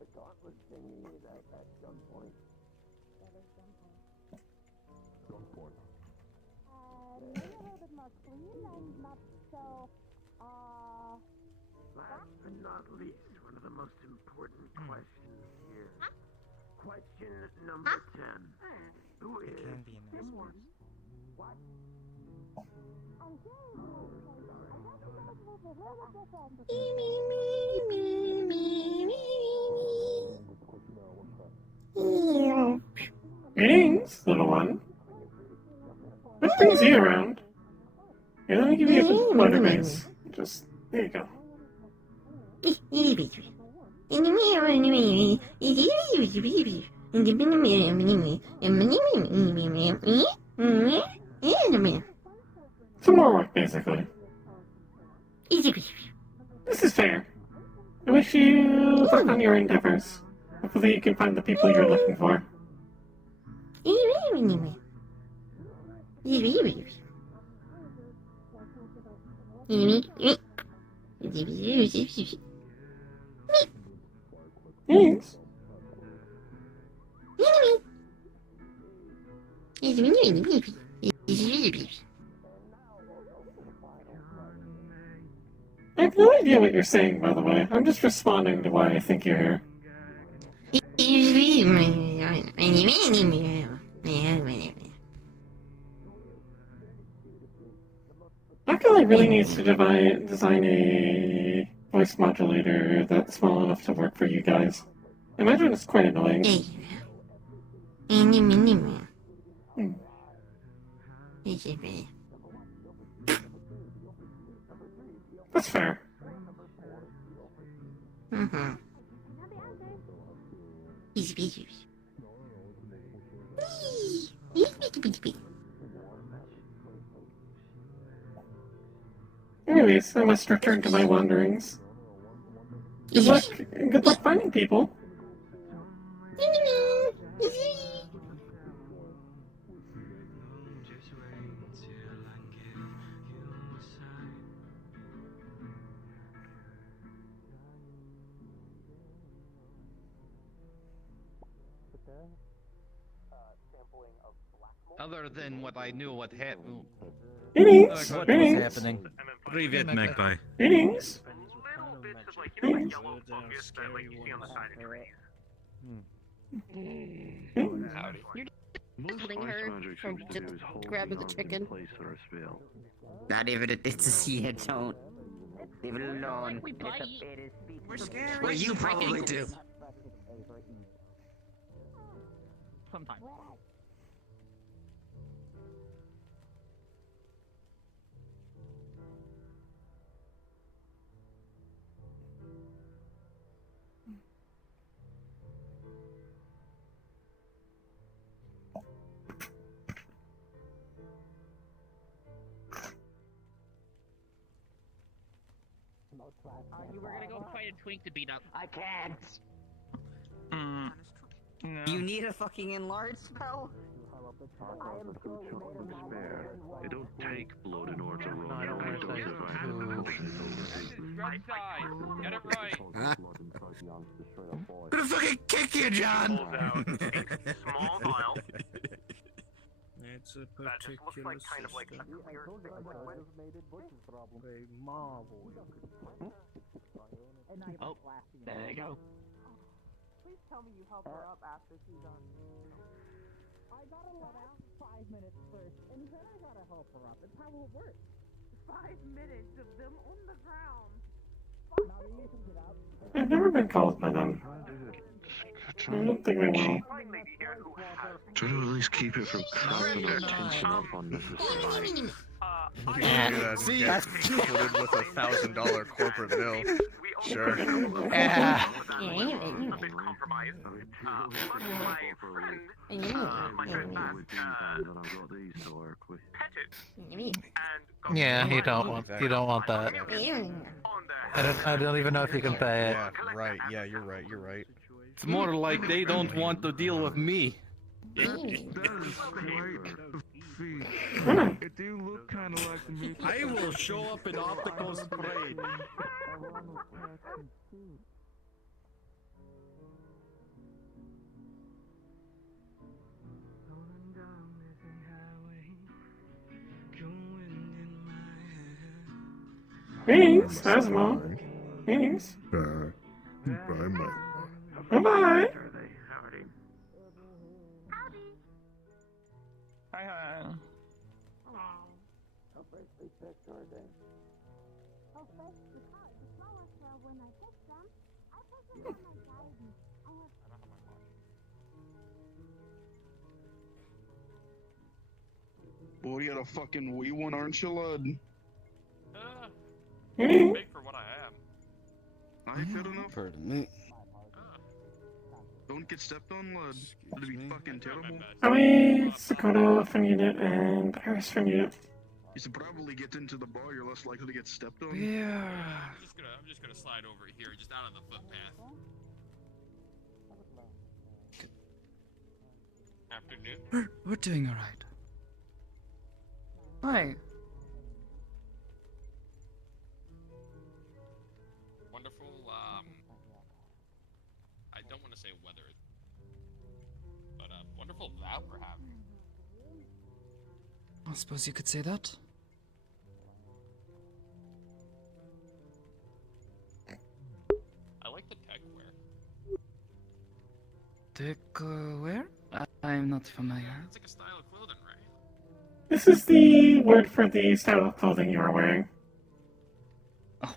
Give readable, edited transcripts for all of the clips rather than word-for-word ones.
the gauntlet thingy at gunpoint. Gunpoint. Maybe a little bit more clean and not so, Last but not least, one of the most important questions here. Question number 10. Who is can be in this one. what? Greetings, little one. What brings you around? Here, let me give you a motor base. Just, there you go. Some more work, basically. This is fair. I wish you luck on your endeavors. Hopefully you can find the people you're looking for. Thanks. I have no idea what you're saying, by the way. I'm just responding to why I think you're here. Akali really needs to design a voice modulator that's small enough to work for you guys. I imagine it's quite annoying. That's fair. Anyways, I must return to my wanderings. Good luck, and good luck finding people. Other than what I knew what happened. Greetings! What was Greetings! happening? Привет, Magpie. Greetings! Little bits of like, you know, like yellow fungus that like you see on the side of trees. Howdy. Holding her from just grabbing the chicken. Not even it's a sea, don't. Leave it alone. We bite. We're scared. Well, you probably do. Sometimes. You were gonna go find a twink to beat up. I can't. No. Do you need a fucking enlarge spell? It don't take blood in order to roll. I don't want to say Right side. Get it right. I'm gonna fucking kick you, John! Small vial It's a that just looks like kind of like a clear liquid. A marvel. Oh, there you go. Please tell me you help her up after she's done. I gotta let out 5 minutes first, and then I gotta help her up. It's how it works. 5 minutes of them on the ground. I've never been called by them. I don't think we will. Try to at least keep it from cramping our tension up unnecessarily. See, that's included with $1,000 corporate bill. Sure. A bit compromised. My friend Matt, pet it and Yeah, you don't want that. I don't even know if you can pay it. Yeah, right. Yeah, you're right. You're right. It's more like they don't want to deal with me. It do look kind of like the meat. I will show up in optical spray. Greetings, Asmo. Greetings. Bye, Magpie. Bye-bye. Are they? Howdy. Hi, hi. Oh, freshly picked, are they? Oh, freshly cut. The flowers were when I picked them. I put them on my garden. I have... Boy, you got a fucking wee one, aren't you, lad? Big for what I am. I fit enough. Pardon me. Don't get stepped on, lad. It'd be fucking terrible. Ami, Sakura from unit, and Paris from unit. You should probably get into the bar. You're less likely to get stepped on. Yeah. I'm just gonna slide over here, just out on the footpath. Afternoon. We're doing alright. Hi. Wonderful, I don't want to say weather, but, wonderful vow we're having. I suppose you could say that. I like the tech wear. Tech wear? I'm not familiar. It's like a style of clothing, right? This is the word for the style of clothing you are wearing. Oh.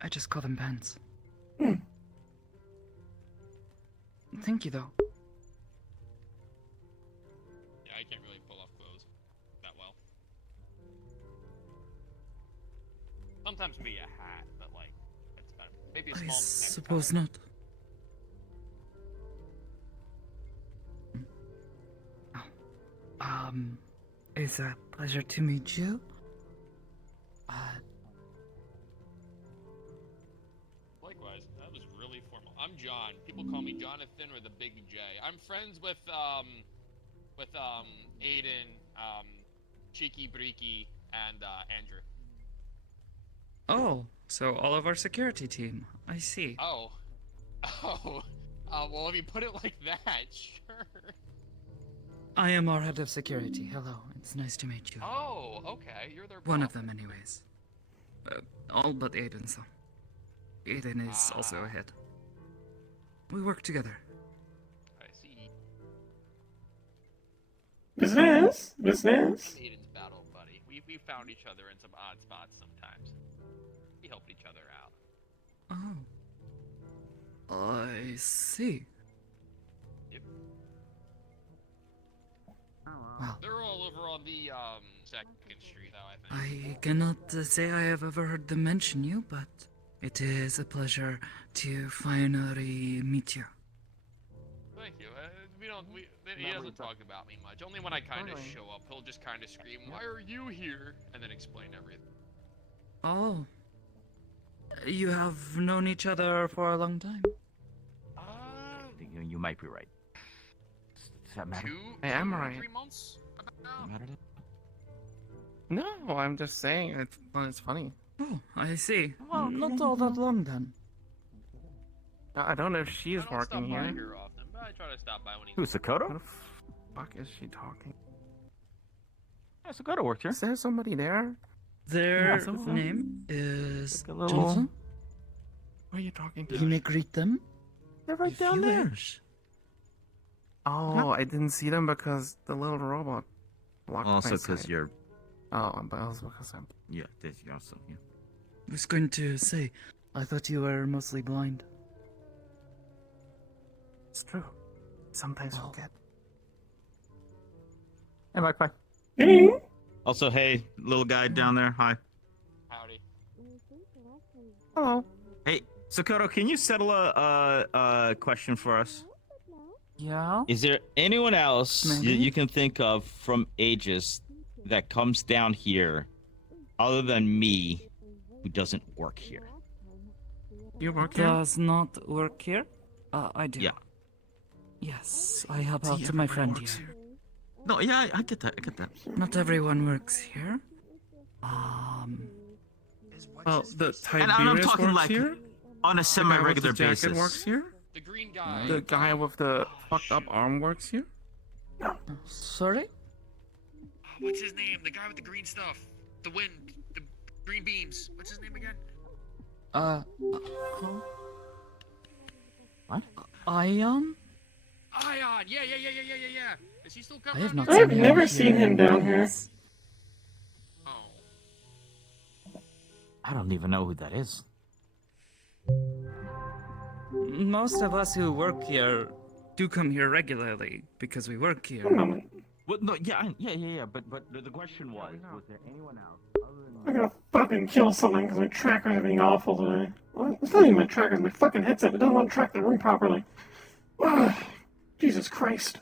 I just call them pants. Hmm. Thank you, though. Yeah, I can't really pull off clothes that well. Sometimes maybe a hat, but like, that's better. Maybe a small I necktie. suppose not. It's a pleasure to meet you. Likewise, that was really formal. I'm John. People call me Jonathan or the Big J. I'm friends with Aiden, Cheeky Breaky, and Andrew. Oh, so all of our security team. I see. Oh. Oh. Well, if you put it like that, sure. I am our head of security. Hello, it's nice to meet you. Oh, okay. You're their One of boss. them, anyways. All but Aiden, so. Aiden is also a head. We work together. I see. Business? Business? Aiden's battle buddy. We found each other in some odd spots sometimes. We helped each other out. Oh. I see. Yep. Well, They're all over on the 2nd Street, though. I think. I cannot say I have ever heard them mention you, but it is a pleasure to finally meet you. Thank you. He doesn't talk about me much. Only when I kind of show up, he'll just kind of scream, "Why are you here?" and then explain everything. Oh. You have known each other for a long time? You might be right. Does that matter? I am right. 3 months? Matter? No, I'm just saying it's funny. Oh, I see. Well, not all that long then. I don't know if she's I don't working stop by here. here often, but I try to stop by when he's. Who's Sakota? What the fuck is she talking? Yeah, Sakota worked here. Is there somebody there? Their someone. name is Like a little- Jonathan. Who are you talking to? You may greet them. They're right if down you there. wish. Oh, I didn't see them because the little robot blocked Also, my because sight. you're. Oh, but also because I'm. Yeah, there's you also. Yeah. I was going to say, I thought you were mostly blind. It's true. Sometimes Well. forget. Hey, Magpie. Hey. Also, hey, little guy down there. Hi. Howdy. Hello. Hey, Sokoto, can you settle a question for us? Yeah? Is there anyone else Maybe. you can think of from Aegis that comes down here, other than me, who doesn't work here? You work here? Does not work here? I do. Yeah. Yes, I help See, out to my everybody friend works here. No, yeah, I get that. I get that. Not everyone works here. Well, the And I'm Tiberius talking works like here. on a The guy with semi-regular the jacket basis. works here. The green guy. The guy with the fucked up arm works here. Sorry? What's his name? The guy with the green stuff. The wind, the green beams. What's his name again? What? Ion? Ion. Yeah. Is he still coming? I have not I've seen him never here seen him in down here. months. Oh. I don't even know who that is. Most of us who work here do come here regularly because we work here. Well, no, yeah. But the question was there anyone else other than I'm gonna fucking kill something because my tracker's being awful today. Well, it's not even my tracker, it's my fucking headset. It doesn't want to track the room properly. Ugh. Jesus Christ.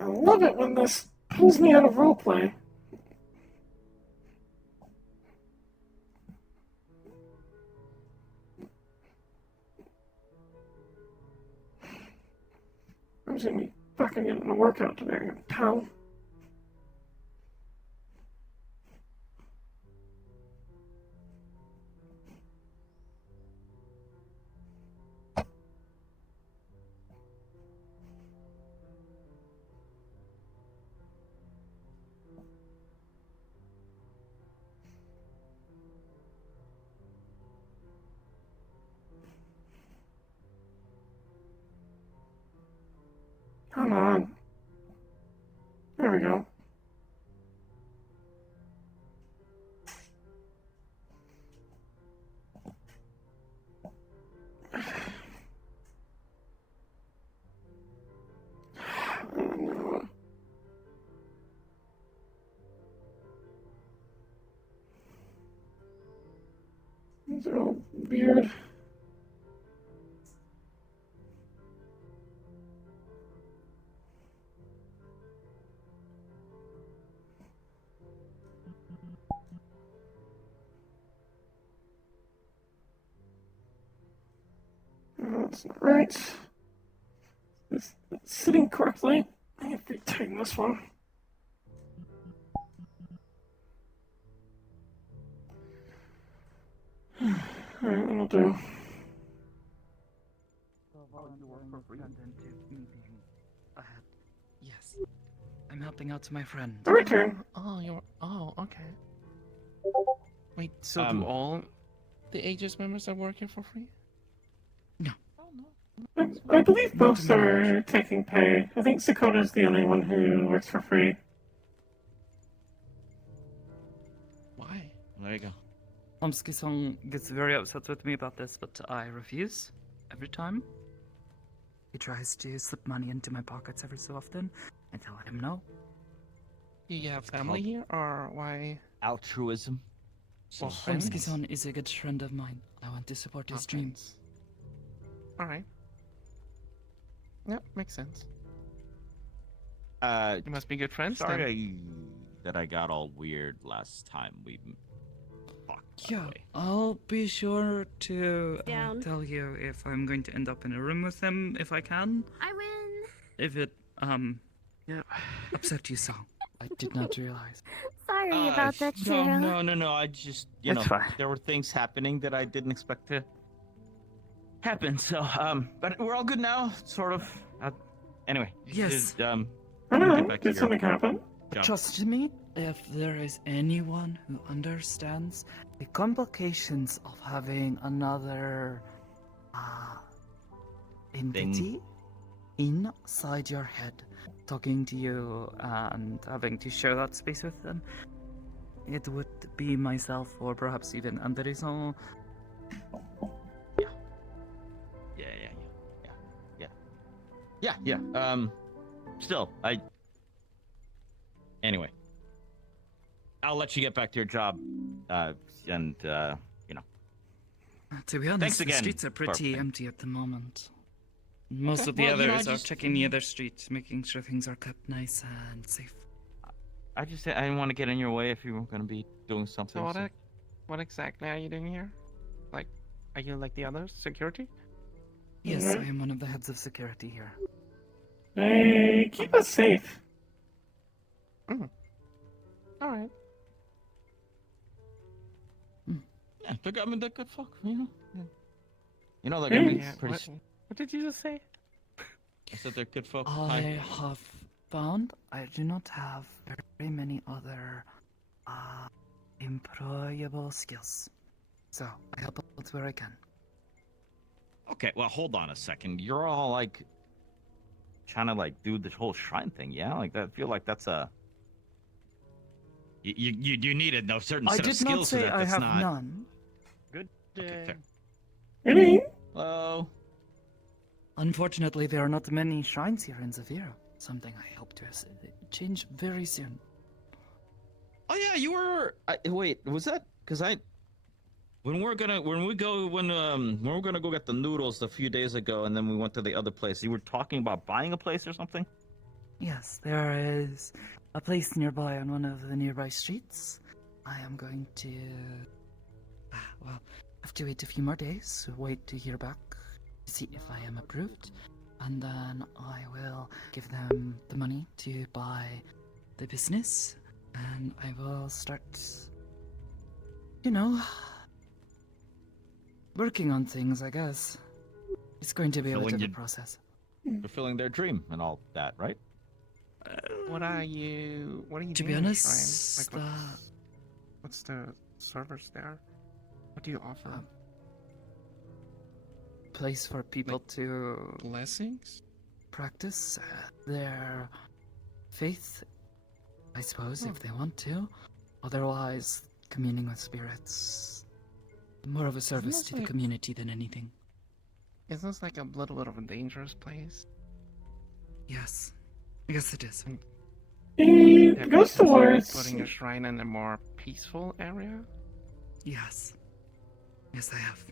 I love it when this pulls me out of roleplay. I'm just gonna be fucking getting a workout today, I'm gonna tell. Come on. There we go. Oh, no. These are all weird. That's not right. It's sitting correctly. I have to tighten this one. Alright, that'll do. Yes. I'm helping out my friend. A return. Oh, okay. Wait, so do all the Aegis members are working for free? No. Oh, no. I believe most are taking pay. I think Sakota's the only one who works for free. Why? There you go. Homsky-song gets very upset with me about this, but I refuse every time. He tries to slip money into my pockets every so often until I let him know. Do you have family here, or why? Altruism. Well, friends? Homsky-san is a good friend of mine. I want to support his dreams. Alright. Yep, makes sense. You must be good friends then. Sorry that I got all weird last time we talked. Yeah, I'll be sure to tell you if I'm going to end up in a room with him if I can. I win. If it upset you so. I did not realize. Sorry about that, Cheryl. No. I just, you know, there were things happening that I didn't expect to happen. So, but we're all good now, sort of. Anyway. Yes. I don't know. Did something happen? Trust me, if there is anyone who understands the complications of having another entity inside your head, talking to you and having to share that space with them, it would be myself or perhaps even Anderson. Yeah. Still, Anyway. I'll let you get back to your job, and, you know. To be honest, Thanks again the streets are pretty for- empty at the moment. Most Okay, of the well, you know, others I are just- checking the other streets, making sure things are kept nice and safe. I didn't want to get in your way if you were going to be doing something. So what exactly are you doing here? Like, are you like the others? Security? Yes, I am one of the heads of security here. Hey, keep us safe. Alright. Yeah, I mean, they're good folk, you know? Yeah. You know, like, I mean, Yeah, pretty... what did you just say? I said they're good folk. I have found I do not have very many other employable skills. So I help out where I can. Okay, well, hold on a second. You're all, like, trying to, like, do this whole shrine thing, yeah? Like, I feel like that's a... You need a certain set of skills so that I that's did not say I have not... none. Good. Okay, fair. Really? Hello? Unfortunately, there are not many shrines here in Zafira. Something I hope to change very soon. Oh yeah, you were. Wait, was that? Because when we were gonna go get the noodles a few days ago, and then we went to the other place. You were talking about buying a place or something. Yes, there is a place nearby on one of the nearby streets. I am going to, well, have to wait a few more days. Wait to hear back to see if I am approved, and then I will give them the money to buy the business, and I will start, you know, working on things, I guess. It's going to be a bit of a process. Fulfilling their dream and all that, right? What are you To be doing, honest, Shrine? Like, what's the service there? What do you offer? Place for people to blessings practice their faith, I suppose, if they want to. Otherwise, communing with spirits. More of a service to the community than anything. Is this like a little bit of a dangerous place? Yes. Yes, it is. It goes towards putting a shrine in a more peaceful area? Yes. Yes, I have.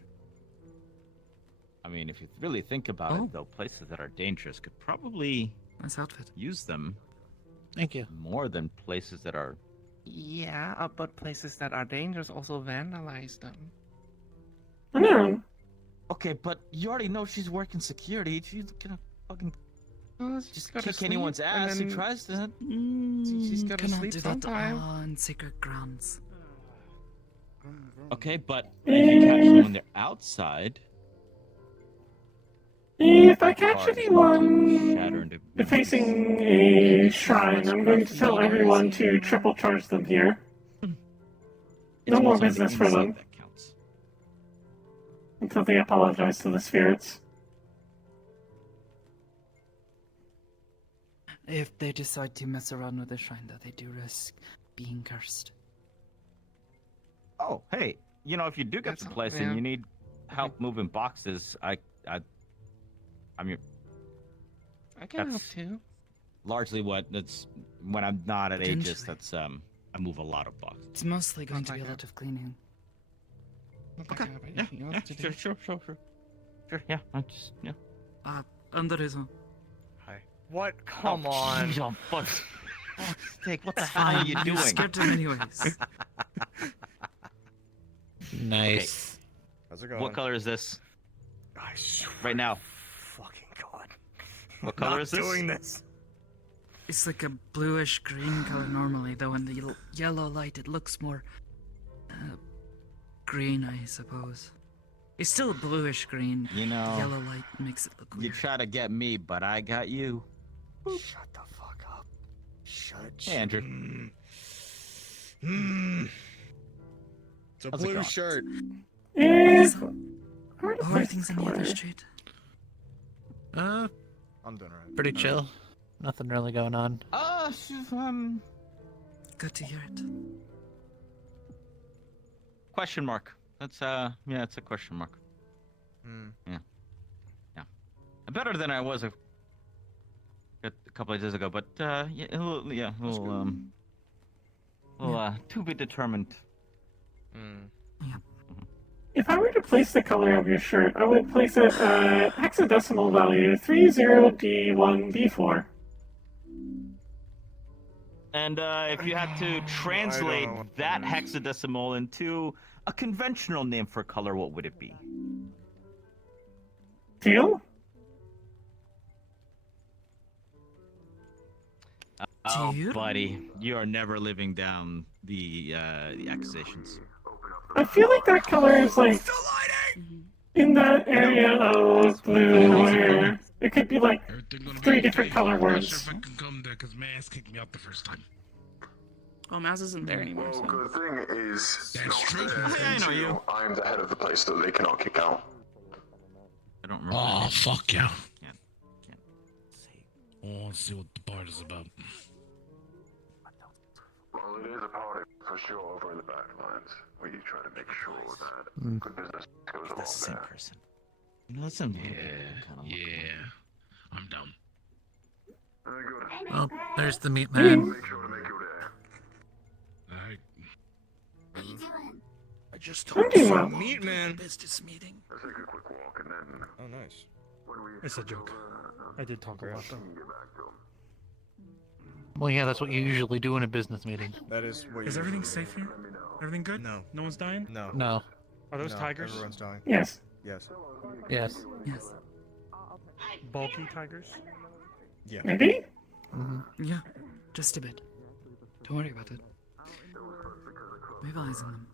I mean, if you really think about it, though, places that are dangerous could probably nice outfit. Use them. Thank you. More than places that are. Yeah, but places that are dangerous also vandalize them. No. Okay, but you already know she's working security. She's gonna fucking just kick anyone's ass who tries to. She's gotta cannot sleep do sometime. that on sacred grounds. Okay, but if you catch someone they're outside. If I catch anyone facing a shrine, I'm going to tell everyone to triple charge them here. No more business for them. Until they apologize to the spirits. If they decide to mess around with the shrine, though, they do risk being cursed. Oh, hey, you know, if you do get the place and you need help moving boxes, I mean, I can help too. Largely that's when I'm not at Aegis, that's I move a lot of boxes. It's mostly going to be a lot of cleaning. Okay. Yeah, sure. Sure, yeah, I just, yeah. Andrezo. Hi. What? Come on. Jesus, fuck's sake, what the hell are you doing? You scared them anyways. Nice. Okay. How's it going? What color is this? I swear right now. Fucking God. What color is this? Doing this. It's like a bluish green color normally, though in the yellow light it looks more green, I suppose. It's still bluish green. You know, the yellow light makes it look weird. You try to get me, but I got you. Boop. Shut the fuck up. Hey, Andrew. It's a blue shirt. How are things in the other street? I'm doing alright. Pretty chill. Nothing really going on. Good to hear it. Question mark. That's yeah, it's a question mark. Yeah. Better than I was a couple of days ago, but to be determined. Yeah. If I were to place the color of your shirt, I would place it at hexadecimal value 30D1B4. And if you had to translate that hexadecimal into a conventional name for color, what would it be? Teal? Oh, buddy, you are never living down the accusations. I feel like that color is like in that area of blue where it could be like 3 different color words. I can come there because Maz kicked me out the first time. Oh, Maz isn't there anymore. Well, So. the thing is, That's true. I know you. I'm the head of the place that they cannot kick out. I don't remember. Oh, fuck yeah. Can't say. Oh, let's see what the part is about. Well, it is a party for sure over in the back lines, where you try to make sure that good business goes along That's the same there. person. You know, that's some. Yeah, I'm down. Very good. Oh, there's the meat man. Make sure to make your day. Alright. What are you doing? I just I'm told doing you well. meat man. Business meeting. Let's take a quick walk and then Oh, nice. when we It's a joke. I did talk about them. get back to them. Well, yeah, that's what you usually do in a business meeting. That is what Is you everything usually safe here? Let me know. Everything good? No. No one's dying? No. No. Are those No, tigers? Everyone's dying. Yes. Yes. Yes. Yes. Bulky tigers? Yeah. Maybe? Yeah, just a bit. Don't worry about it. We have eyes on them.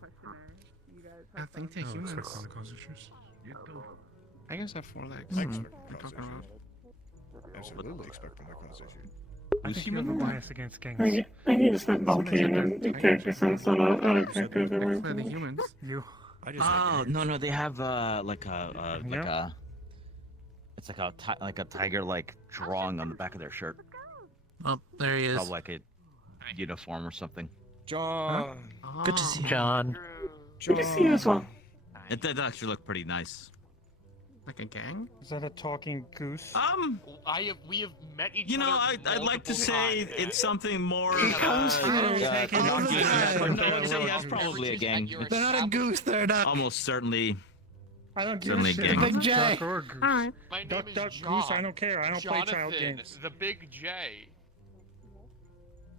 I think they're Oh, humans. expect on the constitutions. Tigers have 4 legs. I What expect are you talking constitution. about? Absolutely expect them to constitution. I think you have a bias against gangs. I need to spend bulky and then character sense on other characters that They're the were. humans. You. I just Oh no, they have like a Yeah. it's like a tiger like drawing on the back of their shirt. Oh, there he is. Called like a uniform or something. John. Good to see you. John. Good to see you as well. It did actually look pretty nice. Like a gang? Is that a talking goose? We have met each You know, other. I'd like to multiple say times. it's something more. He comes here all the not time. goose, but no, it's probably a gang. It's They're not a goose, they're a duck. almost certainly. I don't give Certainly a shit. gang. about Big J. duck or goose. Alright. My Duck, name duck, is goose, I John. don't care. I don't play child Jonathan, games. the Big J.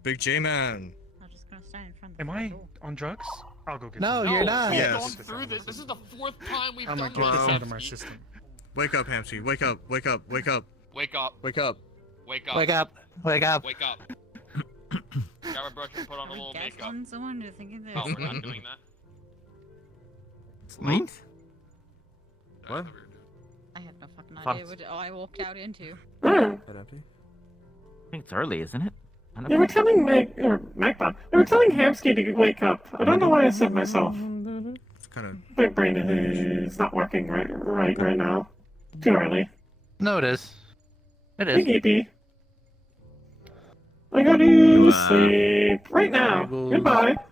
Big J Man. I'm just gonna stand in front of Am the I door. on drugs? I'll go get No, some. you're not. We've Yes. gone through this. This is the 4th time we've I'm done gonna get this this. out of my system. Wake up, Hamsy. Wake up. Wake up. Wake up. Wake up. Wake up. Wake up. Wake up. Wake up. Wake up. Grab a brush and put on a little Gas makeup. on someone? You're thinking that? Oh, we're not doing that. It's late. What? I have no fucking Fuck. idea what I walked out into. Oh, Head empty. I think it's early, isn't it? they were telling Magpie. They were telling Hamsky to wake up. I don't know why I said myself. It's kind of. My brain is not working right now. Too early. No, it is. It Hey, is. Geepy. I go to sleep right now. Goodbye. You missed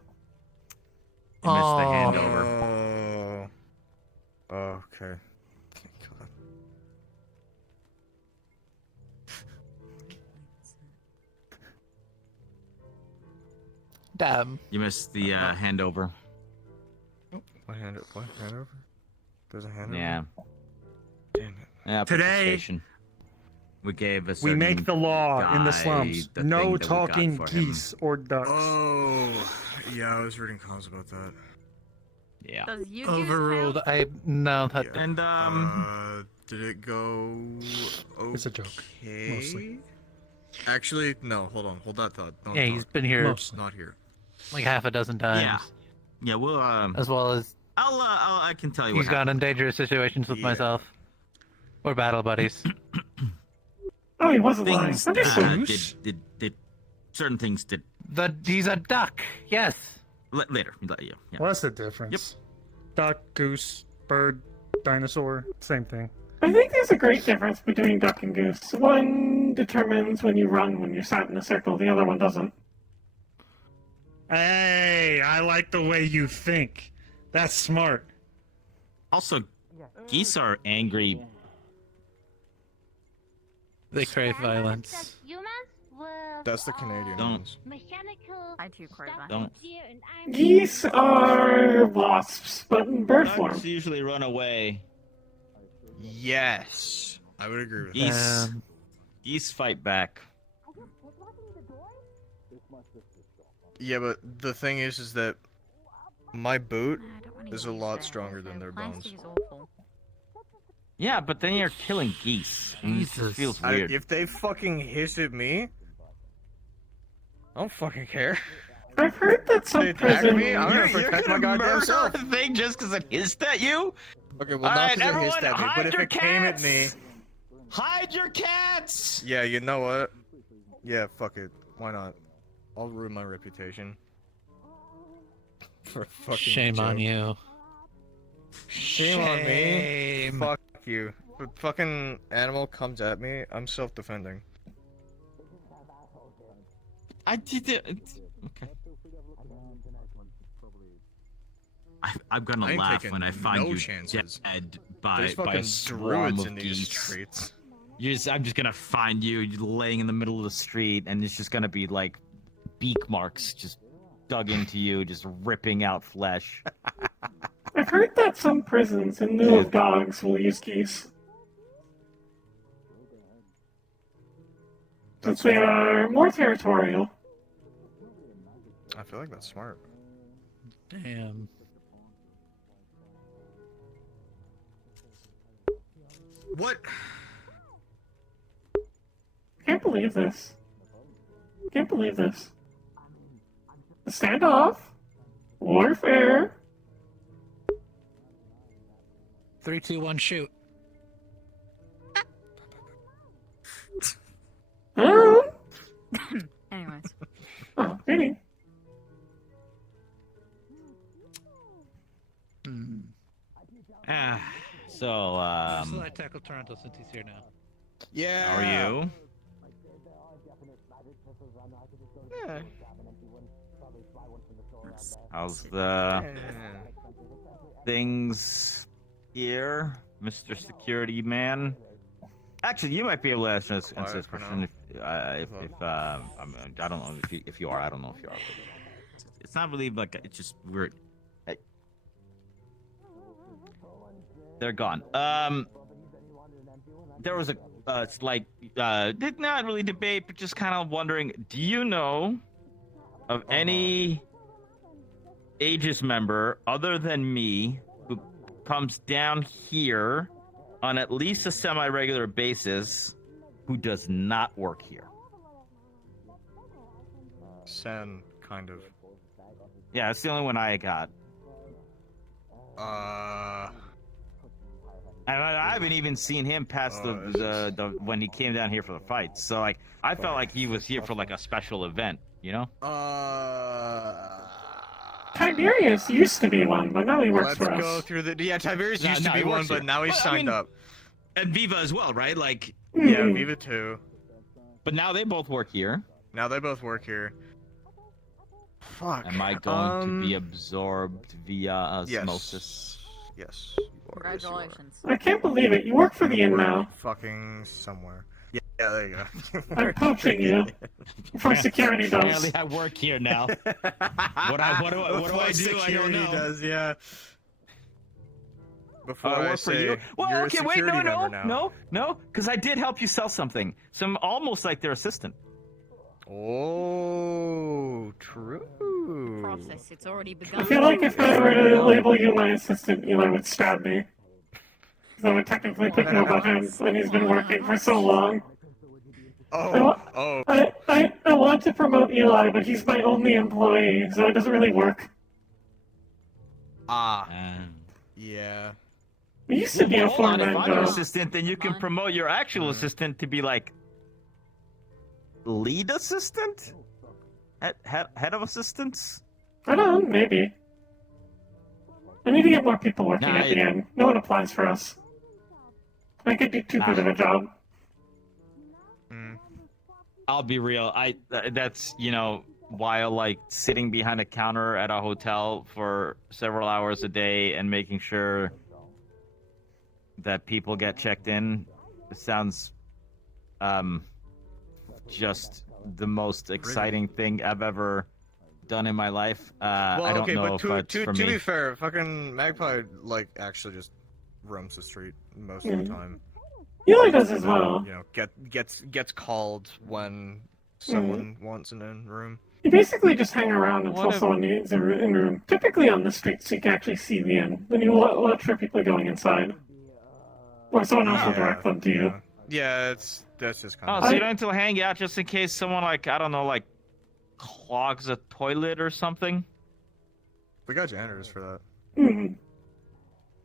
the Oh. handover. Oh. Okay. Can't kill that. Damn. You missed the handover. What hand? What hand over? There's a hand Yeah. over. Damn it. Yeah. Today- participation. We gave a We certain make the law in the guy slums. the No thing that we got talking for him. geese or ducks. Oh. Yeah, I was reading comments about that. Yeah. Does you Overruled. I no that. Yeah. And Did it go? Okay? It's a joke, mostly. Actually, no. Hold on. Hold that thought. Don't Yeah, talk. he's been here It's not here. like half a dozen times. Yeah. Yeah. We'll As well as I can tell you he's what gotten in happened. dangerous situations with Yeah. myself. We're battle buddies. Oh, he wasn't lying. Things I'm just saying. did certain things did He's a duck. Yes. later. Yeah. What's the difference? Duck, goose, bird, dinosaur, same thing. I think there's a great difference between duck and goose. One determines when you run when you're sat in a circle, the other one doesn't. Hey, I like the way you think. That's smart. Also, geese are angry. They crave violence. Humans with That's the Canadian Don't. ones. mechanical I too crave stuff Don't. here, and I'm Geese are wasps, but in bird form. Ducks usually run away. Yes. I would agree with that. Geese, geese fight back. Yeah, but the thing is that my boot I don't wanna is a use lot that. stronger than their bones. Plastic is awful. Yeah, but then you're killing geese. And it just Jesus. feels weird. If they fucking hiss at me, I don't fucking care. I've heard that some They attacked prison... me? I'm gonna You're protect my gonna goddamn murder self. a thing just because it hissed at you? Okay, well, All not right, because it everyone, hissed at me, but hide if your it came at cats! me... Hide your cats! Yeah, you know what? Yeah, fuck it. Why not? I'll ruin my reputation. For a fucking Shame on joke. you. Shame on me. Fuck you. If a fucking animal comes at me, I'm self-defending. I did it. Okay. I'm gonna I ain't laugh taking when I find no you chances. dead by There's a fucking swarm druids of in these geese. streets. I'm just gonna find you laying in the middle of the street, and it's just gonna be like beak marks just dug into you, just ripping out flesh. I've heard that some prisons, in lieu of dogs, will use geese. Since we are more territorial. I feel like that's smart. Damn. What? Can't believe this. Can't believe this. Standoff. Warfare. 3, 2, 1, shoot. Anyways. Oh, really? So, So I tackle Toronto since he's here now. Yeah. how are you? Yeah. How's the things here, Mr. Security Man? Actually, you might be able to answer this question if I don't know if you are. I don't know if you are. But it's not really like it's just weird. They're gone. There was a slight, did not really debate, but just kind of wondering. Do you know of any Aegis member other than me who comes down here on at least a semi-regular basis who does not work here? Sen, kind of. Yeah, it's the only one I got. And I haven't even seen him past the when he came down here for the fights. So like, I felt like he was here for like a special event, you know? Tiberius used to be one, but now he works for us. Let's go through the. Yeah, Tiberius used to be one, but now he's signed up. And Viva as well, right? Like. Yeah, Viva too. But now they both work here. Now they both work here. Fuck. Am I going to be absorbed via osmosis? Yes. Congratulations. I can't believe it. You work for the inn now. Fucking somewhere. Yeah, there you go. I'm poaching you for security does. Apparently, I work here now. What do I do? I don't know. Does, yeah. Before I I work for say you. Well, you're okay, a wait, security member now. no, because I did help you sell something, so I'm almost like their assistant. Oh, true. Process. It's already begun. I feel like if I were to label you my assistant, Eli would stab me. Because I would technically pick you about him when he's been working for so long. I want to promote Eli, but he's my only employee, so it doesn't really work. Yeah. He used to be a Hold on, foreman, if I'm your though. assistant, then you can promote your actual assistant to be like lead assistant, head of assistants. I don't know, maybe. I need to get more people working at the inn. No one applies for us. I could do too good of a job. I'll be real. That's, you know, while like sitting behind a counter at a hotel for several hours a day and making sure that people get checked in, it sounds just the most exciting thing I've ever done in my life. I don't know if it's for me. To be fair, fucking Magpie like actually just roams the street most of the time. Eli does as well. You know, gets called when someone wants an in room. You basically just hang around until someone needs an in room. Typically on the street, so you can actually see the inn. Then you watch for people going inside, or someone else will direct them to you. Yeah, that's just kind Oh, of. so you don't have to hang out just in case someone like, I don't know, like clogs a toilet or something? We got janitors for that. Mhm.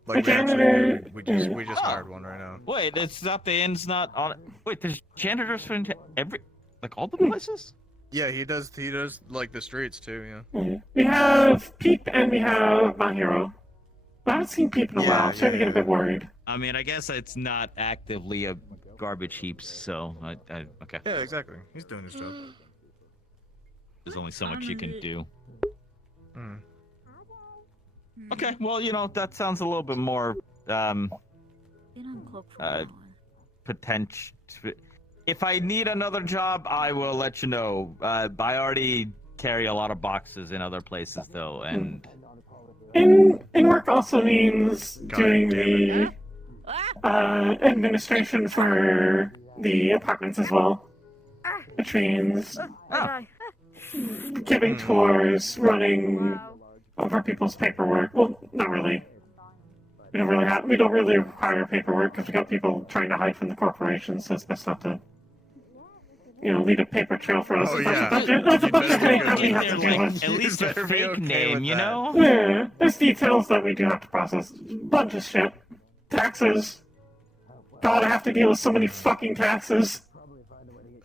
Like, A janitor- we just hired one right now. Wait, it's not the end's not on it. Wait, there's janitors for like all the places? Yeah, he does like the streets too, yeah. Yeah. We have Peep and we have My Hero. I haven't seen Peep in a while. I'm starting to get a bit worried. I mean, I guess it's not actively a garbage heaps, so okay. Yeah, exactly. He's doing his job. There's only so much you can do. Mm. Okay, well, that sounds a little bit more potential. If I need another job, I will let you know. I already carry a lot of boxes in other places, though, and In work also means doing the administration for the apartments as well, which means giving tours, running over people's paperwork. Well, not really. We don't really require paperwork because we got people trying to hide from the corporations, so it's best not to, lead a paper trail for us. Oh, That's yeah. a bunch of headache that we have to deal with. at least a fake name, you know? Yeah, there's details that we do have to process. Bunch of shit. Taxes. God, I have to deal with so many fucking taxes.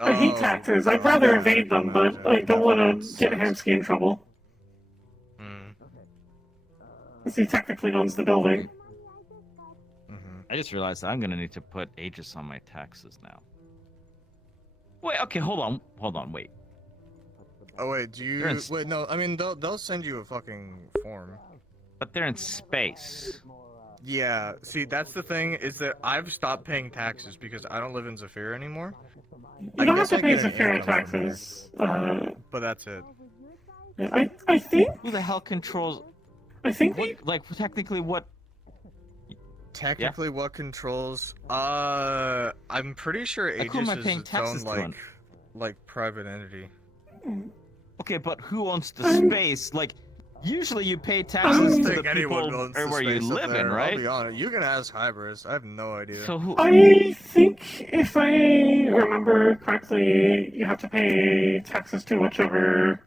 I hate taxes. I'd rather evade them, but I don't want to get Hamsky in trouble. Since he technically owns the building. I just realized I'm gonna need to put Aegis on my taxes now. Wait, okay, hold on, wait. Oh wait, wait? No, I mean they'll send you a fucking form. But they're in space. Yeah, see that's the thing is that I've stopped paying taxes because I don't live in Zafira anymore. You don't have to pay Zafira taxes. But that's it. I think. Who the hell controls? I think technically what? Technically, what controls? I'm pretty sure Like, who am Aegis I is paying its taxes own to? like private entity. Okay, but who owns the space? Like, usually you pay taxes to the people where you live in, right? I'll be honest. You can ask Hybris. I have no idea. So who? I think if I remember correctly, you have to pay taxes to whichever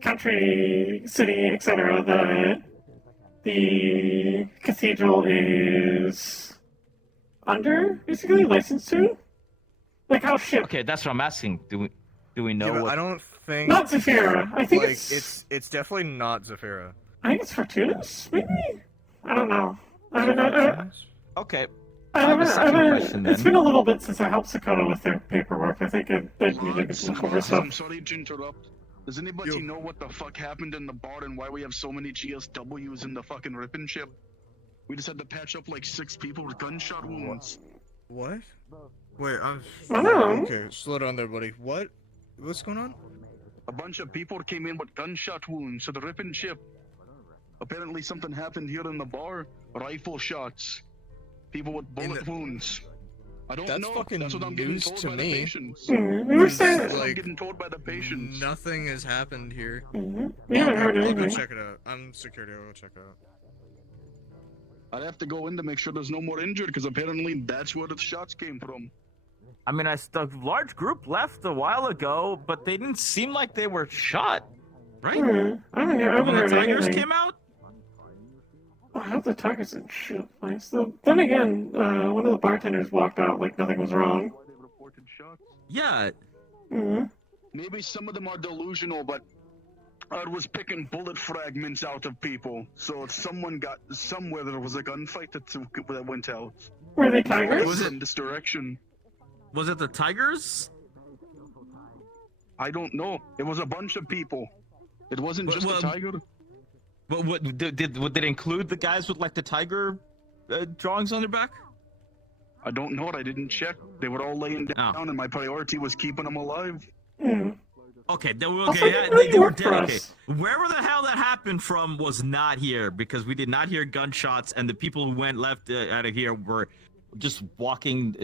country, city, etc. that the cathedral is under, basically licensed to. Like how ship. Okay, that's what I'm asking. Do we know Yeah, but what? I don't think. Not Zafira. I think like, it's definitely not Zafira. I think it's Fortunatus, maybe. I don't know. Okay. It's been a little bit since I helped Sakota with their paperwork. I think I need to look over stuff. I'm sorry to interrupt. Does anybody know what the fuck happened in the bar and why we have so many GSWs in the fucking ripping ship? We just had to patch up like 6 people with gunshot wounds. What? Wait, Oh. okay. Slow down there, buddy. What? What's going on? A bunch of people came in with gunshot wounds to the ripping ship. Apparently something happened here in the bar. Rifle shots. People with bullet wounds. I don't That's know. fucking That's what I'm getting news told to by me. the patients. We were saying That's what I'm getting told by the patients. Nothing has happened here. We haven't heard I'll go anything. check it out. I'm security. I'll go check it out. I'd have to go in to make sure there's no more injured, because apparently that's where the shots came from. I mean, a large group left a while ago, but they didn't seem like they were shot, right? I haven't When the heard Tigers anything. came out. I hope the Tigers didn't shoot place. Then again, one of the bartenders walked out like nothing was wrong. Yeah. Maybe some of them are delusional, but I was picking bullet fragments out of people. So if someone got somewhere there was a gunfight that went out. Were they Tigers? Was it in this direction? Was it the Tigers? I don't know. It was a bunch of people. It wasn't just a tiger. But would it include the guys with like the tiger drawings on their back? I don't know it. I didn't check. They were all laying down, and my priority was keeping them alive. Okay, they were Also, okay. they They were worked dead. for Okay, us. wherever the hell that happened from was not here because we did not hear gunshots, and the people who went left out of here were just walking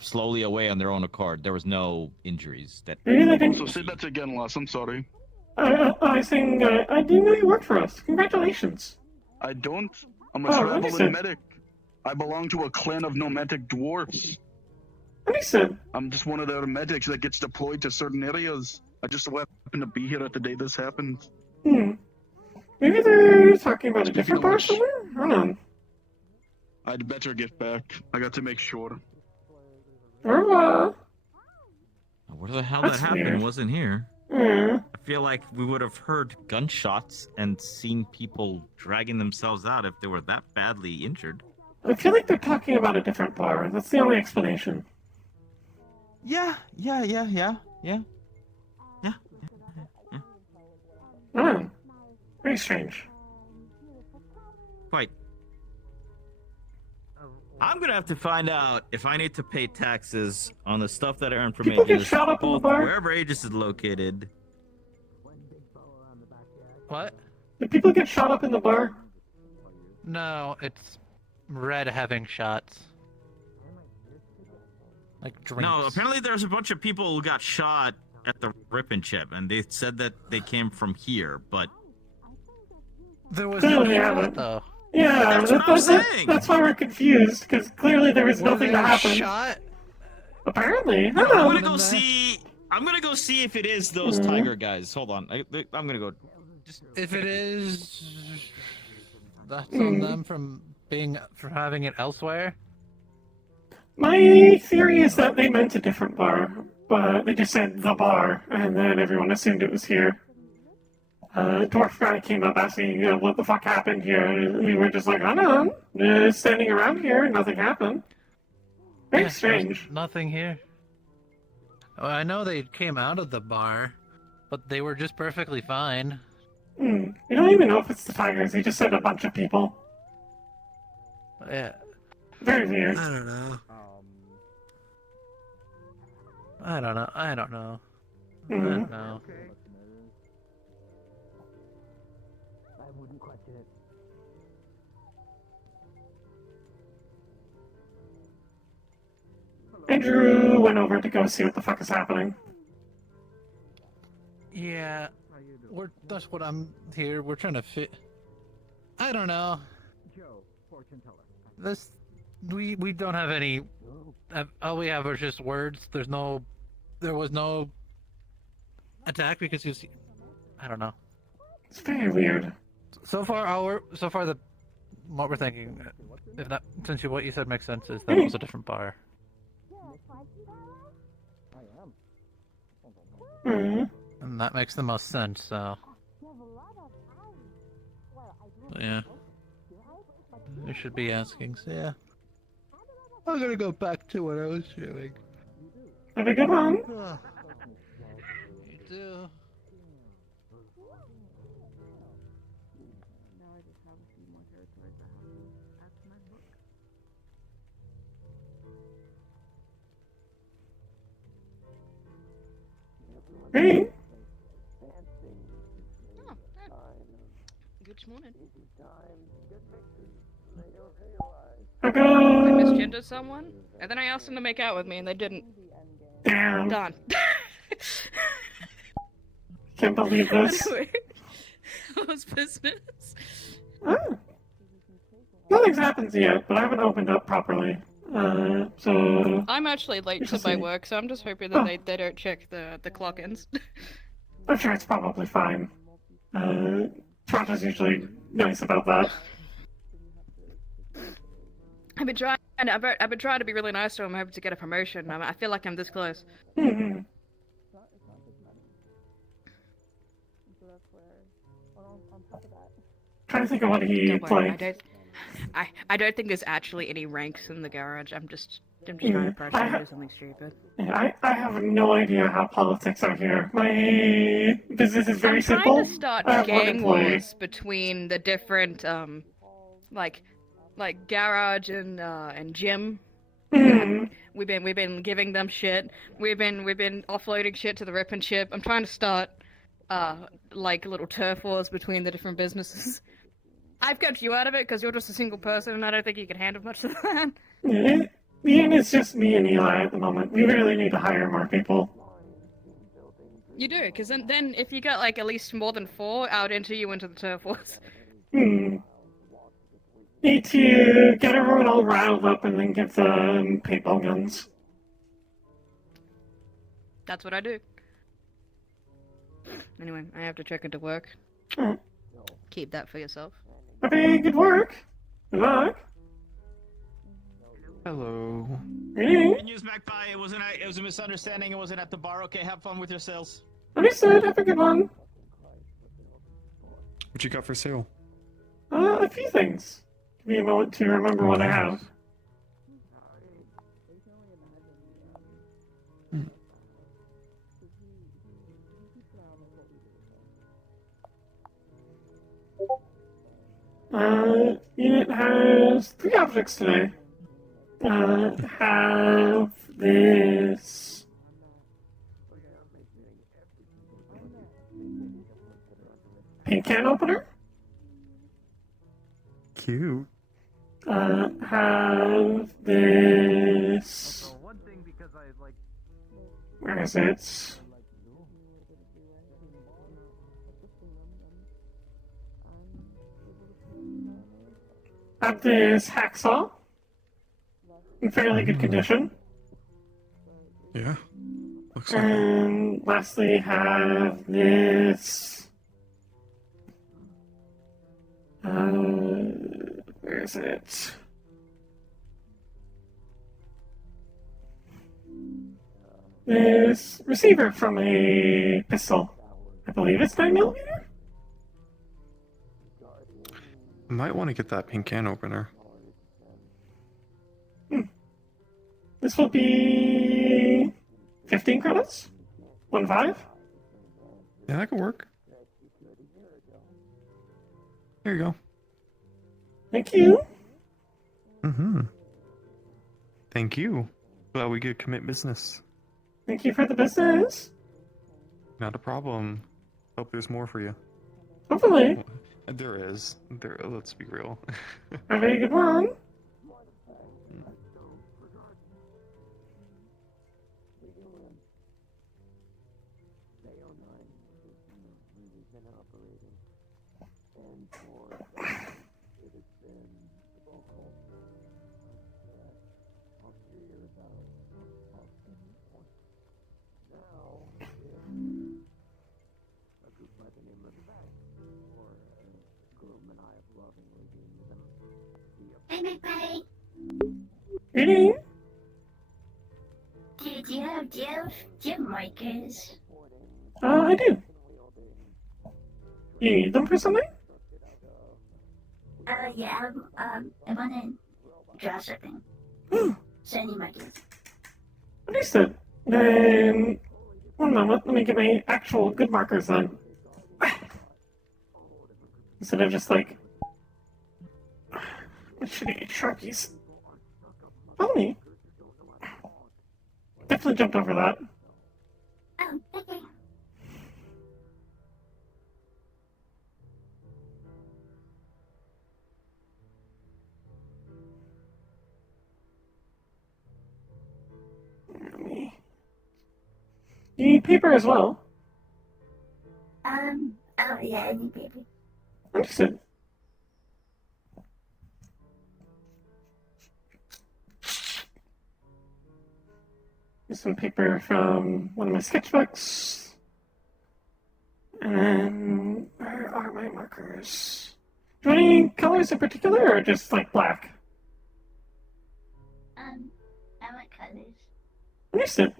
slowly away on their own accord. There was no injuries. That. Also, say that again, Les. I'm sorry. I think I didn't know you worked for us. Congratulations. I don't. I'm a Oh, traveling understood. medic. I belong to a clan of nomadic dwarfs. Understood. I'm just one of their medics that gets deployed to certain areas. I just so happen to be here at the day this happened. Maybe they're talking about a different bar somewhere? Hold on. I'd better get back. I got to make sure. Or, Where the hell That's that happened weird. wasn't here. Yeah. I feel like we would have heard gunshots and seen people dragging themselves out if they were that badly injured. I feel like they're talking about a different bar. That's the only explanation. Yeah. Oh, very strange. Quite. I'm gonna have to find out if I need to pay taxes on the stuff that I earn from People get Aegis, shot up in the both bar? wherever Aegis is located. What? Did people get shot up in the bar? No, it's Red having shots. Like drinks. No, apparently there's a bunch of people who got shot at the Rip and Chip, and they said that they came from here, but there was Clearly no they shot haven't. though. Yeah, That's what I'm saying. that's why we're confused, because clearly there was nothing there to happen. shot? Apparently. I I'm don't know. gonna go see. I'm gonna go see if it is those Tiger guys. Hold on, I'm gonna go. If it is, that's on them from having it elsewhere. My theory is that they meant a different bar, but they just said the bar, and then everyone assumed it was here. Dwarf guy came up asking, what the fuck happened here, and we were just like, I don't know, standing around here, and nothing happened. Very Yeah, strange. there's nothing here. Oh, I know they came out of the bar, but they were just perfectly fine. We don't even know if it's the Tigers, he just said a bunch of people. Yeah. Very weird. I don't know. I don't know. I don't know. I don't know. I wouldn't question it. Andrew went over to go see what the fuck is happening. Yeah. That's what I'm here. We're trying to fit. I don't know. Joe, fortune teller. We don't have any. All we have are just words. There was no attack because I don't know. It's very weird. So far what we're thinking, since what you said makes sense, is that it was a different bar. And that makes the most sense. So. Yeah. They should be asking. So yeah. I'm gonna go back to what I was doing. Have a good one. You too. Hey. Good morning. I I misgendered someone, and then I asked them to make out with me, and they didn't. Damn. Done. Can't believe this. Anyway, what's business? Nothing's happened yet, but I haven't opened up properly. So... I'm actually late to Interesting. my work, so I'm just hoping that they don't check the clock-ins. I'm sure it's probably fine. Toronto's usually nice about that. I've been trying to be really nice to him. I'm hoping to get a promotion. I feel like I'm this close. Mm-hmm. Trying to think of what he Don't worry, played. I don't think there's actually any ranks in the garage. I'm just trying to pressure him to do something stupid. Yeah, I have no idea how politics are here. My business is very simple. I'm trying to start I have one gang employee. wars between the different like garage and gym. We've been giving them shit. We've been offloading shit to the Rip and Chip. I'm trying to start like little turf wars between the different businesses. I've kept you out of it because you're just a single person, and I don't think you can handle much of that. Yeah, the end is just me and Eli at the moment. We really need to hire more people. You do, because then if you got like at least more than 4, I would enter you into the turf wars. Need to get everyone all riled up and then give them paintball guns. That's what I do. Anyway, I have to check into work. Mm. Keep that for yourself. Okay, good work. Good luck. Hello. Good news, Magpie. It was a misunderstanding. It wasn't at the bar. Okay, have fun with your sales. Understood. Have a good one. What you got for sale? A few things. Give me a moment to remember what I have. Unit has 3 objects today. Have this. Paint can opener. Cute. Have this. Where is it? Have this hacksaw. In fairly good condition. Yeah. Looks like And lastly, have this. Where is it? This receiver from a pistol. I believe it's 9mm. Might want to get that pink can opener. This will be 15 credits? 1-5? Yeah, that could work. There you go. Thank you. Mm-hmm. Thank you. Glad we could commit business. Thank you for the business. Not a problem. Hope there's more for you. Hopefully. There is. Let's be real. Have a good one. Hey, Magpie. Greeting. Do you have markers? I do. You need them for something? Yeah, I wanna draw something. So I need markers. Understood. Then, 1 moment, let me get my actual good markers then. Instead of just like shitty Sharpies. Follow me. Definitely jumped over that. Oh, okay. You need paper as well. Oh yeah, I need paper. Understood. Here's some paper from one of my sketchbooks. And then, where are my markers? Do you want any colors in particular, or just like black? I want colors. Understood.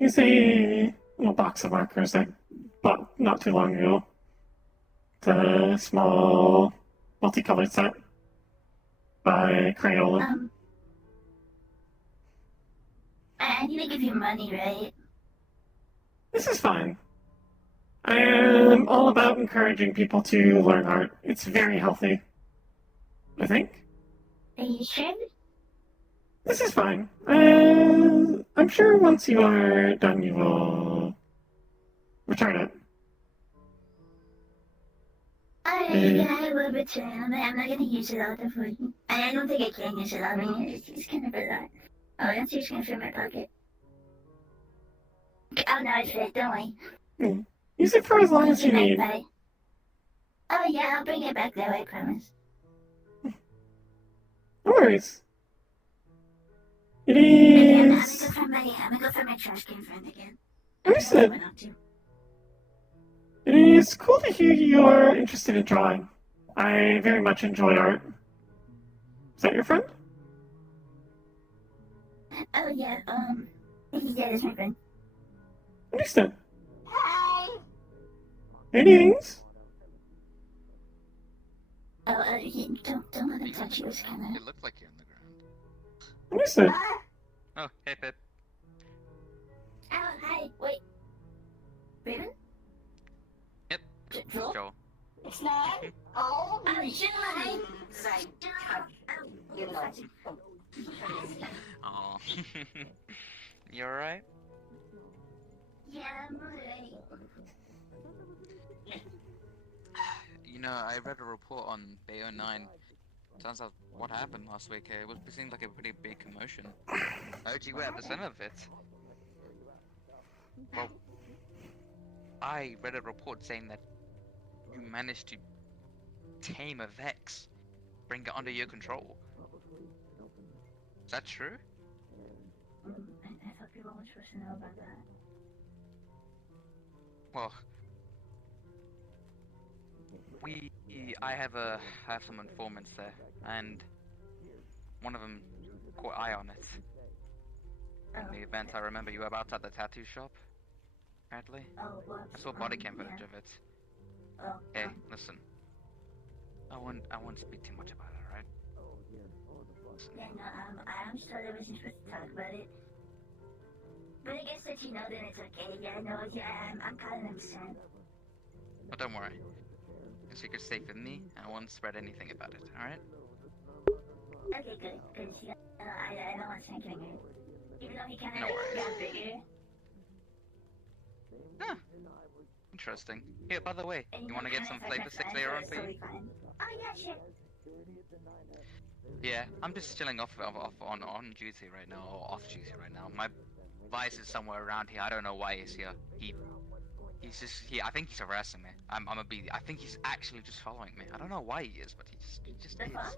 Here's a little box of markers I bought not too long ago. It's a small multicolored set by Crayola. I need to give you money, right? This is fine. I am all about encouraging people to learn art. It's very healthy. I think. Are you sure? This is fine. I'm sure once you are done, you will return it. Alright, yeah, I will return. I'm not gonna use it all the food. I don't think I can use it all. I mean, it's kind of a lot. Oh, that's just gonna fit in my pocket. Oh no, it's fit. Don't worry. Use it for as long as you need. Magpie. Oh yeah, I'll bring it back though, I promise. No worries. It Okay, I'm is. gonna go find my trash can friend again. Understood. It is cool to hear you're interested in drawing. I very much enjoy art. Is that your friend? Oh yeah, yeah, that's my friend. Understood. Hi! Greetings. Oh, don't let him touch you, it's kinda... It looked like you're on the ground. Understood. Oh, hey, Pip. Oh, hi, wait. Raven? Yep. Joel? Joel. It's not? Oh, John! Sorry. You know. Oh. You alright? Yeah, I'm alright. You know, I read a report on Bay 09. Turns out what happened last week, it seemed like a pretty big commotion. How'd you at the center of it? Well, I read a report saying that you managed to tame a Vex, bring it under your control. Is that true? I thought people were supposed to know about that. Well, I have some informants there, and one of them caught eye on it. In the event, I remember you were about at the tattoo shop, apparently. I saw body cam footage of it. Hey, listen. I won't speak too much about it, alright? Yeah, no, I'm sorry I wasn't supposed to talk about it. But I guess that you know then it's okay. Yeah, no, yeah, I'm kind of understand. But don't worry. The secret's safe with me, and I won't spread anything about it, alright? Okay, good, good. Yeah, I don't want to thank him. Even though he kind No of worries. got bigger. Huh. Interesting. Here, by the way, you want to get some flavor sticks later on for you? Oh, yeah, sure. Yeah, I'm just chilling off on duty right now, or off duty right now. My Vice is somewhere around here. I don't know why he's here. He's just here. I think he's harassing me. I think he's actually just following me. I don't know why he is, but he just is.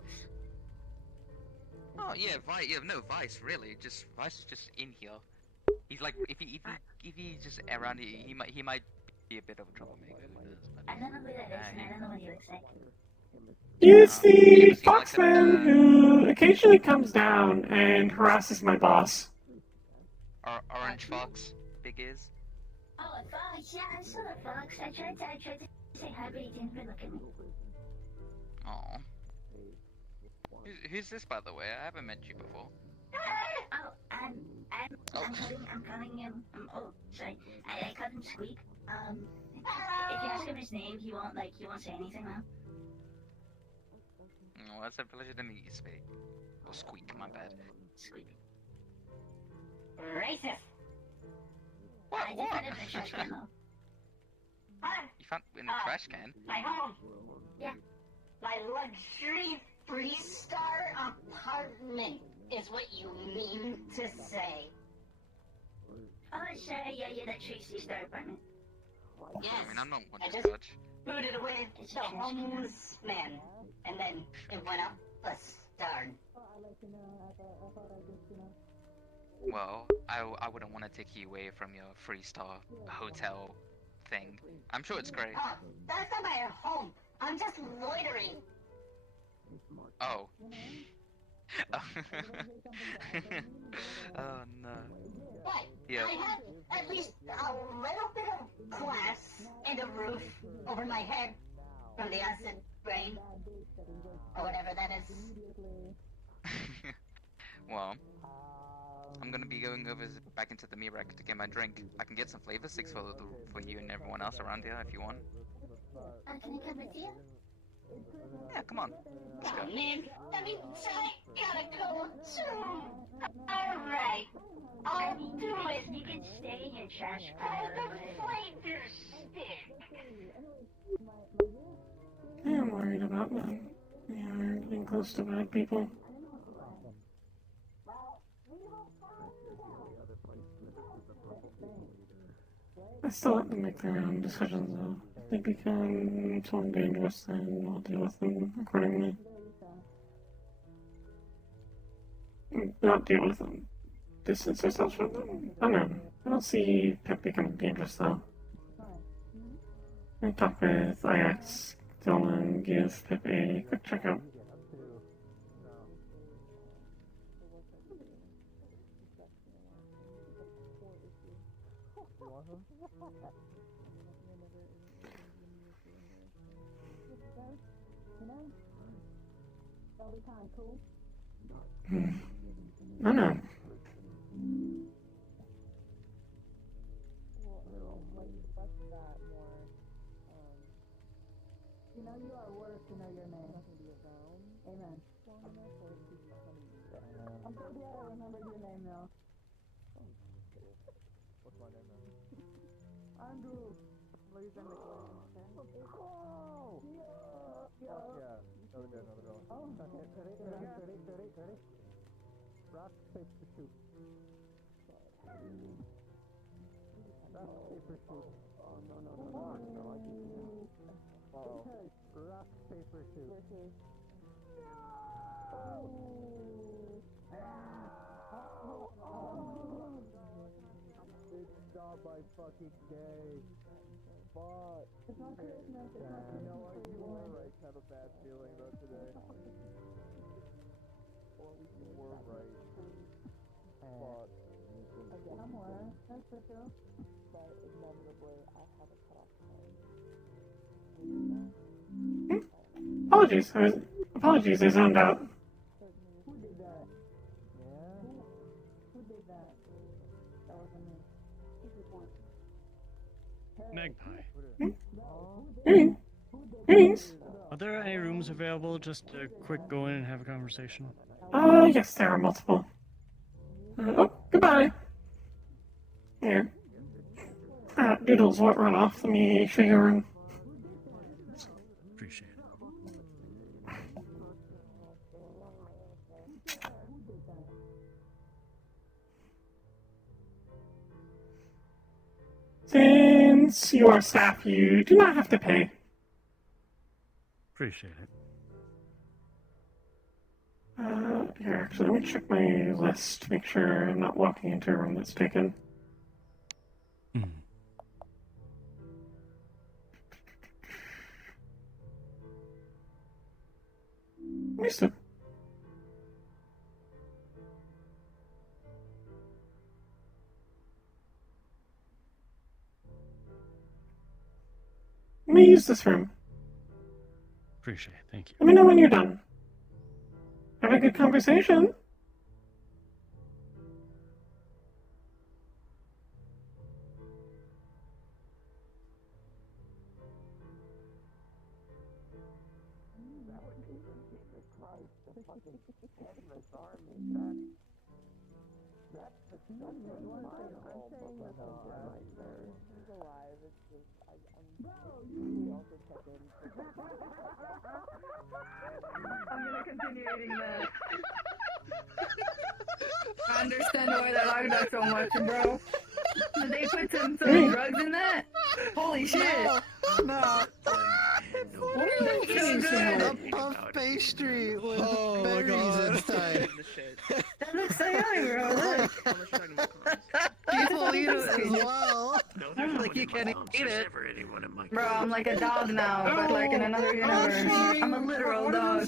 Oh yeah, Vice. Yeah, no Vice. Really, Vice is just in here. He's like, if he just around here, he might be a bit of a troublemaker. Who knows? But, I don't know who that is, and I don't know what he looks like. It's you the ever seen, like, Foxman who occasionally comes down and harasses my boss. Orange Fox, big ears. Oh, a fox. Yeah, I saw the fox. I tried to say hi, but he didn't really look at me. Aw. Who's this, by the way? I haven't met you before. Oh, I'm calling him. Oh, sorry. I called him Squeak. If you ask him his name, he won't say anything now. Oh, it's a pleasure to meet you, Squeak. Or Squeak, my bad. Squeak. Racist. What? I just found it in the trash can though. You found it in the trash can? My home. Yeah. My luxury 3-star apartment is what you mean to say. Oh, sorry, yeah, that 3-star apartment. Yes. I mean, I'm not one I to just judge. booted away the homeless man, and then it went up a star. Well, I wouldn't want to take you away from your 3-star hotel thing. I'm sure it's great. Oh, that's not my home. I'm just loitering. Oh. Oh no. What? Yeah. I have at least a little bit of glass and a roof over my head from the acid rain, or whatever that is. Well, I'm gonna be going back into the Mirak to get my drink. I can get some flavor sticks for you and everyone else around here if you want. Can I come with you? Yeah, come on. Let's go. Oh man, that means I gotta go too. Alright. All do is you can stay in your trash can. The flavor stick. I'm worried about them. They are getting close to bad people. I still let them make their own decisions though. they become so dangerous, then I'll deal with them accordingly. Not deal with them. Distance ourselves from them. I don't know. I don't see Pip becoming dangerous though. I talk with IX, Dylan, give Pip a quick checkup. I don't know. You know you are worth to know your name. Amen. I'm so glad I remembered your name now. What's my name now? Andrew. Oh! Yeah. Another day, another dollar. Oh, Ready? Rock, paper, shoot. Rock, paper, shoot. Oh, no. I can't. Rock, paper, shoot. Big job by fucking gay. Fuck. It's not Christmas. It's not Christmas. You know what? You are right to have a bad feeling about today. You were right. Fuck. Okay, I'm aware. That's for sure. But inevitably, I have a cutoff time. Apologies, I zoned out. Who did that? Yeah? Who did that? That wasn't me. Magpie. Greetings. Are there any rooms available just to quick go in and have a conversation? Yes, there are multiple. Oh, goodbye. Here. Doodles, what run off? Let me show you a room. Appreciate it. Since you are staff, you do not have to pay. Appreciate it. Here, actually, let me check my list to make sure I'm not walking into a room that's taken. Missed it. Let me use this room. Appreciate it. Thank you. Let me know when you're done. Have a good conversation. I'm gonna continue eating that. I understand why they like that so much, bro. Did they put some drugs in that? Holy shit! No. What are you This is doing? a puff pastry with berries inside. That looks so yummy, bro. Look. People eat it as well. Like you can't eat it. Bro, I'm like a dog now, but like in another universe. I'm a literal dog.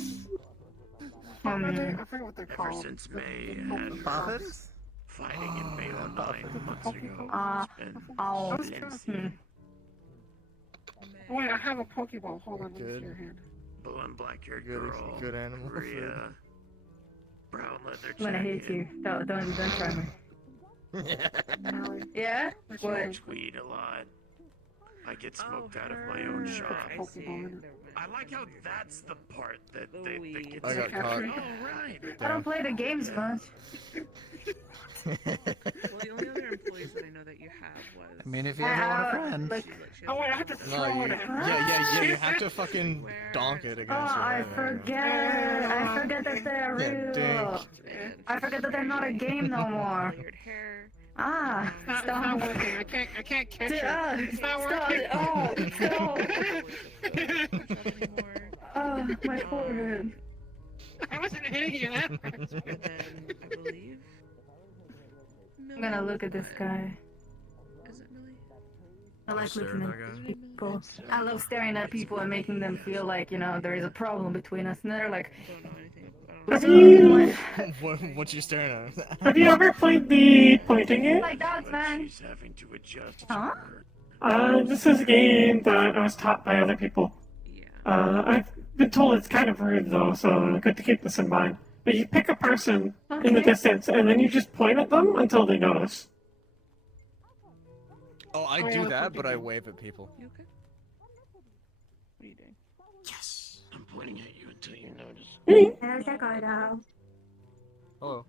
I forget what they're called. Ever since May had Muffins? fighting in May 9 months ago, it's been Wait, I have a Pokeball. Hold on, let me see your hand. blue and black-haired Good, girl, good animal Rhea, brown leather I'm gonna hit jacket, you. Don't try me. Yeah? What? tweet a lot. I get smoked out of my own shop. I like how that's the part that gets I got caught. Oh, right. I don't play the games much. Well, the only other employees that I know that you have was. I mean, if you ever want a friend. Like, oh, wait, I have to throw it at her. Yeah, you have to fucking donk it against Oh, her. I forget that they're real. I forget that they're not a game no more. Ah, It's not working. I can't catch her. It's not working. My forehead. I wasn't hitting you. And then I believe. I'm gonna look at this guy. Is it Millie? I like Staring looking at at that guy? people. I love staring at people and making them feel like, you know, there is a problem between us. And they're like, Have you... what you staring at? Have you ever played the pointing game? like dogs, man. Huh? This is a game that I was taught by other people. I've been told it's kind of rude though, so good to keep this in mind. But you pick a person in the distance, and then you just point at them until they notice. Oh, I do that, but I wave at people. You okay? What are you doing? Yes, I'm pointing at you until you notice. There's that guy now. Hello.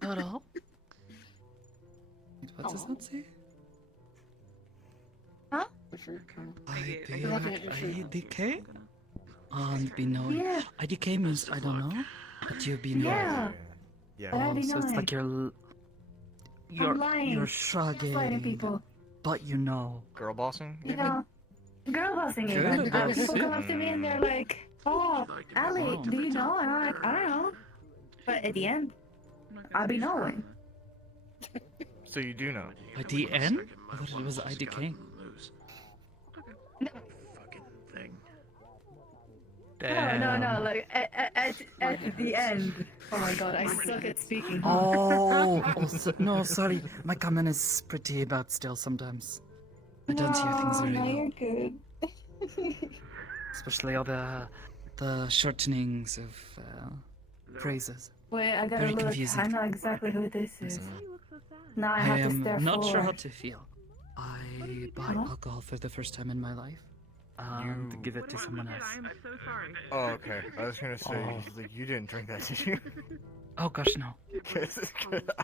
Hello. What does that say? Huh? IDK? Be knowing. Yeah. IDK means I don't know, but you be knowing. Yeah. Yeah. I So it's like I'm lying. you're Just lying to shrugging, people. but you know. Girl bossing? You know, girl bossing Good, even. that's People it. come up to me and they're like, "Oh, Allie, do you know?" And I'm like, "I don't know." But at the end, I'll be knowing. So you do know. IDN? I thought it was IDK. No, like at the end. Oh my god, I suck at speaking. No, sorry. My comment is pretty bad still sometimes. I don't hear things very No, well. you're good. Especially all the shortenings of phrases. Wait, I gotta Very look. confusing. I know exactly who this is. Now I I have to am stare not sure how forward. to feel. I bought alcohol for the first time in my life. To give it to someone else. I'm so sorry. Oh, okay. I was gonna say, like, you didn't drink that, did you? Oh gosh, no.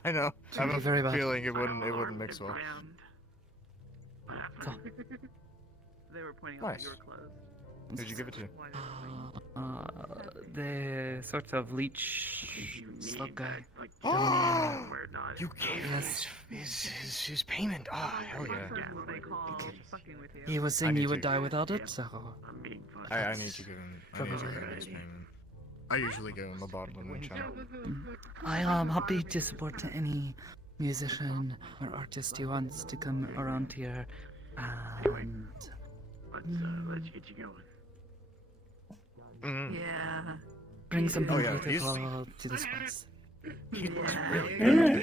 I know. I have Be a very bad. feeling it wouldn't mix well. They were pointing out Nice. that you were closed. Who'd you give it to? The sort of leech slug guy. Oh! You gave his payment. Ah, hell yeah. He was saying he would die without it, so. I need to give him. I need to give him his payment. I usually give him a bottle of moonshine. I am happy to support any musician or artist who wants to come around here and Let's get you going. Yeah. bring something yeah, beautiful to this place. Yeah.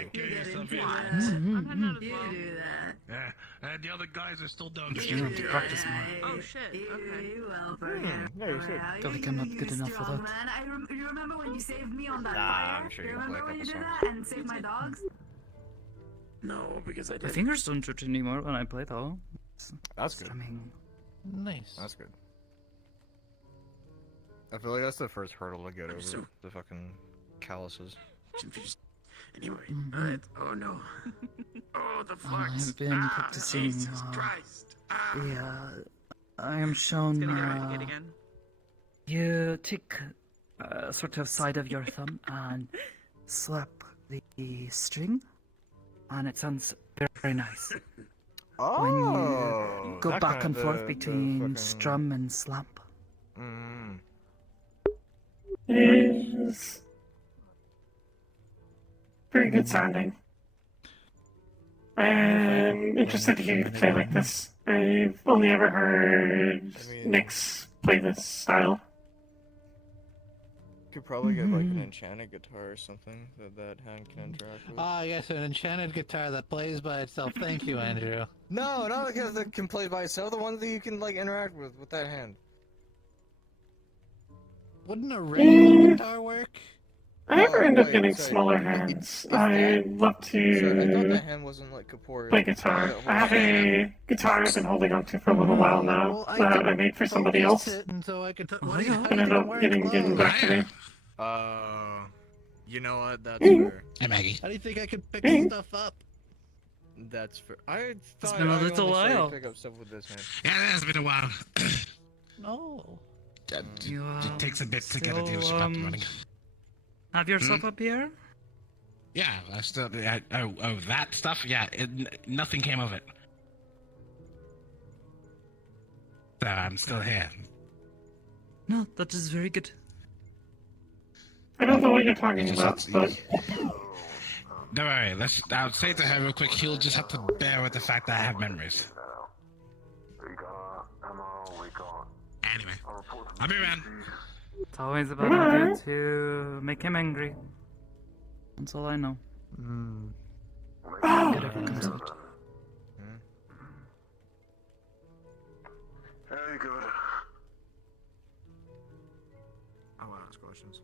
Yeah, and the other guys are still down You have to practice more. Oh shit. Okay. Yeah, you should. Feel like I'm not good enough for that. You remember when you saved me on that Nah, fire? I'm sure you you can play a remember when you couple did songs. that and saved my dogs? No, because I My didn't. fingers don't hurt anymore when I play though. That's good. Strumming. Nice. That's good. I feel like that's the first hurdle to get over. so- The fucking calluses. Confused. Anyway, Mhm. oh no. Oh, the flux. I've been practicing. Jesus Christ. Yeah, I am shown. Gonna get right again. You take a sort of side of your thumb and slap the string, and it sounds very nice. When you go that back kind and of forth the between fucking- strum and slap. Mm. It's very good sounding. I'm interested to hear you play like this. I've only ever heard Nyx play this style. Could probably get like an enchanted guitar or something that hand can interact with. Ah, yes, an enchanted guitar that plays by itself. Thank you, Andrew. No, not because it can play by itself. The one that you can like interact with that hand. Wouldn't a regular guitar work? I never end up wait, getting sorry. smaller It- hands. it's I'd love Sorry, I thought to that hand wasn't like corporeal. play guitar. I have a guitar I've been holding on to for a little while now Well, that I made for somebody else. And so I could. What do you It ended up getting back to me. You know what? That's fair. Hey, Maggie. How do you think I could pick Hey. stuff up? That's fair. I thought been a I little only saw you while. pick up stuff with this hand. Yeah, it has been a while. No. You, It takes a bit to get a dealership up and running. have yourself up here? Yeah, I still. That stuff. Yeah, nothing came of it. So I'm still here. No, that is very good. I don't know what you're talking about, but... Don't worry, I'll say to her real quick, she'll just have to bear with the fact that I have memories. Anyway, I'll be around. It's always about how to make him angry. That's all I know. Whatever comes of it. Very good. I want to ask questions.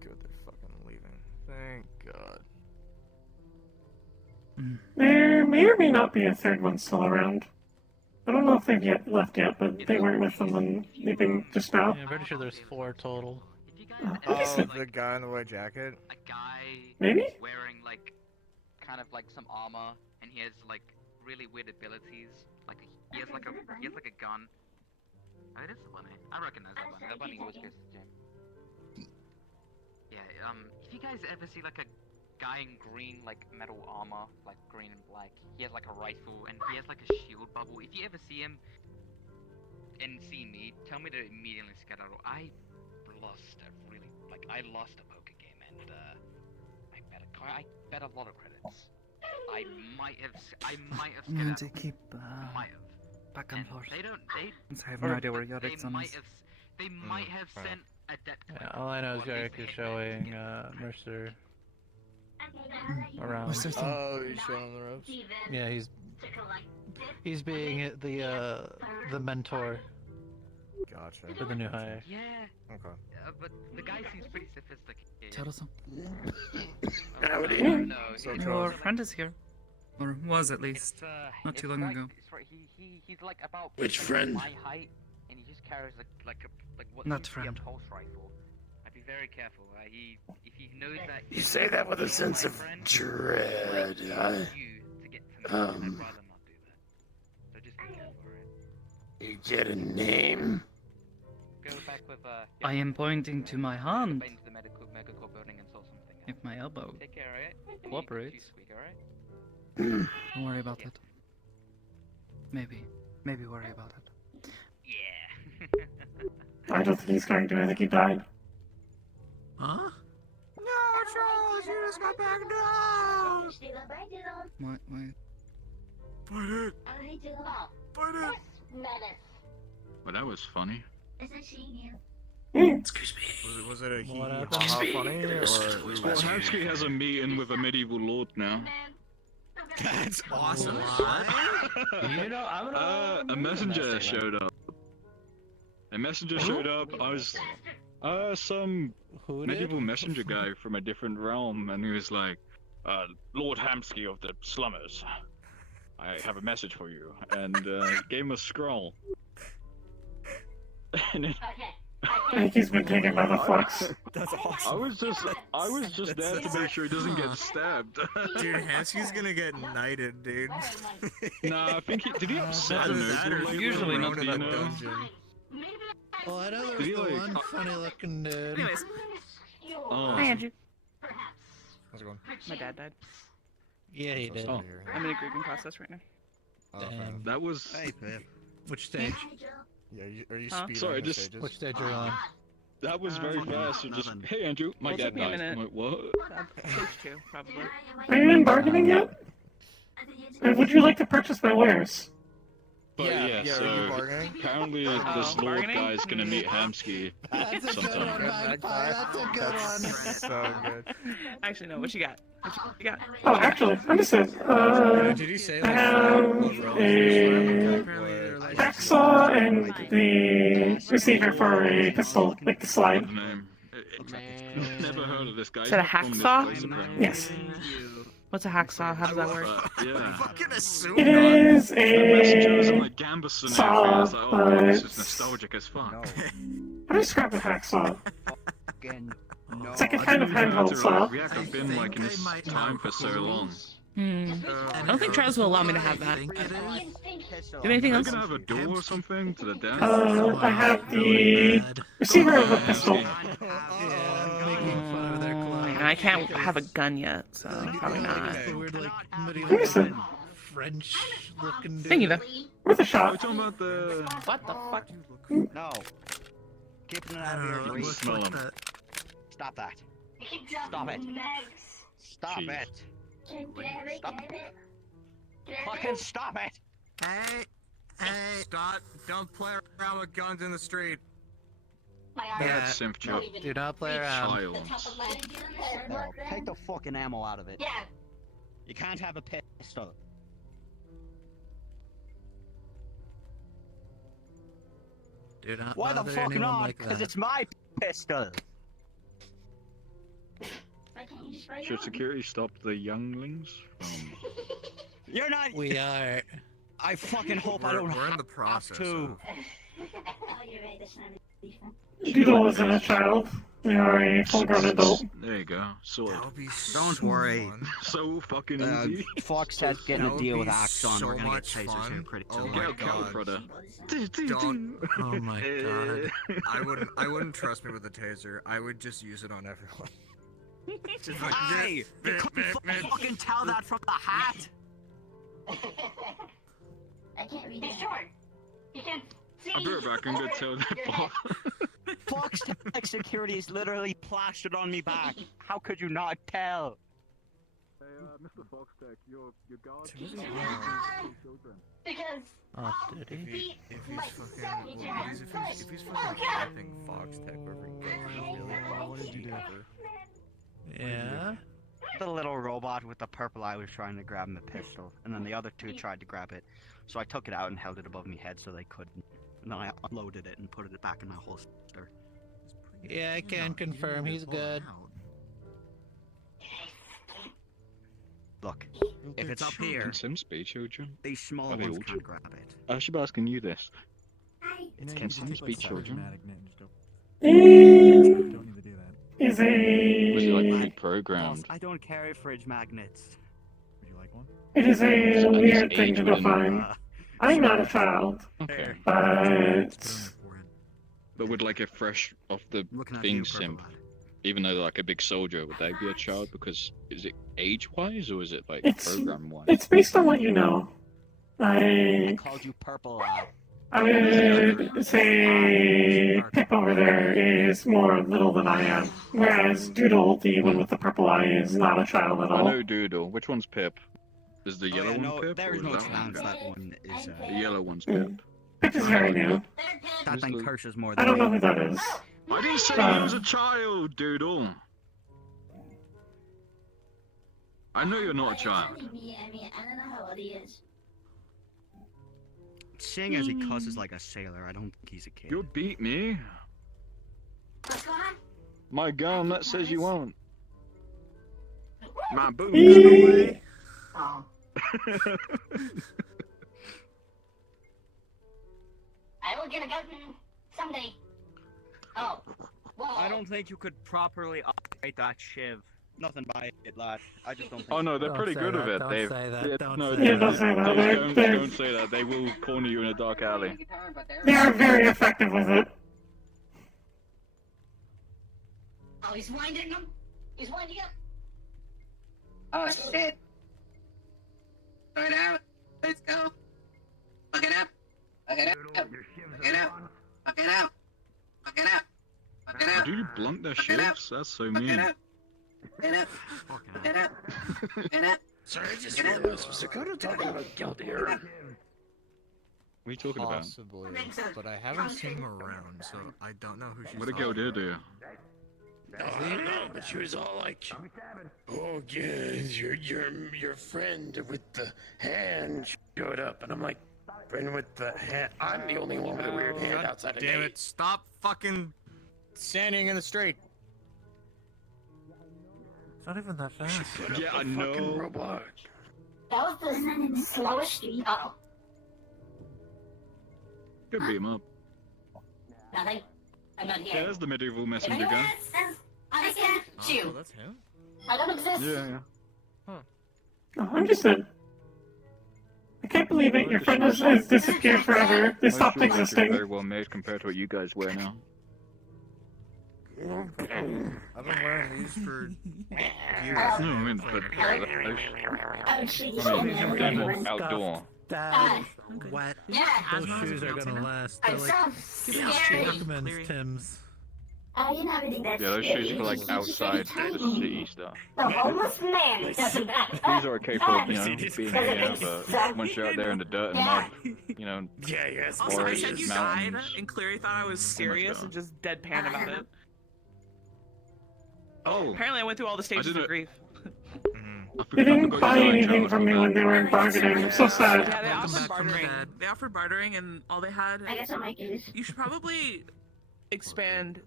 Good, they're fucking leaving. Thank God. There may or may not be a third one still around. I don't know if they've left yet, but they weren't with them when leaving just now. Yeah, I'm pretty sure there's 4 total. Oh, the guy in the white jacket? Maybe? Wearing like, kind of like some armor, and he has like really weird abilities. Like he has like a gun. Oh, it is the bunny. I recognize that bunny. That bunny always goes to the gym. Yeah. If you guys ever see like a guy in green like metal armor, like green and black, he has like a rifle and he has like a shield bubble. If you ever see him and see me, tell me to immediately skedaddle. I lost a poker game and I bet a lot of credits. I might have I'm going to skedaddled. keep Might have. back and forth. They don't. Since I have no idea where Yorickson is. They might have sent a debt. Yeah, all I know is Yorick is showing Mercer around. Oh, he's showing the ropes? Yeah, he's being the mentor. Gotcha. For the new hire. Yeah. Okay. But the guy seems pretty sophisticated. Charles-san. So Your friend is here. Or was at least. Not too long ago. He's like about Which friend? my height, and he just carries like what Not seems to be friend. a pulse rifle. I'd be very careful. If he knows that. You say that with a sense of dread, huh? I'd rather not do that. So just be careful, right? You get a name? Go back with I am pointing to my hand. into the medical building and sort something out. If my elbow Take care, alright? cooperates. Squeak, alright? Don't worry about it. Maybe worry about it. Yeah. I don't think he's going to. I think he died. Huh? No, Charles, you just got back down! What? Fight it! Fight it! Well, that was funny. Excuse me. Was it a hee What hee happened? ha ha funny, or Well, Hamsky has a meeting with a medieval lord now. That's awesome. You know, I'm gonna A messenger showed up. A messenger showed up. I was some Who did? medieval messenger guy from a different realm, and he was like, Lord Hamsky of the Slummers, I have a message for you, and gave him a scroll. And it, I think he's been taken by the flux. That's awesome. I was just there to make sure he doesn't get stabbed. Dude, Hansky's gonna get knighted, dude. Nah, I think did he upset a noble lately? Usually not Do you that know? dungeon. Well, I know Did there's he, the like- one funny looking dude. Anyways, Oh. hi Andrew. How's it going? My dad died. Yeah, he did. Oh. I'm in a grieving process right now. Oh, fair enough. That was. Hey, Pip. Which stage? Yeah, are you Huh? speeding Sorry, the just- stages? Which stage are you on? That was very fast. So just, hey Andrew, my Well, it dad took me a died. minute. I'm like, what? Stage 2, probably. Are you in bargaining yet? Would you like to purchase my wares? But Yeah, yeah, are you so bargaining? apparently this lord bargaining? guy's gonna meet Hamsky That's a good one, sometime. Magpie. That's a good one. So good. Actually, no. What you got? What you got? Oh, actually, understood. Did he say I like have overall? a Apparently they're like hacksaw and the receiver for a pistol, like the slide. Name. Never heard of this guy. Is that a He's from this hacksaw? place, apparently. Yes. What's a hacksaw? How does that work? Yeah. fucking assume It that. is The messengers and a... like Gambus and saw, everything. It's like, oh, this is but- nostalgic as fuck. How do you describe a hacksaw? No, It's like a I kind of didn't know how handheld to saw. react. I've been like in this time for so long. I don't think Travis will allow me to have that. Do you have anything Are else? you gonna have a door or something to the den? I have the receiver of a pistol. I can't have a gun yet, so probably not. Weird, like, Listen. French looking Thank you, though. With a We're shot. talking about the. What the fuck? No. Keeping it out of here, please. Smell 'em. Stop that. Stop it. Stop Jeez. it. Stop. Fucking stop it. Hey, stop! Don't play around with guns in the street. Yeah, synth job. Do not play around. Child. No, take the fucking ammo out of it. Yeah. You can't have a pistol. Do not Why the bother fuck anyone not? like Because that. it's my pistol. Should security stop the younglings from? You're not. We are. I fucking hope I don't We're in have the process. to. Doodle isn't a child. We are a full-grown adult. There you go. Sword. Don't worry. So fucking easy. Fox says getting That a would deal be with Axon. so We're gonna get much tasers fun. here pretty Oh soon. my Get a cow, god. brother. Don't. Oh my god. I wouldn't trust me with a taser. I would just use it on everyone. Just like, Hey! You couldn't fucking tell that from the hat! I can't read it. Short. You can't see. I'll be right back. I'm gonna tell that part. Fox Tech Security is literally plastered on me back. How could you not tell? Hey, Mr. Foxtech, your guard. Because. Oh, did he? if he's fucking capping Fox Tech over what did you do? Yeah. The little robot with the purple eye was trying to grab the pistol, and then the other two tried to grab it. So I took it out and held it above my head so they couldn't. And then I unloaded it and put it back in my holster. Yeah, I can confirm he's good. Look, if it's up Can here, Sim speed children? these small Are they ones all can't grab it. I should be asking you this. Can Sims be children? Is a. Was it like pre-programmed? I don't carry fridge magnets. It is a So I guess weird thing age to wouldn't- define. I'm not a child, Okay. but But would like a fresh off the Looking at thing you, purple simp, eye. even though they're like a big soldier, would they be a child? Because is it age-wise or is it like It's- program-wise? it's based on what you know. I I called you purple eye. would say Pip over there is more little than I am, whereas Doodle, the one with the purple eye, is not a child at I all. know Doodle. Which one's Pip? Is the yellow one no, Pip? there or is no that one chance Pip? that one is. The yellow one's Pip. Pip is very new. That thing curses more I than don't know me. who that is. I didn't say he was a child, Doodle. I know you're not a child. I don't know how old he is. Seeing as he cusses like a sailor, I don't think he's a kid. You'll beat me. What's going on? My gun, that says you won't. My boobs. Eee. Oh. I will get a gun someday. Oh. Whoa. I don't think you could properly operate that shiv. Nothing by it, lad. I just don't think. Oh no, so. they're pretty good with it. Don't They've, say that, yeah, don't no, say Yeah, don't say that. Don't say that. They will corner you in a dark alley. They are very effective with it. Oh, he's winding him. He's winding up. Oh shit! Throw it out. Let's go. Fuck it up. Fuck it up. Fuck it up. Fuck it up. Fuck it up. Fuck it up. Do you blunt their Fuck it up. shifts? That's so Fuck it mean. up. Fuck it up. Fuck it up. Fuck it up. Sorry, I just realized was Dakota talking about guilt here. What are you talking about? Possibly, but I haven't seen him around, so I don't know who she's What did talking girl do? I don't know, but she was all like, "Oh yeah, your friend with the hand showed up," and I'm like, "Friend with the hand? I'm the only one with a weird hand outside of Damn me." it! Stop fucking standing in the street. It's not even that fast. Yeah, I know. Robot. That was the slowest street. Uh-oh. Go beat him up. Nothing. I'm not Yeah, here. there's the medieval If messenger anyone gun. says I'm scared, you. That's him? I don't exist. Yeah. No, I'm just a... I can't believe it. Your friend has disappeared forever. They stopped Very existing. well made compared to what you guys wear now. I've been wearing these for years. No, I mean, but they're more outdoor. Wet. Yeah. Those shoes are gonna last. I'm They're like so scary. Workman's Tim's. You know everything that's Yeah, those shoes are for like outside the city stuff. The homeless man doesn't matter. These are okay for, you know, being here, but once you're out there in the dirt and mud, you know, Also, I forests, said you died, mountains. and Cleary thought I was serious and just deadpan about it. Oh. Apparently, I went through all the stages of grief. They didn't buy anything from me when they were bargaining. I'm so sad. Yeah, they offered bartering. They offered bartering, and all they had. I guess I might use. You should probably expand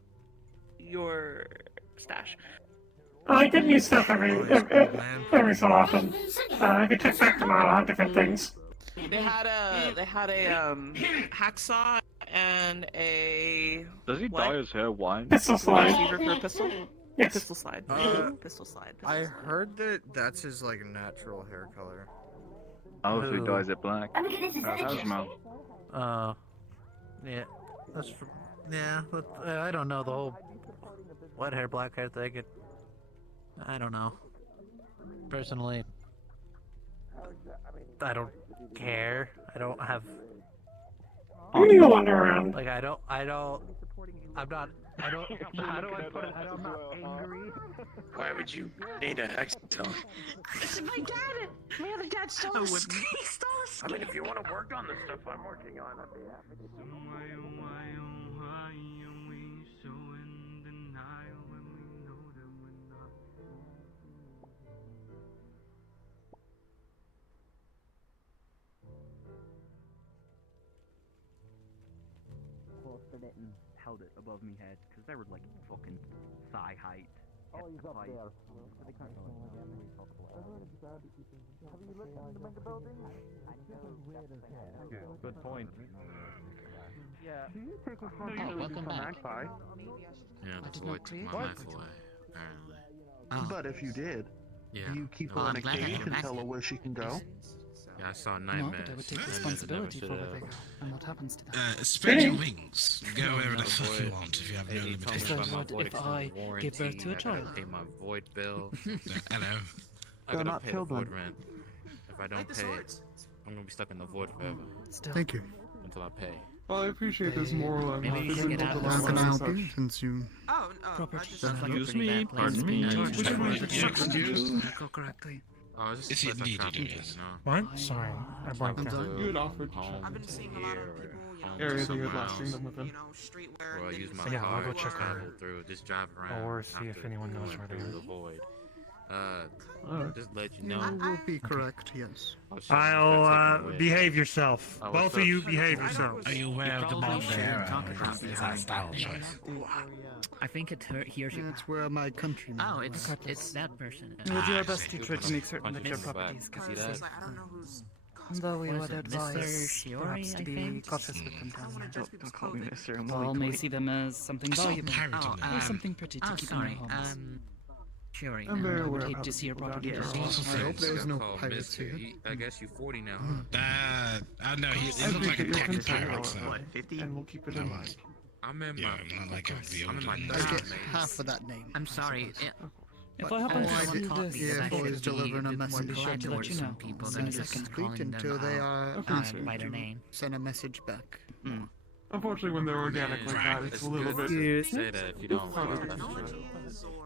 your stash. I get new stuff every so often. I could check back tomorrow. I'll have different things. They had a hacksaw and a. Does he dye his hair white? Pistol slide. Receiver for a pistol. Yes. Pistol slide. Pistol slide. I heard that that's his like natural hair color. Oh, so he dyes it black. How's Yeah, that's for, yeah. But, I don't know the whole white hair, black hair thing. I don't know. Personally, I don't care. I don't have. I'm gonna go wander around. Like I'm not. How do I put it? I'm not angry. Why would you need a hexatone? My dad, my other dad stole I us. wouldn't. He stole us. I mean, if you want to work on the stuff I'm working on, I'd be happy to. Posted it and held it above me head because they were like fucking thigh height. Oh, he's up there. They can't go in again. Have you looked in the mega building? Yeah, good point. Yeah. Do you take welcome back. Magpie? Yeah, I the did void not took create my it. life away, apparently. But if you did, Yeah. do you keep Well, her in I'm a glad that cage you're and back. tell her where she can go? Yeah, I saw No, nightmares. but I would take Nightmares responsibility never for where stood they up. go and what happens to them. Spread your wings. Go wherever the No fuck you void. want if you have no He told me limitations. about my What void if extended I give warranty, birth to a I gotta child? pay my void bill. Hello. I gotta not pay the void children. rent. If I don't pay, I'm gonna be stuck in the void forever. Still. Thank you. Until I pay. Well, I appreciate this moral and Maybe you should get out of How this can I one. help you since you... Oh, Excuse me, pardon me. correctly. Oh, is this If the you place I need traveled to, to, yes. no? What? Sorry, I blanked out. You had offered I've been seeing a lot of people, you know, areas that you had somewhere last seen else. them within. you know, streetwear. Well, I and use my things Yeah, car I'll go to check on travel it. through, just drive around. Or see if after anyone knows going where they through are. the void. Alright. Just let you know. You will be correct, yes. I'll behave yourself. Oh, Both what's of up? you behave yourself. Are you aware of the probably modern shouldn't era? talk about Is that style choice? I think it hears you. It's where my countrymen Oh, were. it's that person. We'll do our I best see. to try to make certain that your Punch him in the property is back. kept See that? safe. I don't know who's. Though we What would is it, advise Mr. Shiori, perhaps to I be think? cautious with them down here. Don't call me Mr. I'm All only may 20. see them as something saw a valuable, parrot in there. or something pretty to Oh, keep in their sorry. homes. Shiori. I'm very I would aware of hate how to see your people down property here There's are. lots of I hope things. there was no Called pirates Mr. here. I guess you're 40 now. I know he I looks like a appreciate your pack of concern, parrots though. however, and we'll keep it in mind. I'm in Yeah, my. I'm not like the I'm in my older I third get mate. half of that name. I'm I sorry. suppose. If I happen to see this, Yeah, boys delivering a I'd message. be sure to let you know. People as that soon are as I just can. Discreet until they are Okay, not sir. by their name. Send a message back. Unfortunately, when they're organic like that, it's a little bit... good to say that if you don't. Hard to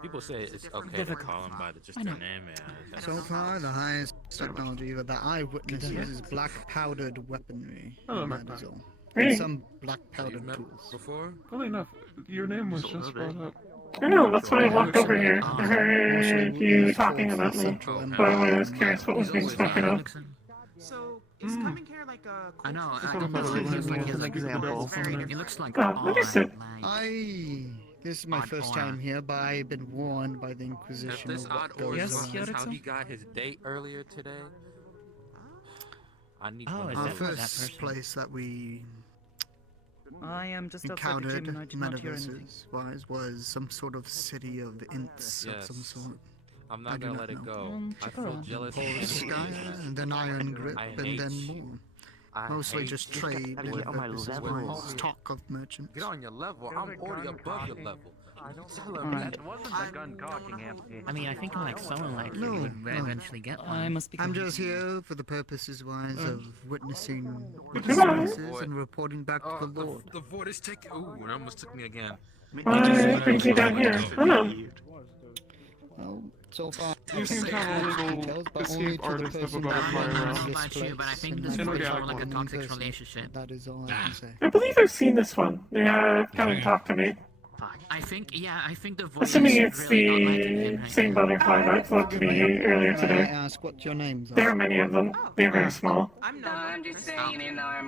People say it's okay to Difficult. call them by just I their know. name. Yeah. So far, the highest technology that I witness is black powdered weaponry. Hello, And Magpie. that is all. Hey. And some black You've powdered met tools. before? Funny enough, your name was just brought up. I know, that's why I walked over here. I heard you talking about me. But I was curious what was being spoken of. So is coming here like a? I know. Just I wanna follow it the looks like rules it's and like example. it looks like Oh, understood. This is my Odd first aura. time here, but I've been warned by the If Inquisition this of odd what aura goes Yes, on. is how Erickson? he got his date earlier today, I need Oh, one is of Our that those. that first person? place that we I am just outside the gym and I did not hear anything. Metaverses-wise was some sort of city of ints of some sort. I'm not gonna let it go. I check feel around. jealous. Skya, and then Iron Grip, and then more. Mostly just trade and purposes wise. Talk of merchants. Get on your level. I'm already above your level. Tell him Alright. that wasn't the gun cocking empty. I mean, I think like someone like No, you would no. eventually get one. I must be I'm going. just here for the purposes wise of witnessing Good experiences and reporting back to the Lord. The void is taking. Ooh, it almost took me again. Why brings you down here? I don't know. Well, so far, You seem to have a little escape artist of a butterfly I don't know around. about you, but I think this is And more organic like a one. toxic relationship. That is all I can say. I believe I've seen this one. Yeah, come and talk to me. I think the voice Assuming is it's really not liking him the right same now. butterfly that flew to me earlier May I today. ask what your names are? There are many of them. They're very small. I'm just saying in our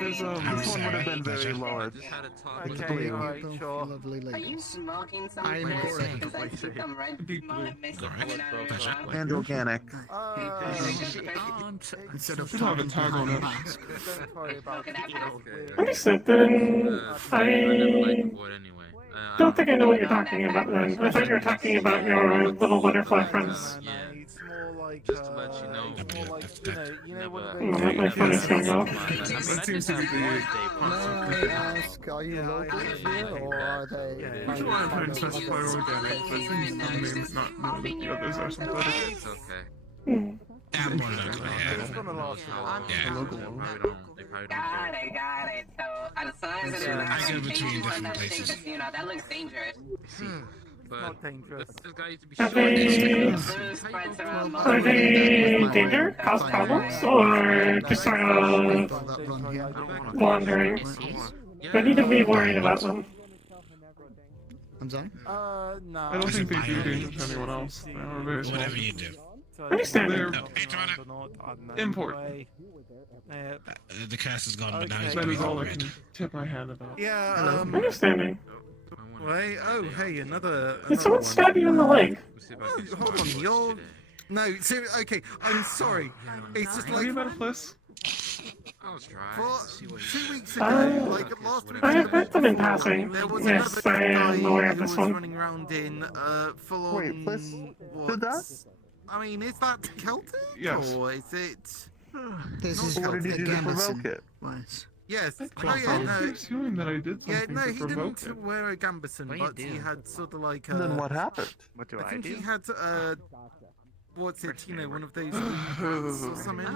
This one would have been very large. Okay, alright, sure. Lovely Are you ladies. smoking I am something? Gordon. Because I see some red mist coming out of your mouth. And organic. Instead of You don't have a talking tag on behind it. a mask. Understood, then I don't think I know what you're talking about then. I thought you were talking about your little butterfly friends. Just to let you know. That might be this one though. That seems to be the... May I ask, are you local here or are they? That's why I couldn't specify organic, but since the name's not known that the others are synthetic. It's okay. Hmm. Yeah, more than likely, yeah. The local one. Got it. So as long as it is I go between different places. you know, that looks dangerous. But this guy used to be Are short. are they danger? Cause problems? Or just sort of wandering? Do I need to be worried about them? I'm sorry? No. I don't think they do danger to anyone else. They are very small. Whatever you do. Understand. They're import. The cast is gone, but now he's That is all I red. can tip my hand about. Yeah, Understanding. Wait, oh, hey, another Did someone one. stab you in the leg? Oh, hold on, you're... No, okay, I'm sorry. It's just Are like... you about a place? I'll try. For 2 weeks ago, like last week, I have met them in passing. there was Yes, another I am aware guy of who this was one. running around in full on... Wait, Bliss did that? I mean, is that Celtic? Yes. Or is it... This is What did he do to provoke it? Wise. Yes. I Oh, yeah, no. assuming that I did Yeah, something no, to he provoke didn't it. wear a gambeson, What do you but he do? had sort of like And then what happened? What do I think he had what's it? You know, one of those bats or something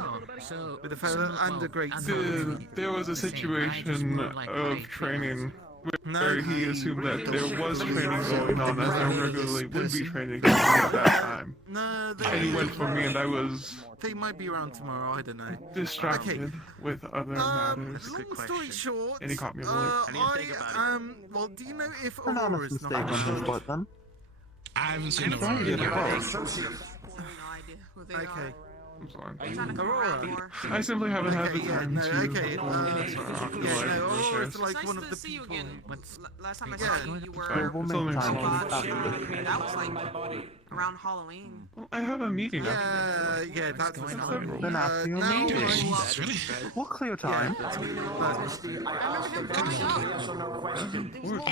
So, with a feather and a great and sword. There was a situation of training where he assumed that there was training going on as there regularly would be training going on at that time. No, And he went for me and I was they might be around tomorrow. I don't know. distracted with other matters. Long story short, And he caught me on the leg. well, do you know if An honest Aurora's mistake not on his part then. I haven't seen Trying to get him. close. okay. I'm sorry. Aurora. I simply haven't had the Okay, yeah, time no, to. okay. Occupied No, with Aurora's this. like one of the Nice to see you people. again. Last time I Yeah. saw you, you There were will It's only make time small. to stop you. that was like around Halloween. Well, I have a meeting after Yeah, that's what's on? Then after your now meeting, I'm- we'll clear time. I remember him growing up. I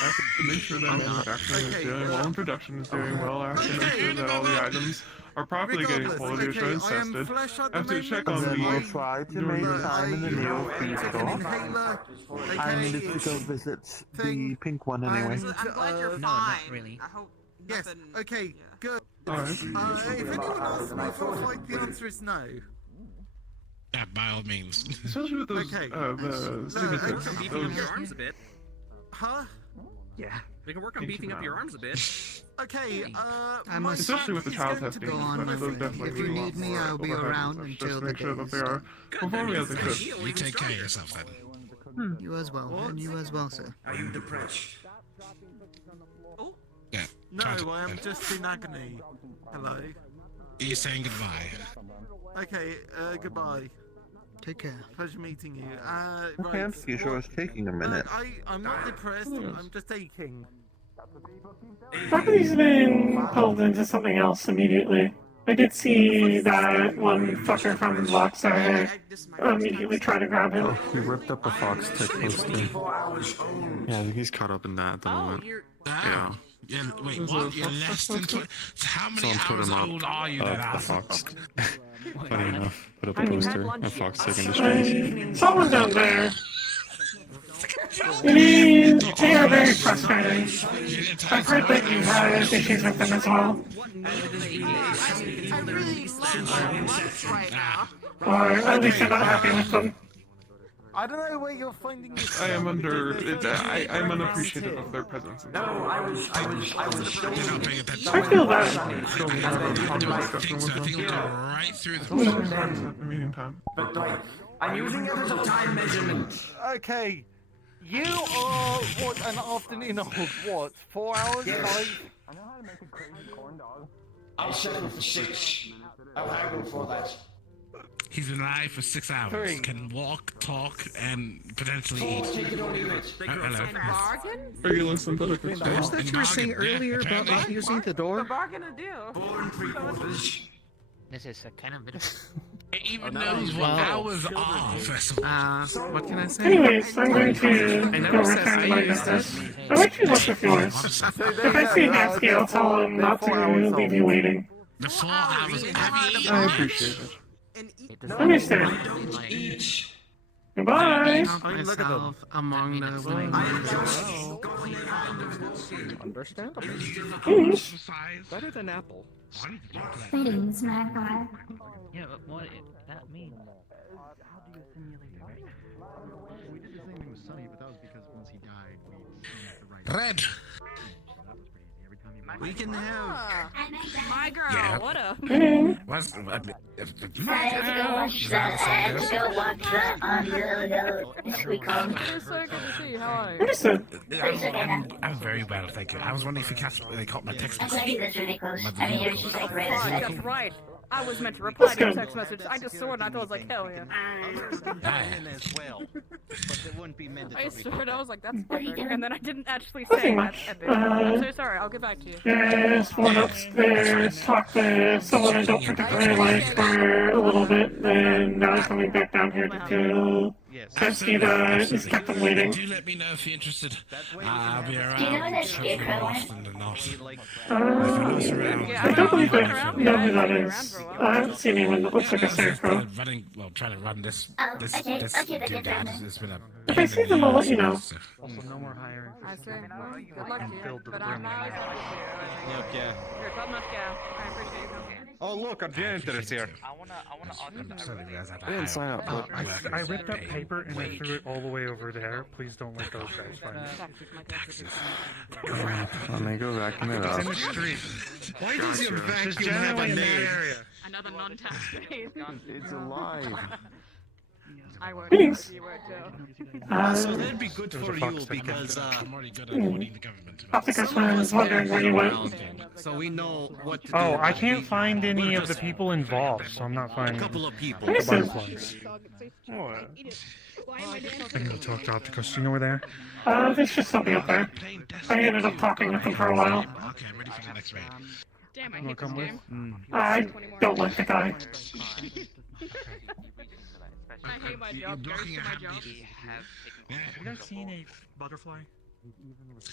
have to make sure that manufacturing is doing well and production is doing well. I have to make sure that all the items are properly getting quality assurance tested. I have to check on And then we'll the try to make time in the near future. I needed to go visit the pink one anyway. I'm glad you're no, fine. not really. I hope Yes. nothing. Okay. Good. Alright. If anyone asks me for like the answer is no. Yeah, by all means. Especially with those, Okay. the signatures. okay. Beefing up your arms a bit. Huh? Yeah. We can work on Thank you beefing for up that. your arms a bit. Okay, I my must Especially with the son child is going to testing, go on but with those it. definitely If you need a lot need me, more I'll be overhead around and such, until just to the make sure day that they is are done. performing as they should. You take care of yourself then. You as well, and you as well, sir. Are you depressed? Yeah. No, try to- I am just in agony. Hello. You're saying goodbye. Okay, goodbye. Take care. Pleasure meeting you. The Right. fancy sure is taking a minute. I'm not depressed, I'm just aching. Property's been pulled into something else immediately. I did see that one fucker from Rockstar immediately try to grab him. He ripped up a Fox Tech poster. Yeah, I think he's caught up in that at the moment. Yeah. Yeah, wait, what? You're less than 20? How many Someone put hours him old up are you of then, the Alpha? Fox. Funny enough, put up a poster of Fox Tech Industries. Someone down there. They are very frustrating. I've heard that you've had issues with them as well. Or at least you're not happy with them. I don't know where you're finding this. I am I'm unappreciative of their presence. No, I was I feel that. Right through the meeting time. But like, I'm using it as a time measurement. Okay. You are what an afternoon old what? 4 hours? Yes. 5? I know how to make a crazy corn dog. I'll settle for 6. I'll haggle for that. He's been alive for 6 hours. 3. Can walk, talk, and potentially 4, eat. take it or leave it. Hello. Regular synthetic. What was that you were saying earlier about not using the door? Bargain a deal. 4 3/4. This is a kind of bit of... It even knows what hours are, first of all. What can I say? Anyways, I'm going to go return to my business. I'll let you look with yours. If I see Hatsky, I'll tell him not to leave you waiting. The 4 hours have you eaten? I appreciate it. Understand. Goodbye. Myself among the Understandable. Better than Apple. Greetings, Magpie. Yeah, but what that means? How do you simulate it? We did the same thing with Sunny, but that was because once he died, we the right. Red. We can have my girl. Yeah. What up? What's I have to go watch that. I have to go watch that on the weekend. It's so good to see you. How are you? Understood. I'm very well, thank you. I was wondering if you caught my text I message. think that's really close. I mean, you're just like right Right, at that's right. I was meant to reply to your text message. I just saw it and I thought I was like, hell yeah. as well, but it wouldn't be mandatory. I swear, I was like, that's What are you epic. doing? And then I didn't actually Nothing say much. that's epic. I'm so sorry. I'll get back to you. Just went upstairs, talked to someone I don't particularly like for a little bit, then now I'm coming back down here to kill Hatsky that is kept him waiting. Do let me know if you're interested. I'll be around. Do you know where that scarecrow went? Often than not. I don't believe I know who that is. I haven't seen anyone that looks like a scarecrow. Trying to run this Okay, this okay, that's dude good down. then. It's been a If I see them, I'll let you know. Also, no more hiring. I see. Well, good luck to you. Filled to the But I'm brim. not as happy for you. Look, yeah. You're a top-notch gal. I appreciate you. Oh, look, our janitor is here. I wanna I didn't sign up. But I ripped up paper and I threw it all the way over there. Please don't let those guys find it. let me go vacuum it It's up. in the street. Why does your There's vacuum have generally a in that name? area. Another non-tax space. It's alive. I work. Thanks. You work too. So that'd be good for you because I'm already good at avoiding the government. I think I was wondering where you went. so we know what to do. Oh, I can't find any of the people involved, so I'm not finding A couple of people. the butterflies. What? I'm gonna talk to Opticus. Do you know where they are? There's just something up there. I ended up talking with him for a while. Okay, I'm ready for the next raid. Damn, I You wanna hate this come with? game. I don't like the guy. I hate my You're job. blocking Goes a to my job. Have you guys seen a butterfly?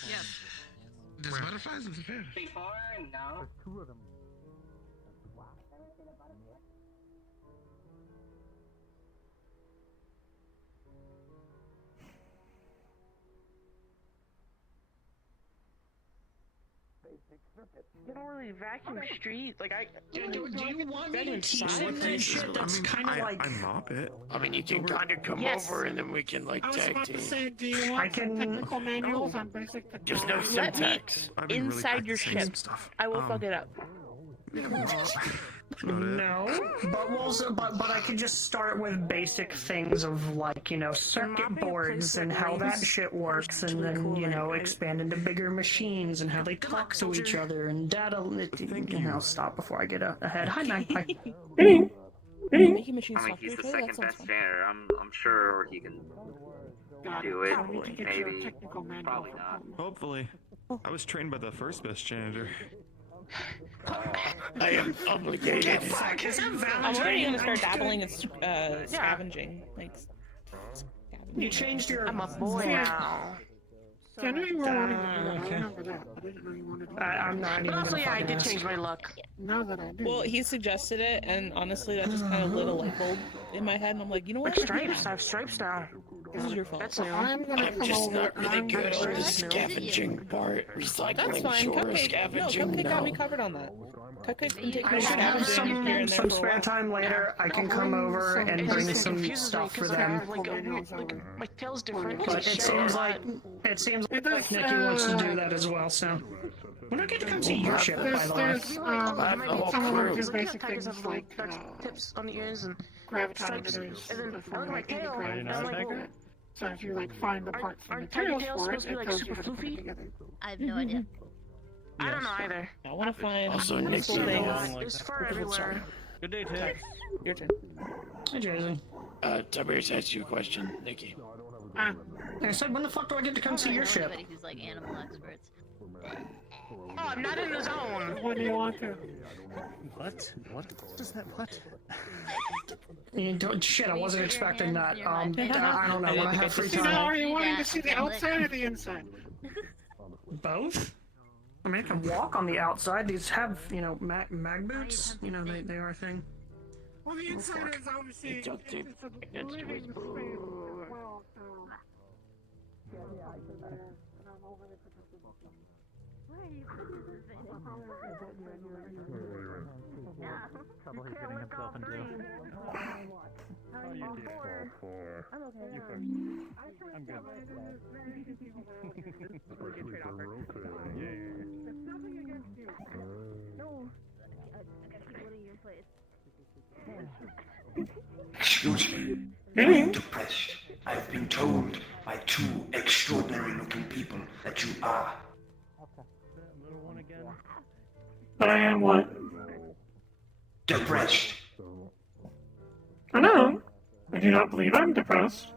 Yes. There's butterflies in the fair. No. Two of them. You don't really vacuum streets. Like Do you want me to teach with that shit? That's kind of like. I mop it. I mean, you can kind of come over and then we can like tag team. do you want technical manuals on basic There's no syntax. inside your ship? I will fuck it up. No, but I could just start with basic things of like, you know, circuit boards and how that shit works, and then, you know, expand into bigger machines and how they talk to each other and data. You know, stop before I get ahead. Hi, Magpie. Hey. I mean, he's the second best janitor. I'm sure he can do it. Maybe. Probably not. Hopefully. I was trained by the first best janitor. I am obligated. Fuck, is that I'm Valentine? already gonna start dabbling in scavenging. Like, You changed your. I'm a boy now. I know you were wanting to do that. I remember that. I didn't know you wanted to do that. I'm not even. But also, gonna yeah, I fucking did ask. change my look. Now that I do. Well, he suggested it, and honestly, that just kind of lit a light bulb in my head, and I'm like, you know what? Like stripes? I have stripes now. This is your fault. That's new. I'm just not really good on the scavenging part. That's Recycling, fine. sure. Cupcake, no, Scavenging, Cupcake got me no. covered on that. Cupcake can take I me should have scavenging here and there some for a spare while. time later. I can come over and bring some confuses me stuff for 'cause I them. have, like, a weird, like, my tail's different. But But it seems like Nikki wants to do that as well. So when I get to come see your ship, by the way. There's someone who does basic Tigers things have like tips on the ears and graviton stripes, emitters and then before I look at my like tail, any and I'm like, well, So if you like find the parts and aren't tiger materials tails for it, supposed to be it like tells you super how to put it floofy? together. I have no idea. I don't know either. I want to find Also, cool Nikki, things. There's fur everywhere. Good day, Tex. Your turn. Hey, Jason. Tiberius asked you a question, Nikki. I said, when the fuck do I get to come see your ship? Anybody who's like animal experts. Oh, I'm not in the zone. What do you want to? What? What does that? What? Shit, I wasn't expecting that. I don't know. When I have free See, now, are time. you wanting to see the outside or the inside? Both? I mean, I can walk on the outside. These have, mag boots. They are a thing. Well, the inside is obviously. Trouble he's getting himself into. I'm okay. You first. I'm good. Especially for rotating. There's nothing against you. No. I gotta keep putting you in place. Excuse me. I'm depressed. I've been told by two extraordinary looking people that you are. But I am what? Depressed. I know. I do not believe I'm depressed.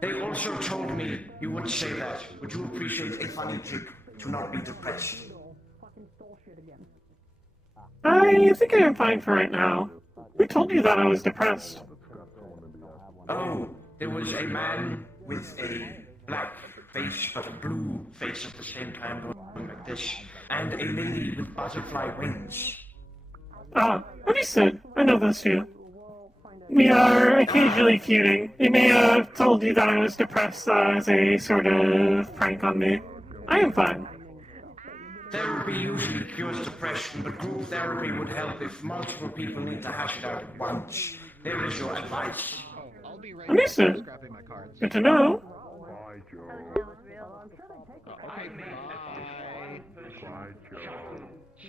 They also told me you would say that. Would you appreciate a funny trick to not be depressed? I think I am fine for right now. We told you that I was depressed. Oh, there was a man with a black face but a blue face at the same time going like this, and a lady with butterfly wings. Understood. I know those two. We are occasionally feuding. They may have told you that I was depressed as a sort of prank on me. I am fine. Therapy usually cures depression, but group therapy would help if multiple people need to hash it out at once. There is your advice. Understood. Good to know. Bye, Joe.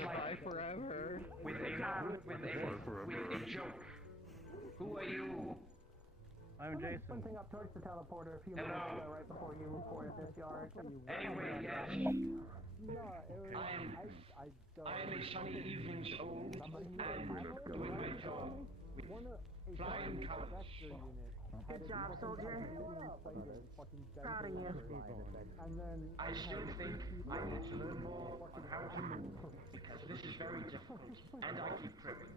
Bye forever. With a joke. Who are you? I'm Jason. Something up towards the teleporter a few minutes ago, right before you reported this yard. Anyway, yes. I am a sunny evening's old and doing my job with flying colors. Good job, soldier. Proud of you. I still think I need to learn more on how to move, because this is very difficult, and I keep tripping.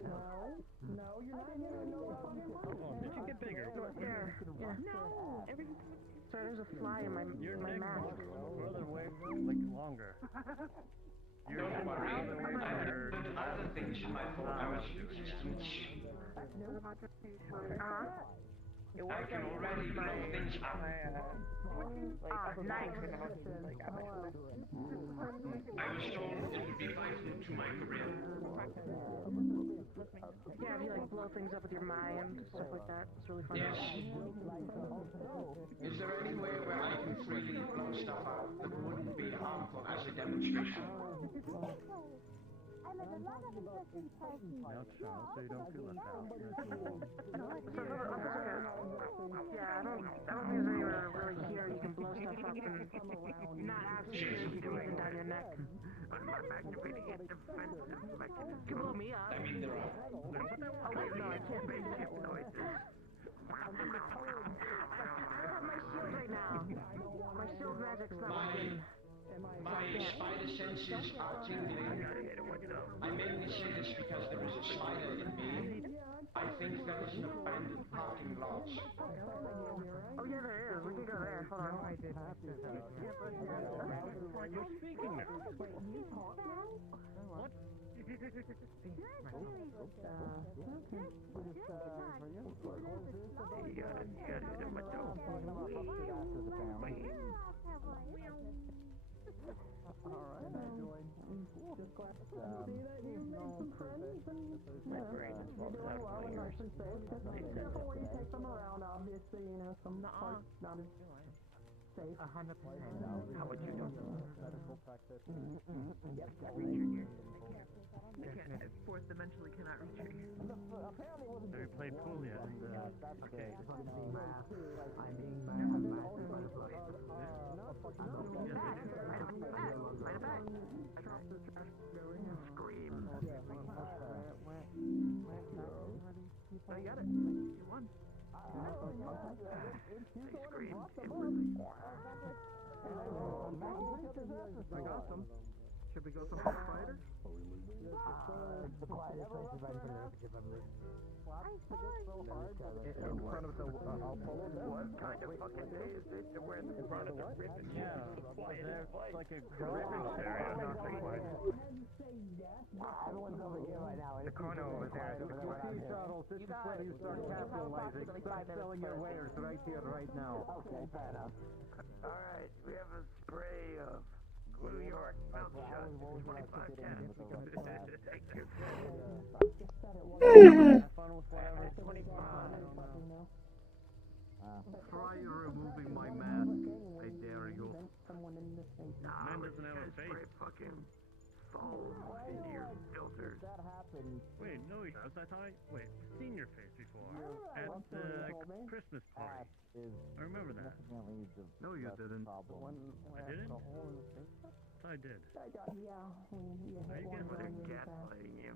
No, you're not even You should get bigger. there. Yeah. No. Sorry, there's a fly in my mask. Further away, like longer. You're Other things in my 4 hours of existence. I can already blow things up. Nice. I was told it would be vital to my career. Yeah, if you blow things up with your mind, stuff like that. It's really fun. Yes. Is there any way where I can freely blow stuff up that wouldn't be harmful as a demonstration? Now, Charles, so you don't feel left out. Yeah, I don't think there's anywhere really here you can blow stuff up and not have security breathing down your neck. You can blow me up. I mean, there are. Oh wait, no, I can't make noises. I have my shield right now. My shield magic's not working. My senses are tingling. I mainly say this because there is a slider in me. I think there is an abandoned parking lot. Oh yeah, there is. We can go there. Hold on. You're speaking now. Wait, you talk now? What? Careful where you take them around, obviously, you know, some parts not as safe. 100%. How would you do? Medical practitioner. Yes, Fourth dimensionally cannot reach her ears. Have you played pool yet? Okay. Scream. I got it. You won. Scream. I got them. Should we go somewhere quieter? The quietest place is right in front of the In front of the Apollo there? What kind of fucking day is it to wear in front of the ribbon? Yeah, it's like a ribbon area, not the quiet. Everyone's over here right now. The corner over there. You see, Charles, this is where you start capitalizing. Start selling your wares right here, right now. Okay, fair enough. Alright, we have a spray of New York mouth shot. 25 cans. Thank you. Have fun with whatever. 25. Try removing my mask. I dare you. Man doesn't have a face. Fucking foam into your filters. Wait, no, he does. I thought. Wait, I've seen your face before at the Christmas party. I remember that. No, you didn't. I didn't. I did. Are you gaslighting you?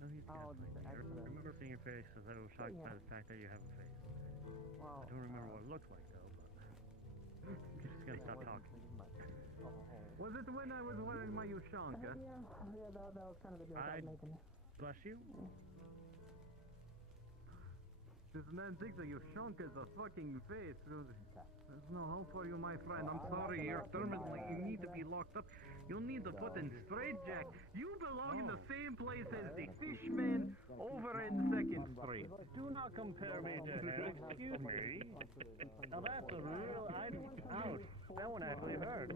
No, he's gaslighting. I remember seeing your face because I was shocked by the fact that you have a face. I don't remember what it looked like though, but I'm just gonna stop talking. Was it when I was wearing my Ushanka? Yeah, that was kind of the joke I was making. Bless you. This man thinks that Ushanka is a fucking face. There's no hope for you, my friend. I'm sorry, you're terminally. You need to be locked up. You'll need to put in straitjacket. You belong in the same place as the Fishman over in 2nd Street. Do not compare me to him. Excuse me. Now that's a real. Ouch. That one actually hurt.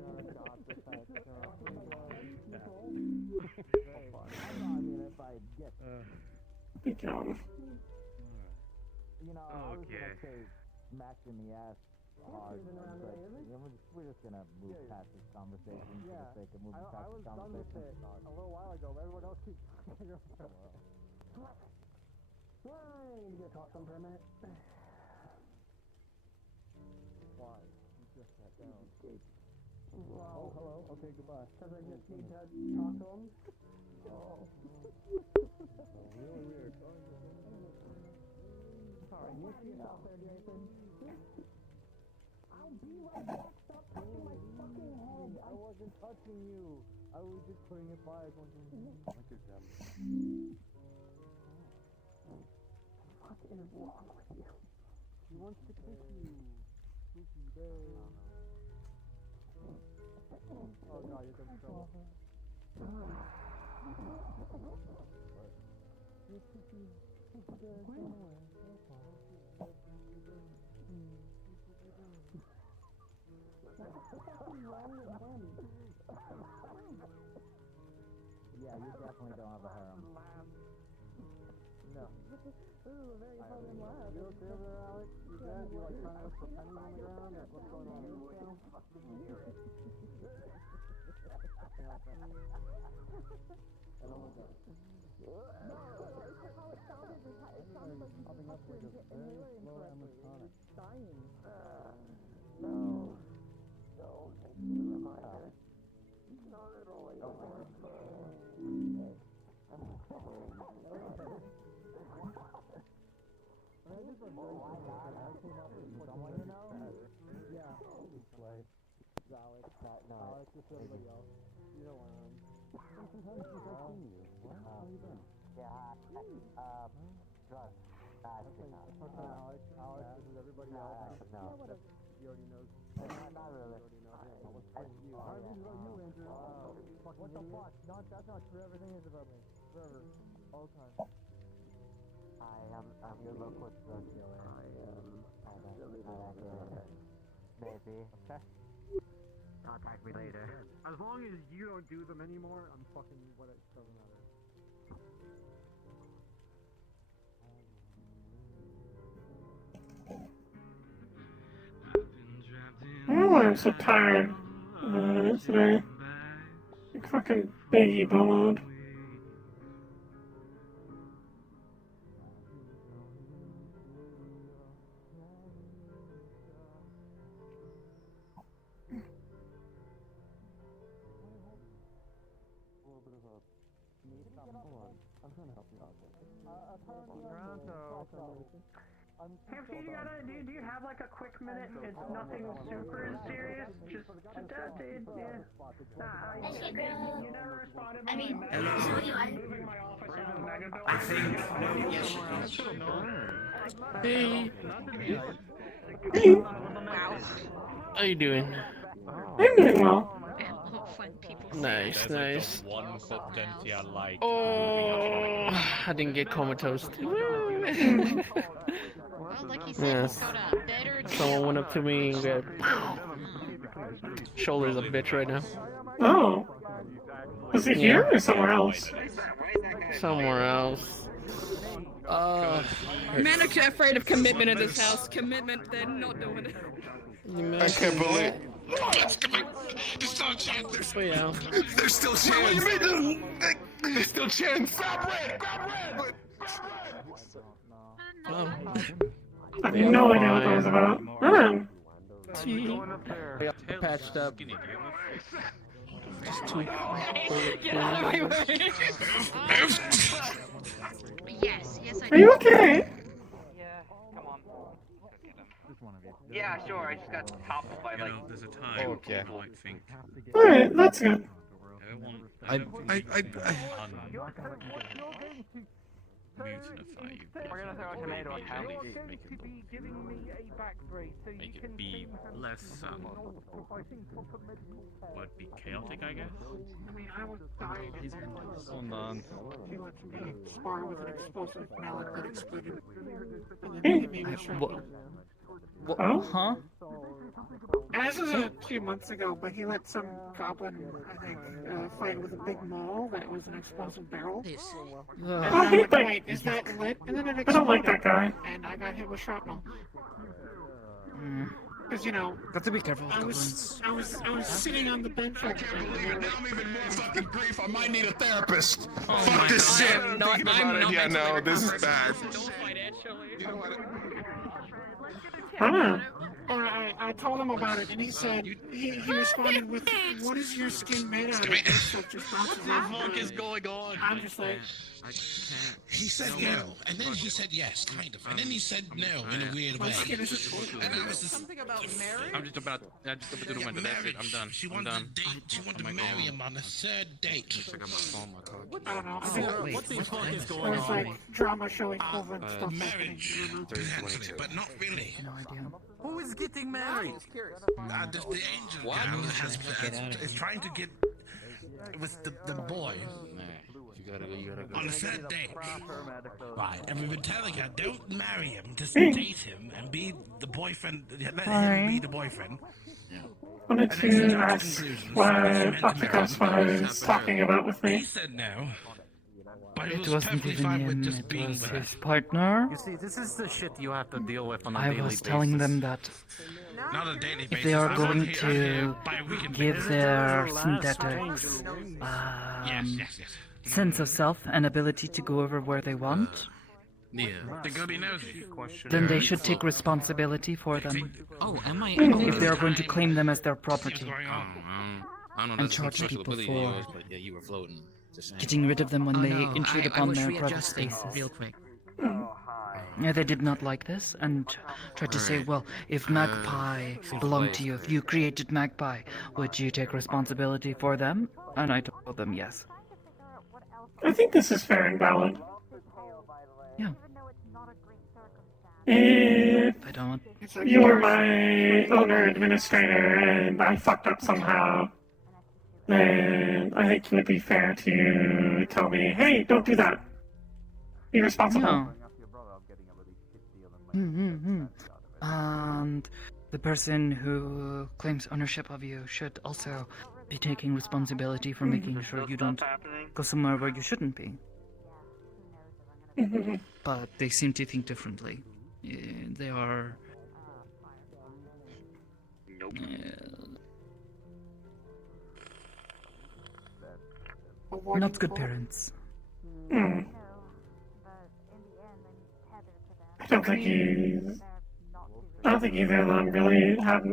Be gone. You know, I was gonna say smack in the ass hard, but we're just gonna move past this conversation for the sake of moving past this conversation. A little while ago, but everyone else keeps talking about it. I need to go talk to him for a minute. Why? You just sat down. Well, hello. Okay, goodbye. Because I just need to talk to him. Really weird. Sorry, you see yourself there, Jason. I'll be right back. Stop touching my fucking head. I wasn't touching you. I was just putting it by like a gem. What is wrong with you? He wants to kiss you. Spooky day. Oh god, you're done trouble. You're kissing. Yeah, you definitely don't have a harem. No. Ooh, a very fun laugh. You okay over there, Alex? You good? You like trying to look for pennies on the ground? Like what's going on in this town? I don't look up. Popping up like a very slow animatronic. Dying. No. Thanks for the reminder. Not at all. Someone you know? Yeah. Alex, not Alex, just everybody else. Yeah. What the fuck? No, that's not true. Everything is about me. Forever. All the time. I'm your local drug dealer. Maybe. Okay. Contact me later. As long as you don't do them anymore, I'm fucking what it doesn't matter. Oh, I'm so tired today. Like fucking baggy mode. I'm trying to help you out. Hey, do you have like a quick minute? It's nothing super serious. Just you never responded. I mean, I think no, yes, Hey. Wow. How you doing? I'm doing well. Nice, nice. One cup empty I like. Oh, I didn't get comatose. Yes. Someone went up to me and got shoulders a bitch right now. Oh. Is he here or somewhere else? Somewhere else. Men are afraid of commitment in this house. Commitment, they're not doing it. I can't believe. There's still a chance. Yeah. There's still a chance. There's still a chance. Grab red. I have no idea what that was about. Patched up. Just two. Get out of my way. Yes, I Are you okay? Yeah, sure. I just got toppled by like. There's a time. Okay. People might think. Alright, that's good. I mutinify you. We're gonna throw a tomato at him. Make it, Giving me a back brace so you make can it be less what be chaotic, I guess. I mean, I was dying. Hold on. He lets me spar with an explosive mallet that exploded. And then hit me with shrapnel. Oh? Huh? And this was a few months ago, but he let some goblin, I think, fight with a big maul that was an explosive barrel. And I'm like, wait, is that lit? And then it exploded. I don't like that guy. And I got hit with shrapnel. Because, you know, got to be careful. I was sitting on the bench. I'm even more fucking grief. I might need a therapist. Fuck this shit. Thinking about it. Yeah, no, this is bad. You know what? I told him about it, and he said, he responded with, what is your skin made out of? Such responses. What the fuck is going on? I'm just like, he said no, and then he said yes, kind of, and then he said no in a weird way. And I was just Something about marriage? I'm just about to do the window. That's it. I'm done. She wanted to date. She wanted to marry him on the third date. I don't know. What the fuck is going on? It was like drama showing over and stuff. Marriage, but not really. No idea. Who is getting married? The angel girl is trying to get with the boy. You gotta go. On the third date. Right, and we've been telling her, don't marry him, just date him and be the boyfriend, let him be the boyfriend. Wanted to ask what Dr. Gaspar is talking about with me. He said no. But It wasn't even him, it was his partner. You see, this is the shit you have to deal with on a I daily was basis. telling them that not a daily if basis. they are I'm going here to by a weekend give basis. their synthetics Yes. sense of self and ability to go over where they want, Yeah. They're gonna be nosy. then they should take responsibility for them. Oh, am I? If they are going to claim them as their property I don't know. and charge people for but yeah, you were floating. Just getting rid of them when they no, intrude I upon was their private readjusting spaces. real quick. Yeah, they did not like this and tried to say, well, if Magpie belonged to you, if you created Magpie, would you take responsibility for them? And I told them yes. I think this is fair and valid. Yeah. If I don't. you were my owner administrator and I fucked up somehow, then I think it would be fair to tell me, hey, don't do that. Be responsible. No. And the person who claims ownership of you should also be taking responsibility for making sure you don't go somewhere where you shouldn't be. But they seem to think differently. They are... not good parents. I don't think either of them really have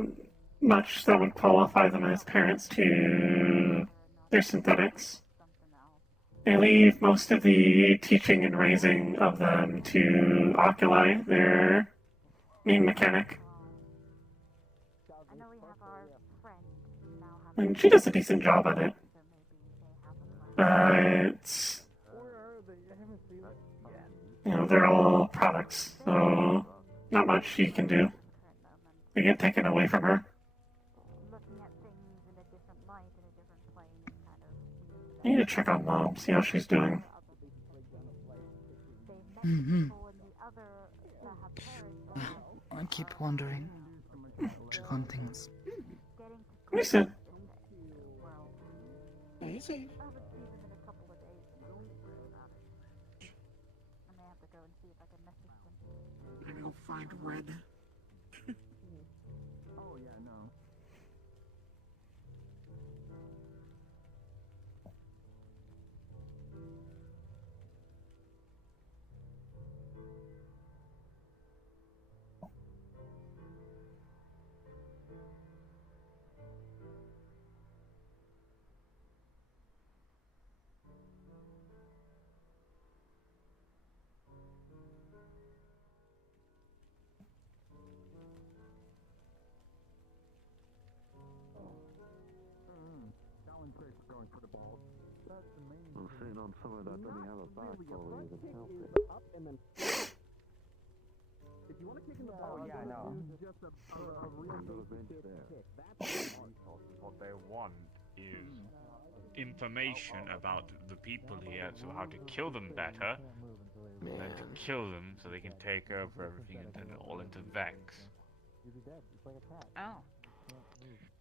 much that would qualify them as parents to their synthetics. They leave most of the teaching and raising of them to Oculi, their main mechanic. And she does a decent job at it. But, they're all products, so not much she can do. They get taken away from her. I need to check on Mom, see how she's doing. I keep wondering. Check on things. Listen. Easy. I'm gonna find Red. Oh, yeah, no. I'm sitting on somewhere that doesn't have a backbone is healthy. If you want to kick in the ball, ball, yeah, I know. Just a real kick. What they want is information about the people here, so how to kill them better, and to kill them so they can take over everything and turn it all into Vex. Oh.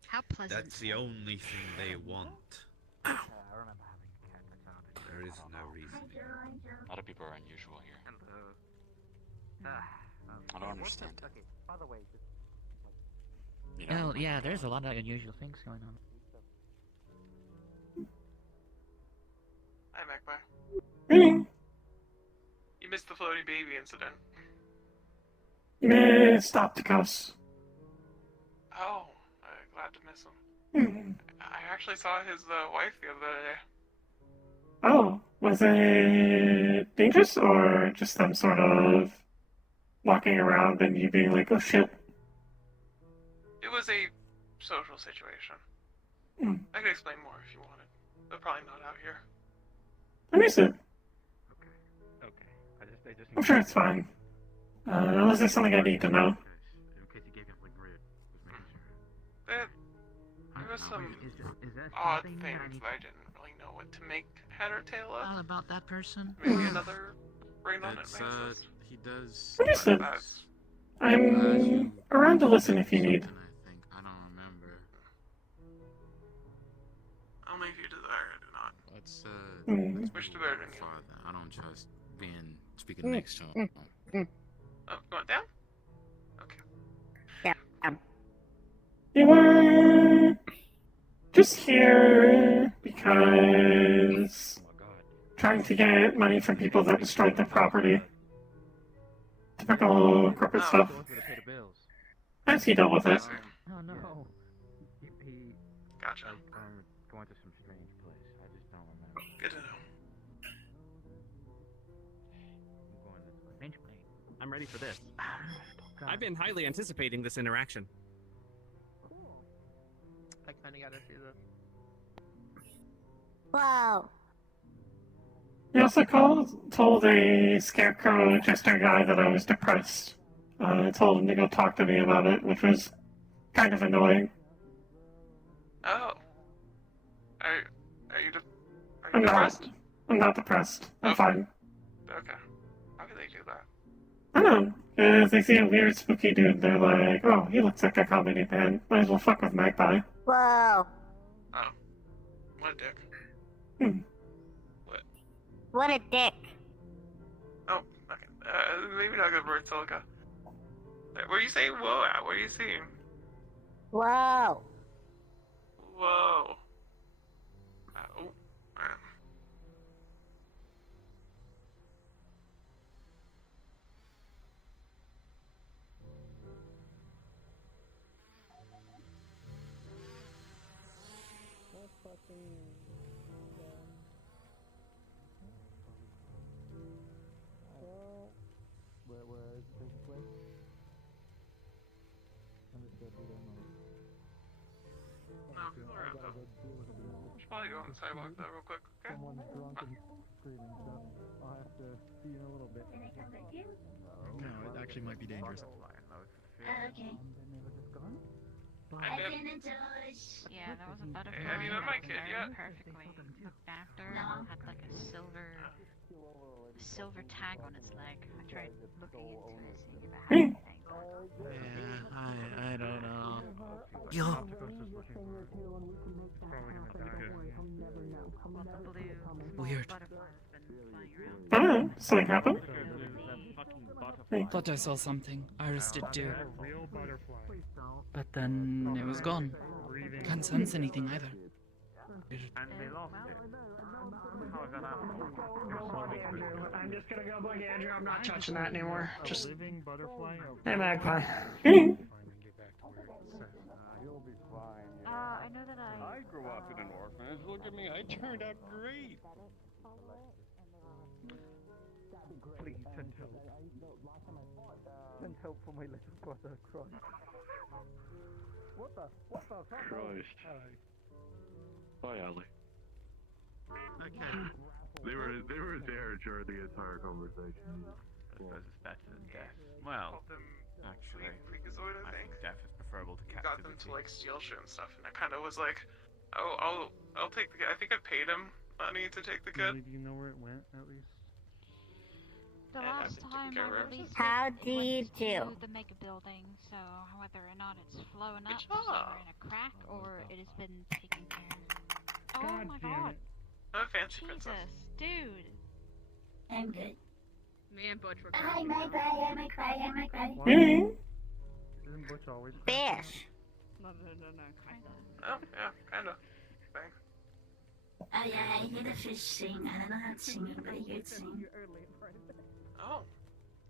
How pleasant. That's the only thing they want. There is no reason. A lot of people are unusual here. I don't understand it. You know, Well, yeah, there's a lot of unusual things going on. Hi, Magpie. Greeting. You missed the floating baby incident. Missed Opticos. Oh, glad to miss him. Hmm. I actually saw his wife the other day. Oh, was it dangerous or just them sort of walking around and you being like, oh shit? It was a social situation. I could explain more if you wanted, but probably not out here. Understood. Okay. I'm sure it's fine. Unless there's something I need to know. In case you gave him like red. There was some odd things that I didn't really know what to make head or tail of. All about that person? Maybe another brain on it That's, basis. he does... Understood. I'm around to listen if you need. I don't remember. Only if you desire it or not. Let's, Wish to bear it in you. farther. I don't trust speaking next to him. Oh, going down? You were just here because trying to get money from people that destroyed their property. Typical corporate stuff. As he dealt with it. Oh no. Gotcha. Going to some strange place. I just don't remember. Good to know. I'm going this way. Strange place. I'm ready for this. I've been highly anticipating this interaction. I kinda gotta see this. Wow. He also told a scarecrow jester guy that I was depressed. I told him to go talk to me about it, which was kind of annoying. Oh. Are you I'm depressed? not. I'm not depressed. I'm fine. Okay. How can they do that? I don't know. If they see a weird, spooky dude, they're like, oh, he looks like a comedy man. Might as well fuck with Magpie. Whoa. Oh. What a dick. Hmm. What a dick. Oh, okay. Maybe not good word, Silica. What are you saying? Whoa, what are you seeing? Whoa. Whoa. Oh. Where is it taking place? Understood, we don't know. No, still around though. Should probably go on the sidewalk though, real quick, okay? Someone's drunk and screaming, so I'll have to see you in a little bit. Can I come with you? No, it actually might be dangerous. Okay. I did. Yeah, that was a butterfly. Hey, have you met my kid yet? Perfectly looked after. Had like a silver tag on its leg. I tried looking into it, seeing if it had anything. Yeah, I don't know. Yo. Weird. Oh, something happened? Thought I saw something. Iris did too. But then it was gone. Can't sense anything either. And they lost it. How is that happening? I'm just gonna go bug Andrew. I'm not touching that anymore. Just. Living butterfly? Hey, Magpie. You'll be fine. I know that I grew up in an orphanage. Look at me. I turned out great. Please send help. Send help for my little brother, Christ. What the fuck? Christ. Bye, Allie. Okay. They were there during the entire conversation. I suppose it's better than death. Well, actually, Freakazoid, I think. death is preferable to He captivity. got them to like steal shit and stuff, and I kind of was like, oh, I'll take the kid. I think I paid him money to take the kid. Do you know where it went, at least? The last time I released How it, do you went do? to the mega building, so whether or not it's flowing up somewhere in a crack or it has been taken care of. Oh my god. I'm a fancy Jesus, princess. dude. I'm good. Me and Butch were Hi, Magpie. Isn't Butch always Fish. No, kinda. Oh, yeah, kinda. Thanks. Oh yeah, I hear the fish sing. I don't know how to sing it, but I hear it sing. Oh.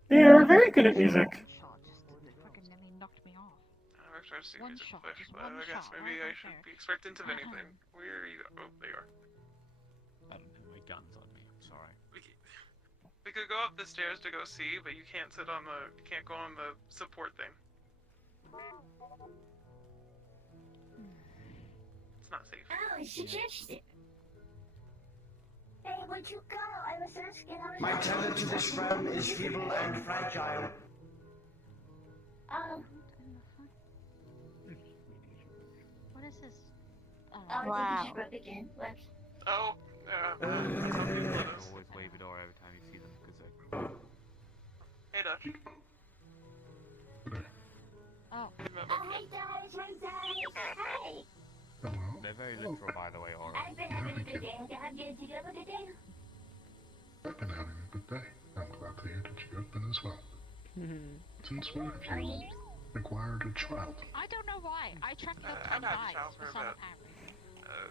They are very good at music. Fucking nearly knocked me off. I never tried to see One musical shot, fish, just but one I guess shot, maybe right I should there. be expectant of anything. Where are you? Oh, there you are. I don't have my guns on me. I'm sorry. We could go up the stairs to go see, but you can't sit on the. You can't go on the support thing. It's not safe. Oh, it's suggested. Hey, where'd you go? I was asking. My tether to this realm is feeble and fragile. Oh. What is this? Oh, wow. Just broke again. Whoops. Oh, yeah. Always wave it or every time you see them because they. Hey, Dutch. Oh. Hey, guys. Hey. They're very literal, by the way, Aura. I've been having a good day. Did you have a good day? I've been having a good day. I'm glad to hear that you have been as well. Since when have you acquired a child? I don't know why. I tracked up 10 I've had a guys child for for some about, apparent reason.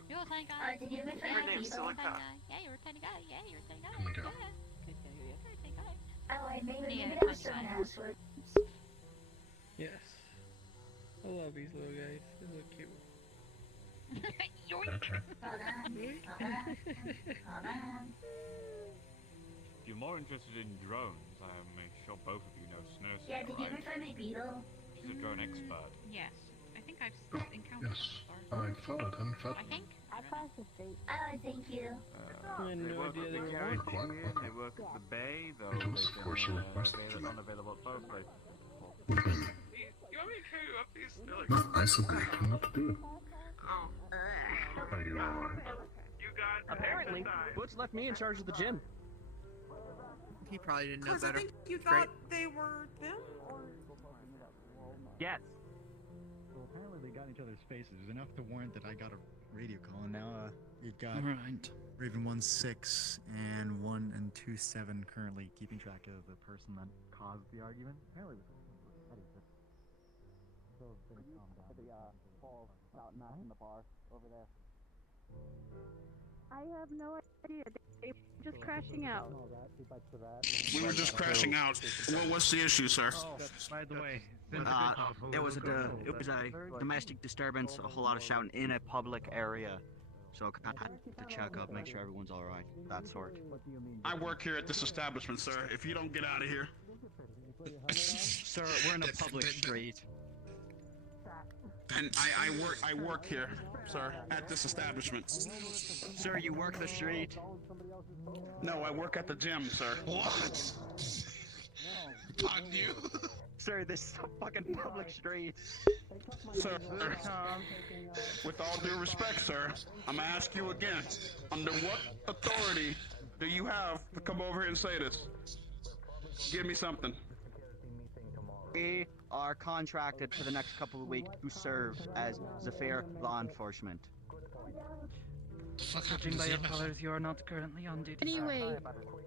You're a tiny guy. Did you ever find Her name's You're a tiny Silica. guy. Yeah, you're a tiny guy. Yeah, you're a tiny guy. Oh my God. Yeah. Good guy. You're a tiny guy. Oh, I maybe Yeah, that was tiny someone guy. else. Yes. I love these little guys. They look cute. Hold on. If you're more interested in drones, I may sure both of you know Snursa. Yeah, did you ever find my beetle? She's a drone expert. Yes. I think I've encountered Yes, I thought it. In fact, I think. Oh, thank you. They work at the garage here, they work at the bay, though they Because, of course, you requested for that. unavailable at both places. What do you mean? You want me to carry you up these stairs? No, I said that you came up to do it. Oh. Are you alright? You guys Apparently, Butch left me in charge of the gym. He probably didn't know Because I better. think you thought they were them? Yes. Well, apparently they got in each other's faces. It was enough to warrant that I got a radio call, and now you've got Right. Raven 1-6 and 1 and 2-7 currently keeping track of the person that caused the argument. Apparently, out knocking the bar over there. I have no idea. They were just crashing out. We were just crashing out. Well, what's the issue, sir? By the way, it was a domestic disturbance, a whole lot of shouting in a public area. So I had to check up, make sure everyone's all right, that sort. I work here at this establishment, sir. If you don't get out of here. Sir, we're in a public street. And I work here, sir, at this establishment. Sir, you work the street? No, I work at the gym, sir. What? Pardon you? Sir, this is a fucking public street. Sir, with all due respect, sir, I'm gonna ask you again. Under what authority do you have to come over here and say this? Give me something. We are contracted for the next couple of weeks to serve as Zephyr law enforcement. Judging by your colors, you are not currently on duty.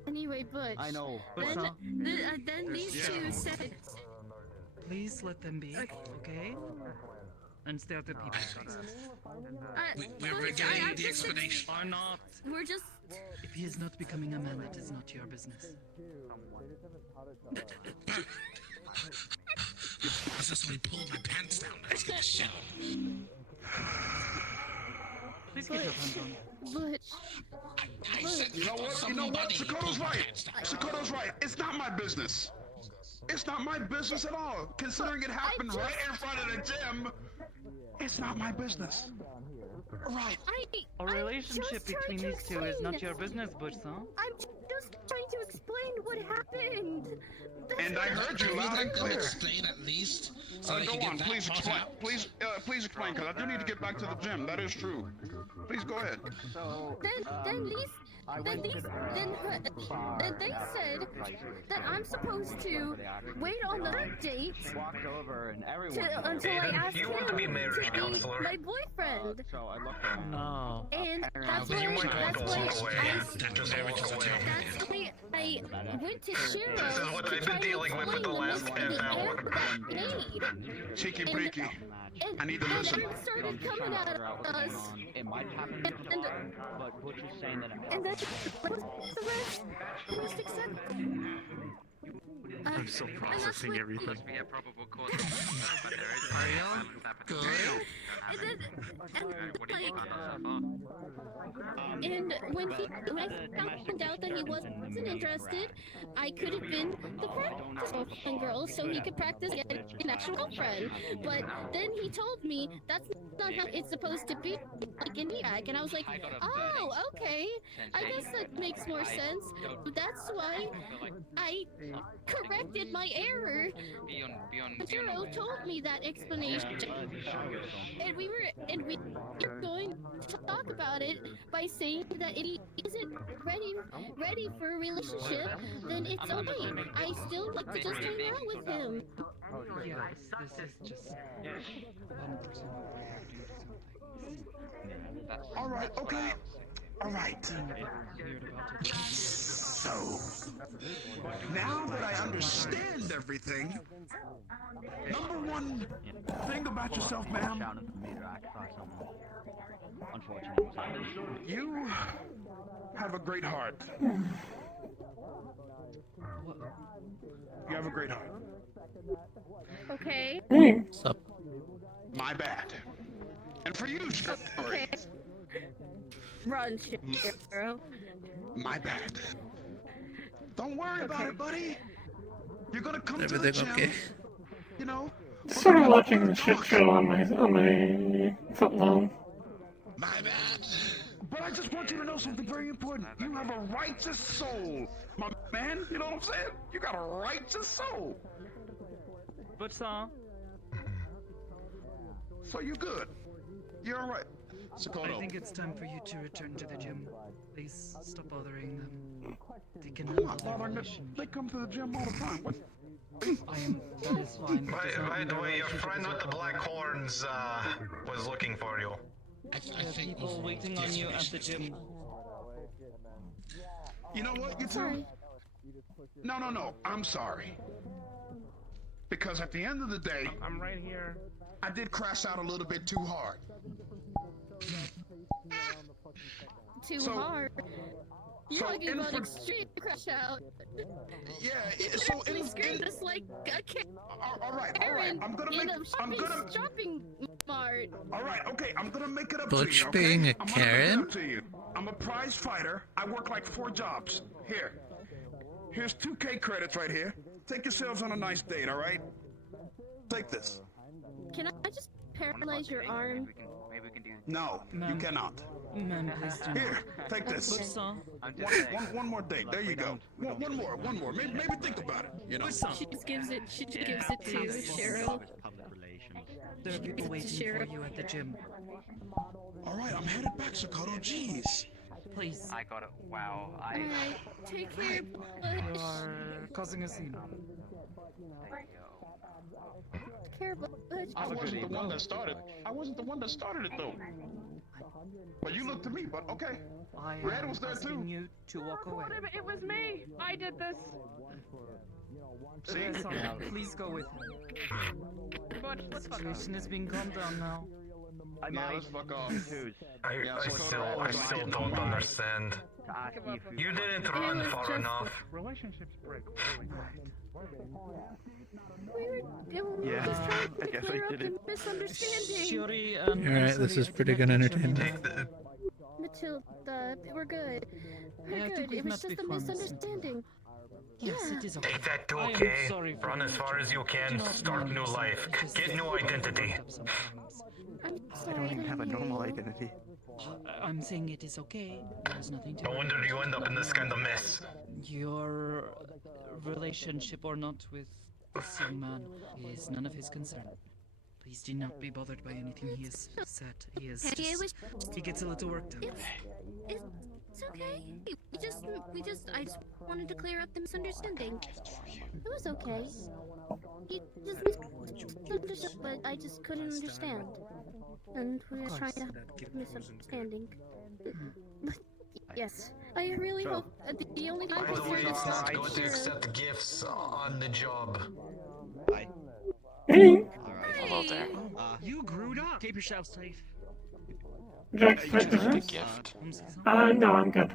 Anyway, Butch. I know. Then these two said. Please let them be, okay? And stay out of people's faces. We're getting the explanation. Are not. We're just. If he is not becoming a man, that is not your business. That's just when he pulled my pants down. I was gonna shout. Please keep your hands on. Butch. You know what? You know what? Sakoto's right. Sakoto's right. It's not my business. It's not my business at all. Considering it happened right in front of the gym, it's not my business. Right. A relationship between these two is not your business, Butch, huh? I'm just trying to explain what happened. And I heard you loud and clear. Explain at least. Go on, please explain. Please explain, because I do need to get back to the gym. That is true. Please go ahead. Then they said that I'm supposed to wait on the date Walked over and everyone. until I ask him to be my boyfriend. So I looked around. No. And that's why I went to Shiro to try to explain the misbehavior that made. Cheeky breaky. I need to listen. And started coming at us. It might happen to but Butch is saying that And then the rest was accepted. I'm still processing everything. And when I found out that he wasn't interested, I could have been the practice girl so he could practice getting an actual girlfriend. But then he told me that's not how it's supposed to be, like in Iraq. And I was like, oh, okay. I guess that makes more sense. That's why I corrected my error. Zero told me that explanation, and we were going to talk about it by saying that if he isn't ready for a relationship, then it's okay. I still like to just hang out with him. Yes, this is just 1% All right, okay. All right. So, now that I understand everything, number one thing about yourself, ma'am, you have a great heart. You have a great heart. Okay. Sup? My bad. And for you, Okay. Run, Shiro. My bad. Don't worry about it, buddy. You're gonna come to the Everything gym. okay? You know. Started watching the shit show on my foot long. My bad. I just want you to know something very important. You have a righteous soul, my man. You know what I'm saying? You got a righteous soul. But sir, So you're good. You're all right. I think it's time for you to return to the gym. Please stop bothering them. They can handle their relationship. They come to the gym all the time. What? That is fine. By the way, your friend with the black horns was looking for you. I think people waiting on you at the gym. You know what, you two? No. I'm sorry. Because at the end of the day, I'm right here. I did crash out a little bit too hard. Too hard. You're talking about extreme crash out. Yeah, so in this like a kid. All right. I'm gonna make. Shopping mart. All right. Okay. I'm gonna make it up Butch to you. Okay? being a I'm Karen? gonna make it up to you. I'm a prize fighter. I work like 4 jobs. Here's 2K credits right here. Take yourselves on a nice date. All right. Take this. Can I just paralyze your arm? Maybe we can do. No, you cannot. Ma'am, please do Here, take this. One more date. There you go. One more. Maybe think about it. You know. She just gives it. She just gives it to Cheryl. There are people waiting for you at the gym. All right, I'm headed back, Sokoto. Jeez. Please. I got it. Wow. Alright, take care, You Bush. are causing a scene. Care, Bush. I wasn't the one that started. I wasn't the one that started it though. But you look to me. But okay. Red was there too. You to walk away. It was me. I did this. See? Please go with him. Butch, let's fuck off. Situation is being calmed down now. Let's fuck off. I still don't understand. You didn't run far enough. Relationships break really We were just trying to clear up the misunderstanding. Alright, this is pretty good entertainment. Matilda, we're good. We're good. It was just a misunderstanding. Yes, it is okay. Take that 2K, run as far as you can, start new life, get new identity. I don't even have a normal identity. I'm saying it is okay. There's nothing to No wonder you end up in this kind of mess. Your relationship or not with this young man is none of his concern. Please do not be bothered by anything he has said. He gets a little worked up. It's okay. I just wanted to clear up the misunderstanding. It was okay. He just misunderstood, but I just couldn't understand. And we were trying to have a misunderstanding. But yes, I really hope the only time By the way, it's not is good to accept gifts on the job. Bye. Hello there. You grew up. Keep yourself safe. Jack's Would you like a fitness? gift? No, I'm good.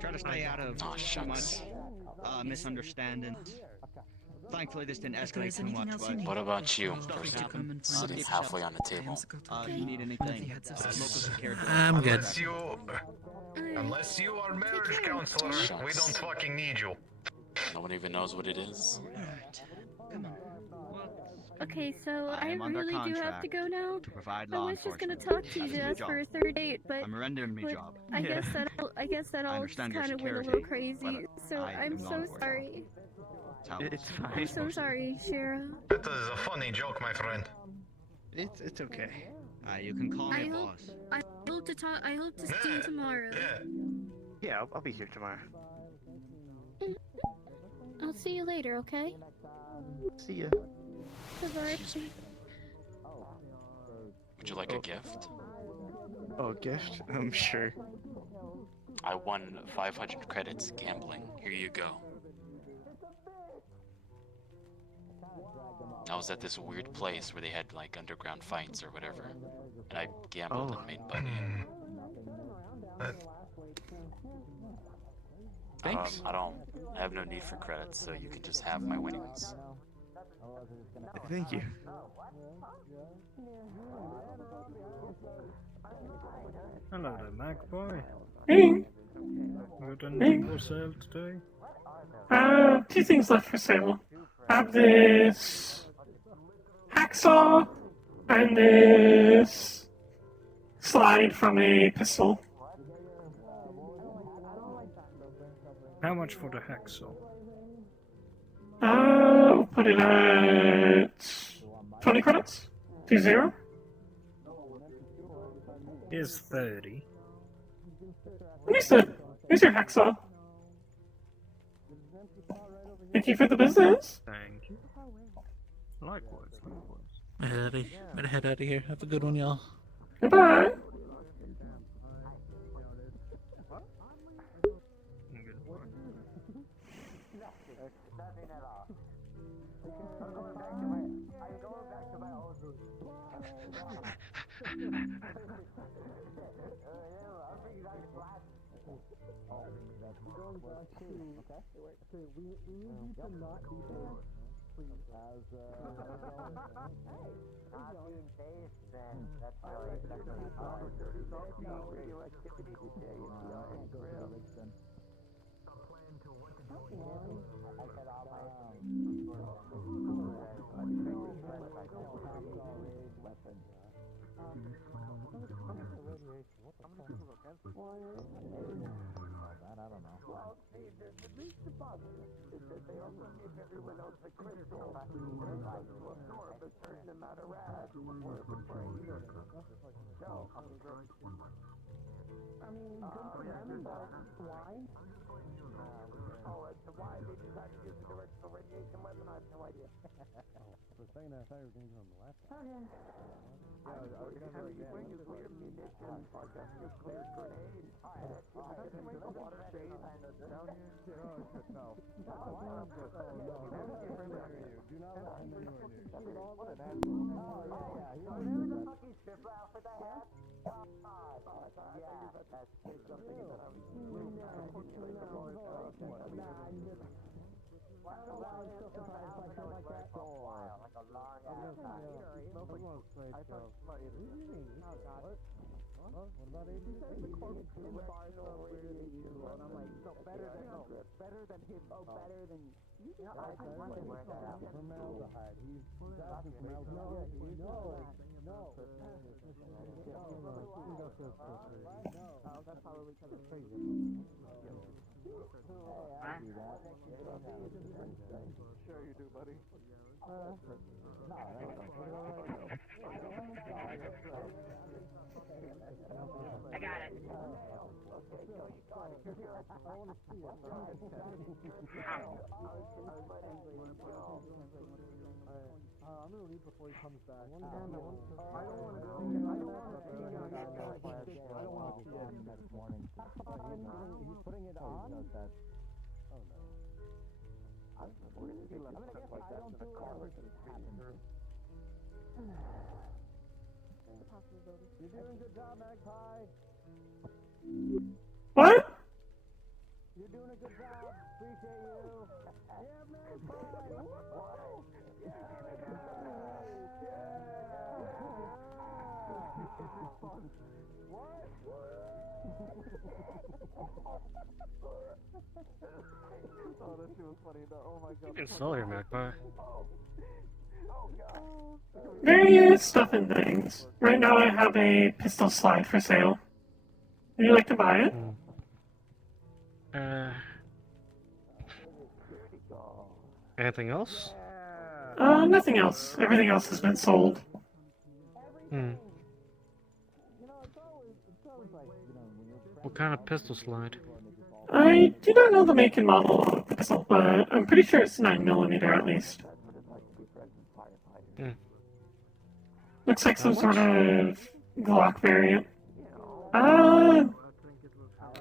Try to stay out of too much misunderstandings. Thankfully, this didn't escalate too much. But What about you, person sitting halfway on the table? you need anything? Local security. I'm good. Unless you are marriage counselor, we don't fucking need you. No one even knows what it is. Okay, so I am under really do have to contract go now. to provide I law was just gonna enforcement. talk to you That's my just job. for a third date, but I'm rendering my job. I guess that all just understand your kind of went a security, little crazy. but So I I'm am law so enforcement. sorry. It's fine. I'm so sorry, Shara. That is a funny joke, my friend. It's okay. You can call me boss. I hope to talk. I hope to see you tomorrow. Yeah, I'll be here tomorrow. I'll see you later, okay? See ya. Goodbye. Would you like a gift? Oh, gift? I'm sure. I won 500 credits gambling. Here you go. I was at this weird place where they had like underground fights or whatever, and I gambled and made money. Thanks. I have no need for credits, so you can just have my winnings. Thank you. Hello there, Magpie. Hey. What anything for sale today? 2 things left for sale. I have this hacksaw and this slide from a pistol. How much for the hacksaw? We'll put it at 20 credits. 20. Here's 30. Here's your hacksaw. Thank you for the business. Thank you. Likewise, likewise. Better head out of here. Have a good one, y'all. Goodbye. Okay, we need you to not be there, please. As, not being based, then that's really radio activity today in the grill. I said all my weapons. I don't know. Well, the least positive is that they also give everyone else a crystal to absorb a certain amount of rad before the brain. So, I mean, good for them, but why? As to why they decided to use the directional radiation weapon, I have no idea. For a second, I thought you were going to go on the laptop. Okay. I was going to bring nuclear munitions, like a nuclear grenade. The water station down here. Oh, shit, no. Do not let him anywhere near you. Oh, yeah. You remember the fucking stripper outfit I had? Yeah, that's something that I was doing. Why don't I still surprised by something like that? Like a long ass time. I thought, what do you mean? Oh, God. What about AD? He said the corpse impartial radiation. And I'm like, so better than him. Oh, better than you. I wonder where that happened. Formaldehyde. He's asking formaldehyde. No. That's probably because it's crazy. I do that. Sure you do, buddy. I got it. Okay, so you got it. I want to see it. I'm gonna leave before he comes back. I don't want to. I don't want to see him next morning. He's putting it on. Oh no. I'm gonna get stuff like that in the car like this happens. You're doing a good job, Magpie. What? You're doing a good job. Appreciate you. Yeah, Magpie. What? Oh, that shit was funny. Oh my god. You can sell your Magpie. Various stuff and things. Right now I have a pistol slide for sale. Would you like to buy it? Anything else? Nothing else. Everything else has been sold. What kind of pistol slide? I do not know the make and model of the pistol, but I'm pretty sure it's 9mm at least. Looks like some sort of Glock variant.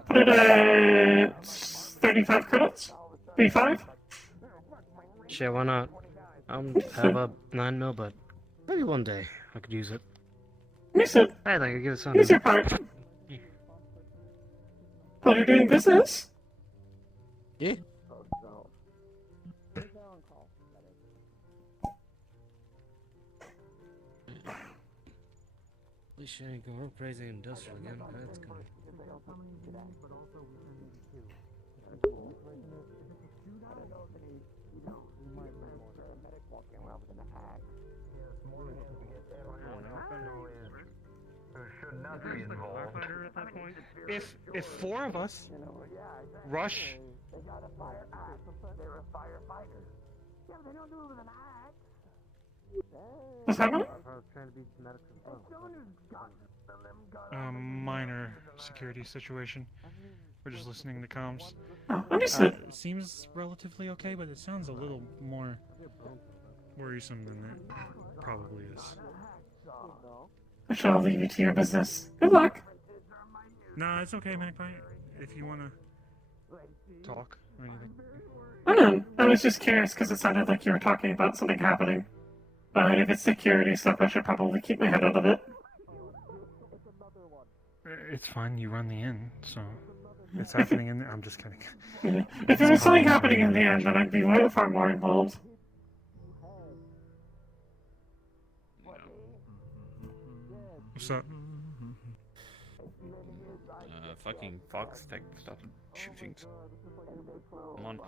Put it at 35 credits? 35? Shit, why not? I don't have a 9mm, but maybe one day I could use it. Use it. I think I give it something. Use your part. Pleasure doing business. Yeah. At least you ain't going crazy industrial again. That's good. There should not be involved. Firefighter at that point. If four of us rush. They got a fire axe. They're a firefighter. Yeah, but they don't do it with an axe. What's happening? Minor security situation. We're just listening to comms. Oh, understood. Seems relatively okay, but it sounds a little more worrisome than it probably is. I shall leave you to your business. Good luck. Nah, it's okay, Magpie. If you wanna talk or anything. I know. I was just curious because it sounded like you were talking about something happening. But if it's security stuff, I should probably keep my head out of it. It's fine. You run the inn, so it's happening in. I'm just kidding. Yeah. If there was something happening in the end, then I'd be far more involved. What's up? Fucking Fox Tech started shooting. Someone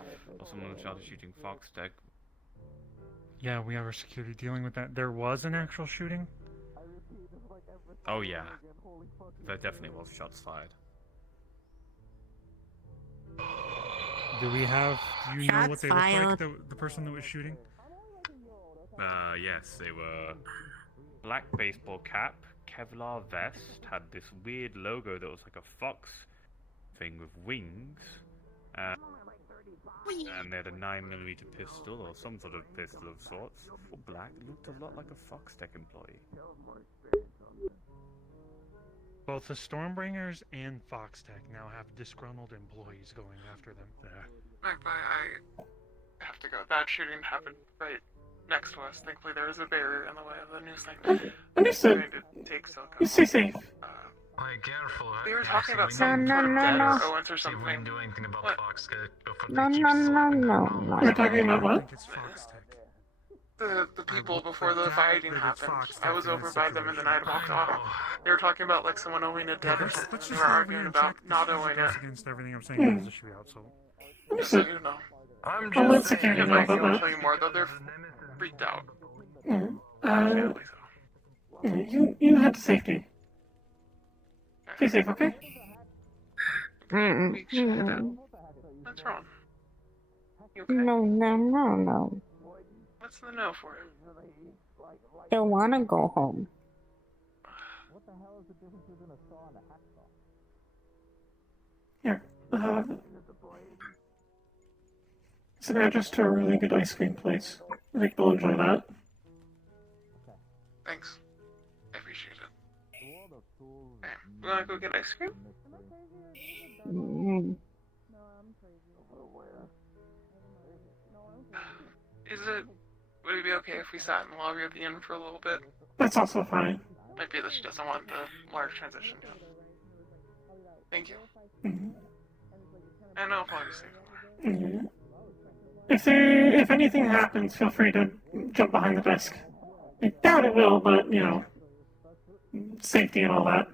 started shooting Fox Tech. Yeah, we have our security dealing with that. There was an actual shooting? Oh yeah. There definitely was shots fired. Do you know what they look like, the person that was shooting? Yes, they were black baseball cap, Kevlar vest, had this weird logo that was like a fox thing with wings, and they had a 9mm pistol or some sort of pistol of sorts. All black, it looked a lot like a Fox Tech employee. Both the Stormbringers and Fox Tech now have disgruntled employees going after them. Magpie, I have to go. That shooting happened right next to us. Thankfully, there was a barrier in the way of the news thing. Understood. You stay safe. Hey, careful. We were talking about some sort of dead or Owens or something. See if we can do anything about Fox Tech before No, they no, keep no, slapping no, them no. all. We're talking about what? The people before the fighting happened. I was over by them and then I walked off. They were talking about like someone owing a debt or something. They were arguing about not owing it. Against everything I'm saying, this should be out, so. Just so you know. I'm I'll let just security If know I about can that. tell you more, though, they're freaked out. You head to safety. Stay safe, okay? We should head out. What's wrong? You okay? No, no, no, no. What's the no for you? Don't want to go home. What the hell is the difference between a saw and a hacksaw? Here. It's an address to a really good ice cream place. I think they'll enjoy that. Thanks. I appreciate it. Okay, we wanna go get ice cream? Would it be okay if we sat in the lobby of the inn for a little bit? That's also fine. Might be that she doesn't want the large transition yet. Thank you. Mhm. And I'll probably be safe. Mhm. If anything happens, feel free to jump behind the desk. I doubt it will, but, you know, safety and all that.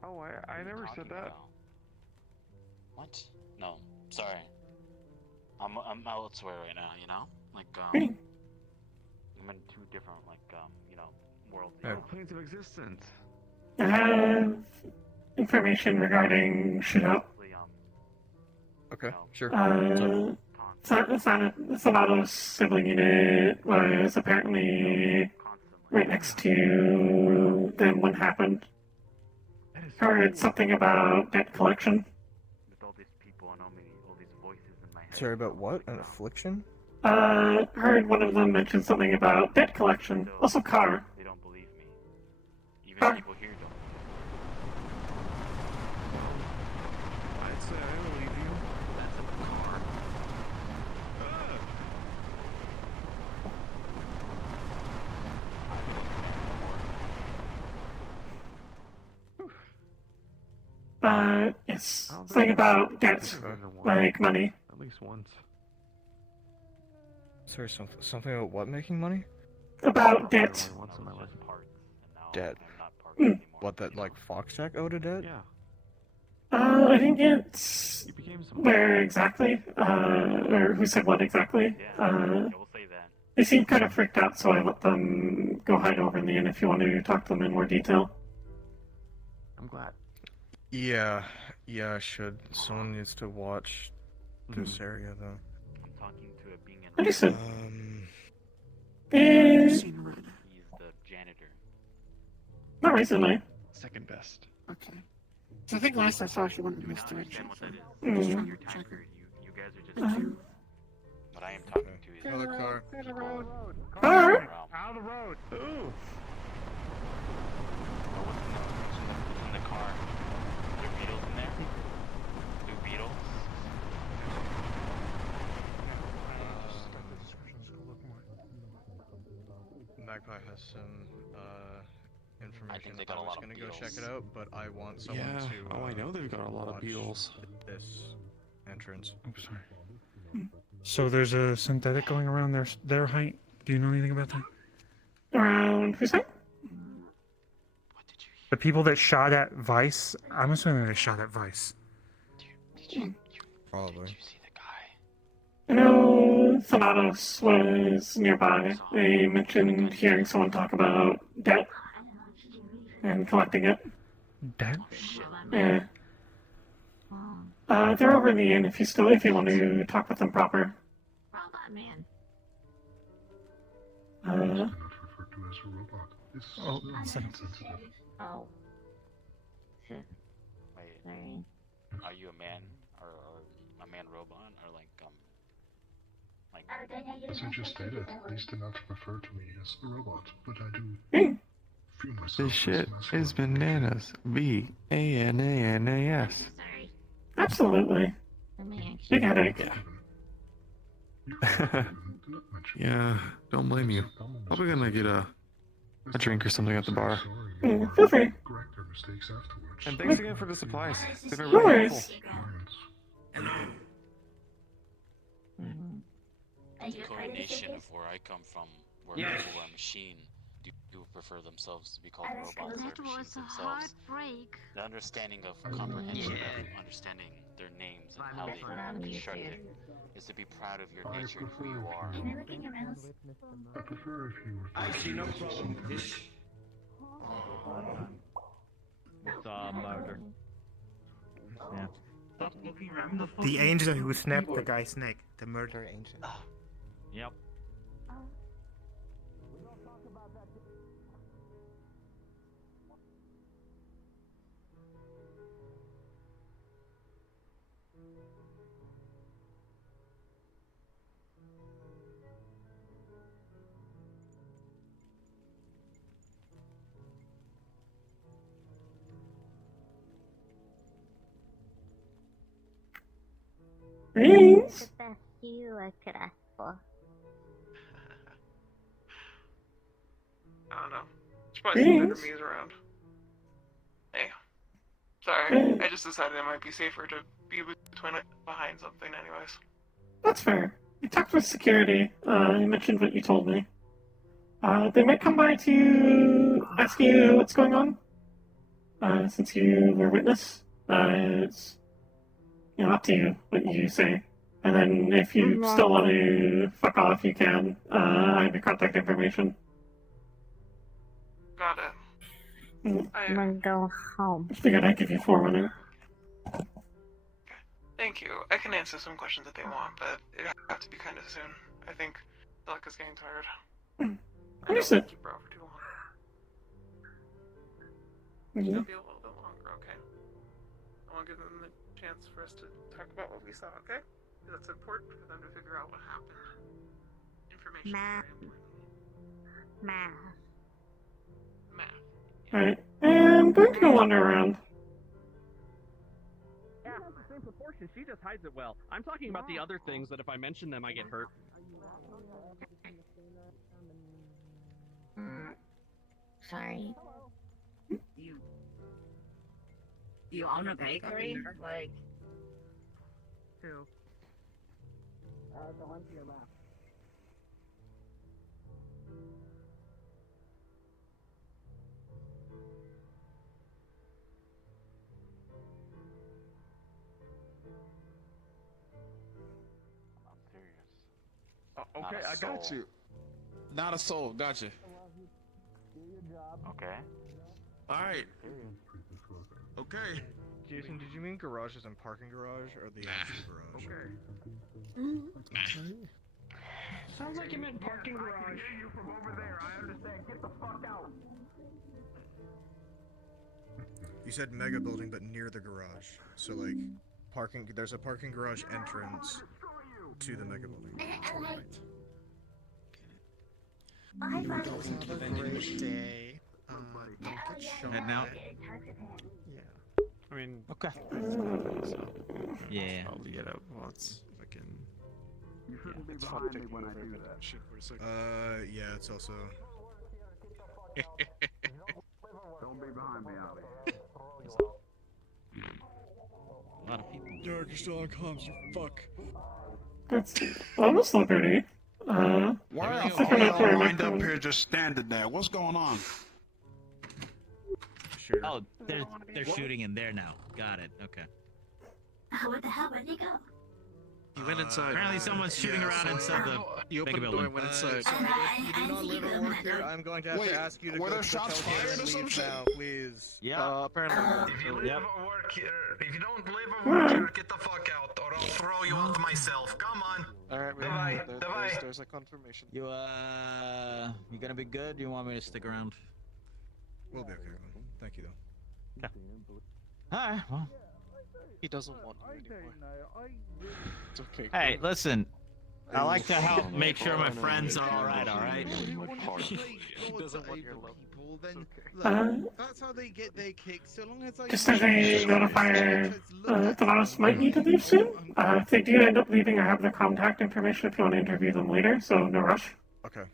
Oh, I never said that. What? No, sorry. I'm elsewhere right now, you know? Like, Hmm. I'm in two different, like, you know, worlds. Planes of existence. I have information regarding shootout. Okay, sure. Sonato's sibling unit was apparently right next to them when happened. Heard something about debt collection. Sorry, about what? An affliction? Heard one of them mention something about debt collection. Also car. They don't believe me. Even Car. people here don't. I'd say I believe you. That's a car. Yes. Something about debt, like money. At least once. Sorry, something about what making money? About debt. Once in my life. Debt. Mm. What, that, like, Foxtech owed a debt? Yeah. I didn't get where exactly, or who said what exactly. They seemed kind of freaked out, so I let them go hide over in the inn if you want to talk to them in more detail. I'm glad. Yeah, I should. Someone needs to watch this area, though. I'm talking to a being in. Understood. He's the janitor. Not recently. Second best. Okay. So I think last I saw she wanted misdirection. What that is. Mm. Your tiger. You guys are just. What I am talking to is. Another car. Car? Out of the road. Ooh. What's in the car? Are there beetles in there? Two beetles? Magpie has some information. they got a I was lot of gonna go check beetles. it out, but I want someone Yeah. to. Oh, I know they've got a lot of watch beetles. This entrance. Oh, sorry. So there's a synthetic going around their height. Do you know anything about that? Around who's that? The people that shot at Vice. I'm assuming they shot at Vice. Probably. I know Thanatos was nearby. They mentioned hearing someone talk about debt and collecting it. Debt? Yeah. They're over in the inn if you want to talk with them proper. Robot man. Not referred to as a robot. This Oh, is sorry. insensitive. Oh. Wait. Sorry. Are you a man or a man robot or like As I just stated, please do not refer to me as a robot, but I do feel myself This as shit masculine. is bananas. BANANAS. Absolutely. Big headache. Yeah, don't blame you. Probably gonna get a drink or something at the bar. Feel free. Correct their mistakes afterwards. And thanks again for the supplies. They've been No really worries. helpful. the coordination of where I come from, where people are machine, do prefer themselves to be called robots or machines themselves. The understanding of comprehension of understanding their names and how they are constructed is to be proud of your nature and who you are. I prefer if you were. I see no problem with this. Murder. Yeah. Stop looking around the The angel who snapped the guy's neck. The murder angel. Yep. Thanks. The best you I could ask for. I don't know. There's probably some better me's around. Hey. Sorry, I just decided it might be safer to be behind something anyways. That's fair. You talked with security. You mentioned what you told me. They might come by to ask you what's going on. Since you were witness. It's up to you what you say. And then if you still want to fuck off, you can. I have your contact information. Got it. I'm gonna go home. I figured I'd give you 400. Thank you. I can answer some questions that they want, but it have to be kind of soon. I think Delica's getting tired. I don't Understood. want to keep her out for too long. Mhm. It'll be a little bit longer, okay? I want to give them the chance for us to talk about what we saw, okay? Because that's important for them to figure out what happened. Information is very important. Math. Alright, I'm going to go wander around. Yeah, it's the same proportion. She just hides it well. I'm talking about the other things that if I mention them, I get hurt. Sorry. You own a bakery? Like... Who? The one to your left. I'm serious. Okay, Not a I got soul. you. Not a soul, gotcha. Okay. Alright. Okay. Jason, did you mean garages and parking garage, or the actual garage? Okay. Sounds like you meant parking garage. I can hear you from over there. I understand. Get the fuck out. You said mega building, but near the garage. So like, parking. There's a parking garage entrance to the mega building. Have a great day. Don't get shot. Heading out? Yeah. I mean, Okay. Yeah. Probably get out. Well, it's fucking. You shouldn't be It's behind fun me when I do that. Shit for a second. Yeah, it's also. Don't be behind me, Ali. A lot of people. Derek, you're still on comms, you fuck. That's almost Liberty. Why I'll are stick around for y'all a lined minute. up here just standing there? What's going on? Sure. Oh, they're shooting in there now. Got it. Okay. Where the hell would he go? He went inside. Apparently someone's shooting around inside the He opened mega the door building. and went inside. If you do not live or work here, I'm going to have Wait, to ask you to were go there to the shots hotel fired or and some leave shit? now, please. Yeah. Apparently. If you live Yep. or work here, if you don't live or work here, get the fuck out, or I'll throw you out myself. Come on. Alright, Bye. there's a confirmation. You gonna be good? You want me to stick around? We'll be okay. Thank you, though. Alright, well. He doesn't want you anymore. It's okay. Hey, listen. I like to help make sure my friends are alright? He doesn't want your love. That's how they get their kicks, so long as I just as a notifier, the mouse might need to leave soon. If they do end up leaving, I have their contact information if you want to interview them later, so no rush. Okay.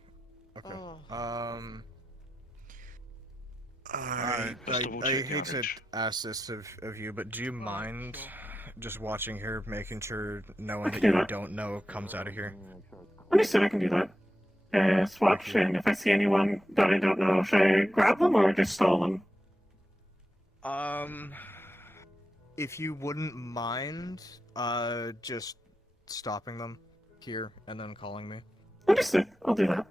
Okay. Oh. I hate to ask this of you, but do you mind just watching here, making sure no one that do you that. don't know comes out of here? Understood, I can do that. Swatch, and if I see anyone that I don't know, should I grab them or just stall them? If you wouldn't mind, just stopping them here and then calling me. Understood, I'll do that.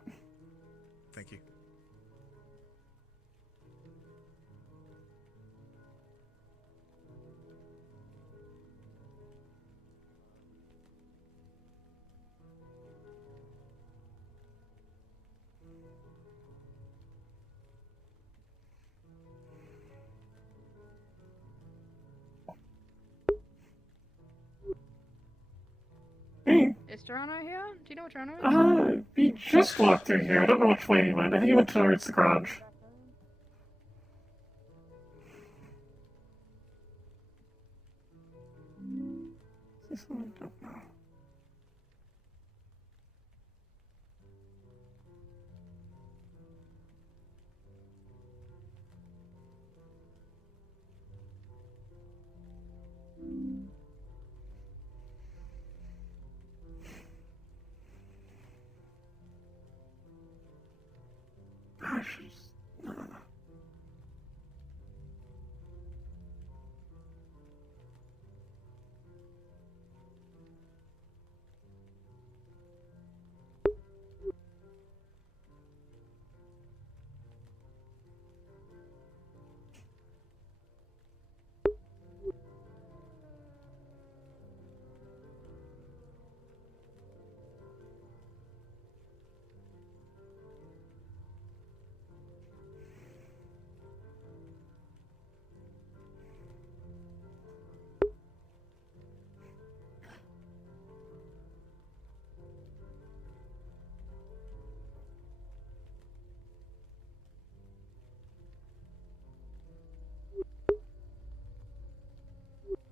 Thank you. Hey, Is Toronto here? Do you know what Toronto is? he just walked through here. I don't know which way he went. I think he went towards the garage. Is this one? I don't know. Gosh, no.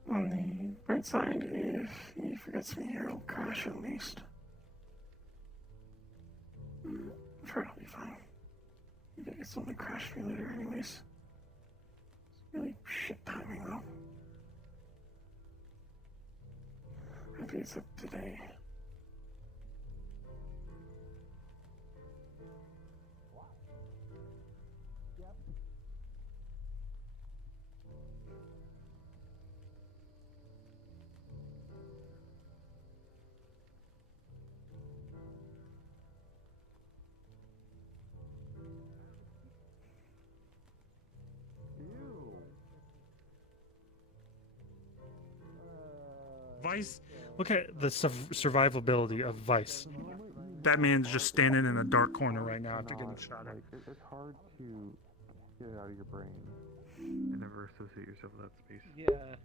On the bright side, if he forgets me here, he'll crash at least. I'm sure it'll be fine. Maybe I get someone to crash me later anyways. It's really shit timing though. is it today? Vice. Look at the survivability of Vice. That man's just standing in a dark corner right now after getting shot at. It's hard to get it out of your brain and never associate yourself with that space. Yeah.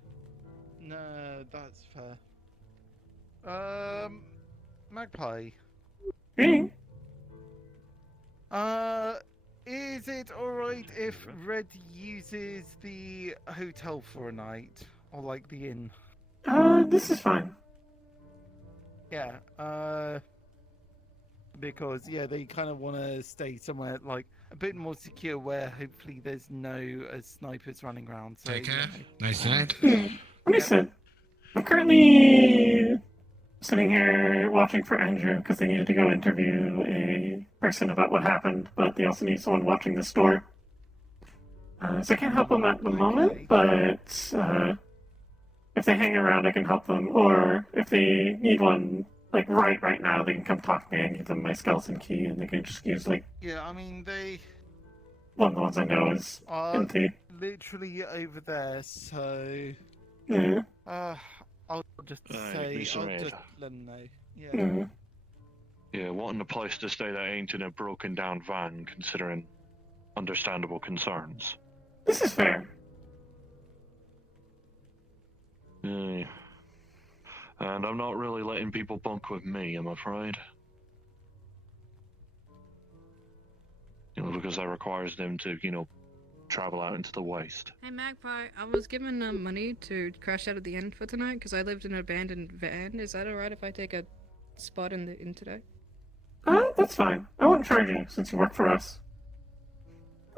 No, that's fair. Magpie. Hey. Is it alright if Red uses the hotel for a night? Or like the inn? This is fine. Yeah, because, yeah, they kind of want to stay somewhere, like, a bit more secure where hopefully there's no snipers running around. So, Take care. Nice night. Listen, I'm currently sitting here watching for Andrew because they needed to go interview a person about what happened, but they also need someone watching the store. So I can't help them at the moment, but if they hang around, I can help them. Or if they need one, like right now, they can come talk to me and give them my skeleton key, and they can just use like. Yeah, I mean they. One of the ones I know is empty. Literally over there, so. Yeah. I'll just say. I'll just let them know. Yeah. Mm-hmm. Yeah, wanting a place to stay that ain't in a broken down van, considering understandable concerns. This is fair. Yeah. And I'm not really letting people bunk with me, I'm afraid. You know, because that requires them to, travel out into the waste. Hey Magpie, I was given money to crash out at the inn for tonight because I lived in an abandoned van. Is that alright if I take a spot in the inn today? That's fine. I won't charge you since you work for us.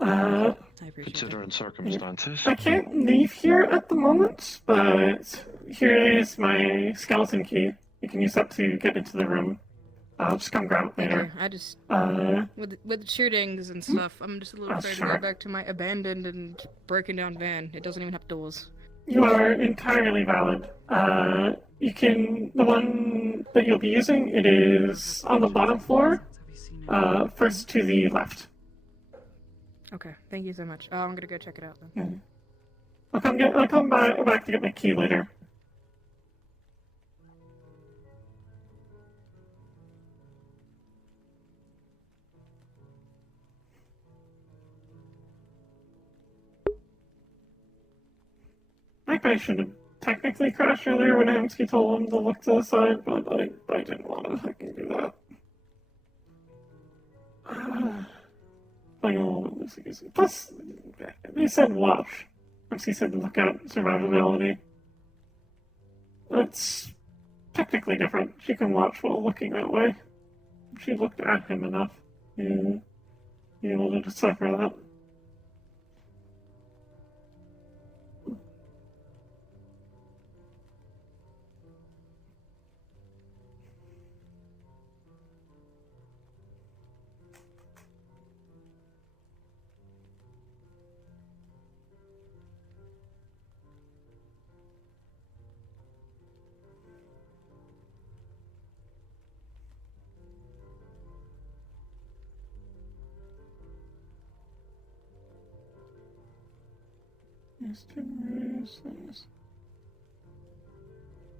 I appreciate Considering circumstances. I can't leave here at the moment, but here is my skeleton key. You can use that to get into the room. I'll just come grab it later. I just with shootings and stuff, I'm just a little afraid to go back to my abandoned and broken down van. It doesn't even have doors. You are entirely valid. The one that you'll be using, it is on the bottom floor, first to the left. Okay, thank you so much. I'm gonna go check it out then. I'll come back to get my key later. I should have technically crashed earlier when Amsky told him to look to the side, but I didn't want to fucking do that. Plus, they said watch. Amsky said look out survivability. That's technically different. She can watch while looking that way. She looked at him enough. Yeah. Be able to decipher that.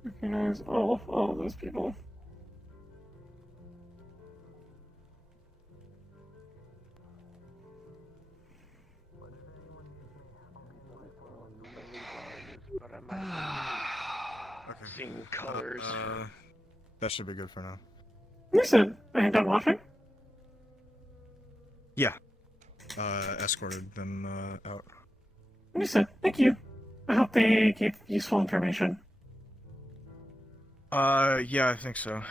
Recognize all of those people. Okay. colors. That should be good for now. Listen, I ain't done watching. Yeah. Escorted them out. Listen, thank you. I hope they gave useful information. Yeah, I think so.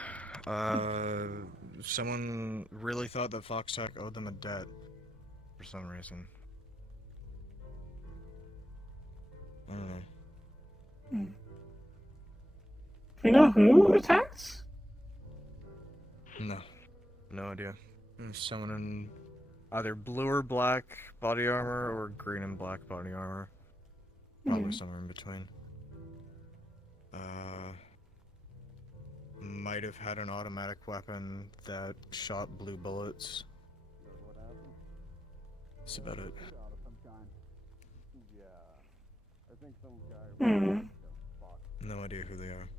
Someone really thought that Foxtech owed them a debt for some reason. I don't know. You know who attacked? No. No idea. There's someone in either blue or black body armor or green and black body armor. Probably somewhere in between. Might have had an automatic weapon that shot blue bullets. That's about it. No idea who they are.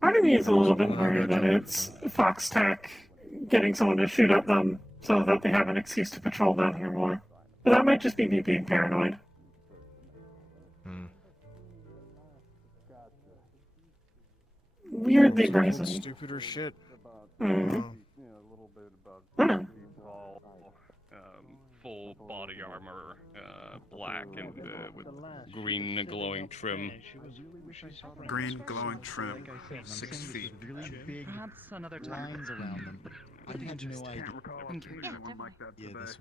Part of me is a little bit worried that it's Fox Tech getting someone to shoot at them so that they have an excuse to patrol down here more. But that might just be me being paranoid. Weirdly brazen. Stupid or shit. Full body armor, black and with green glowing trim. Green glowing trim, 6 feet. Perhaps another lines around them. I had no idea. Yeah, this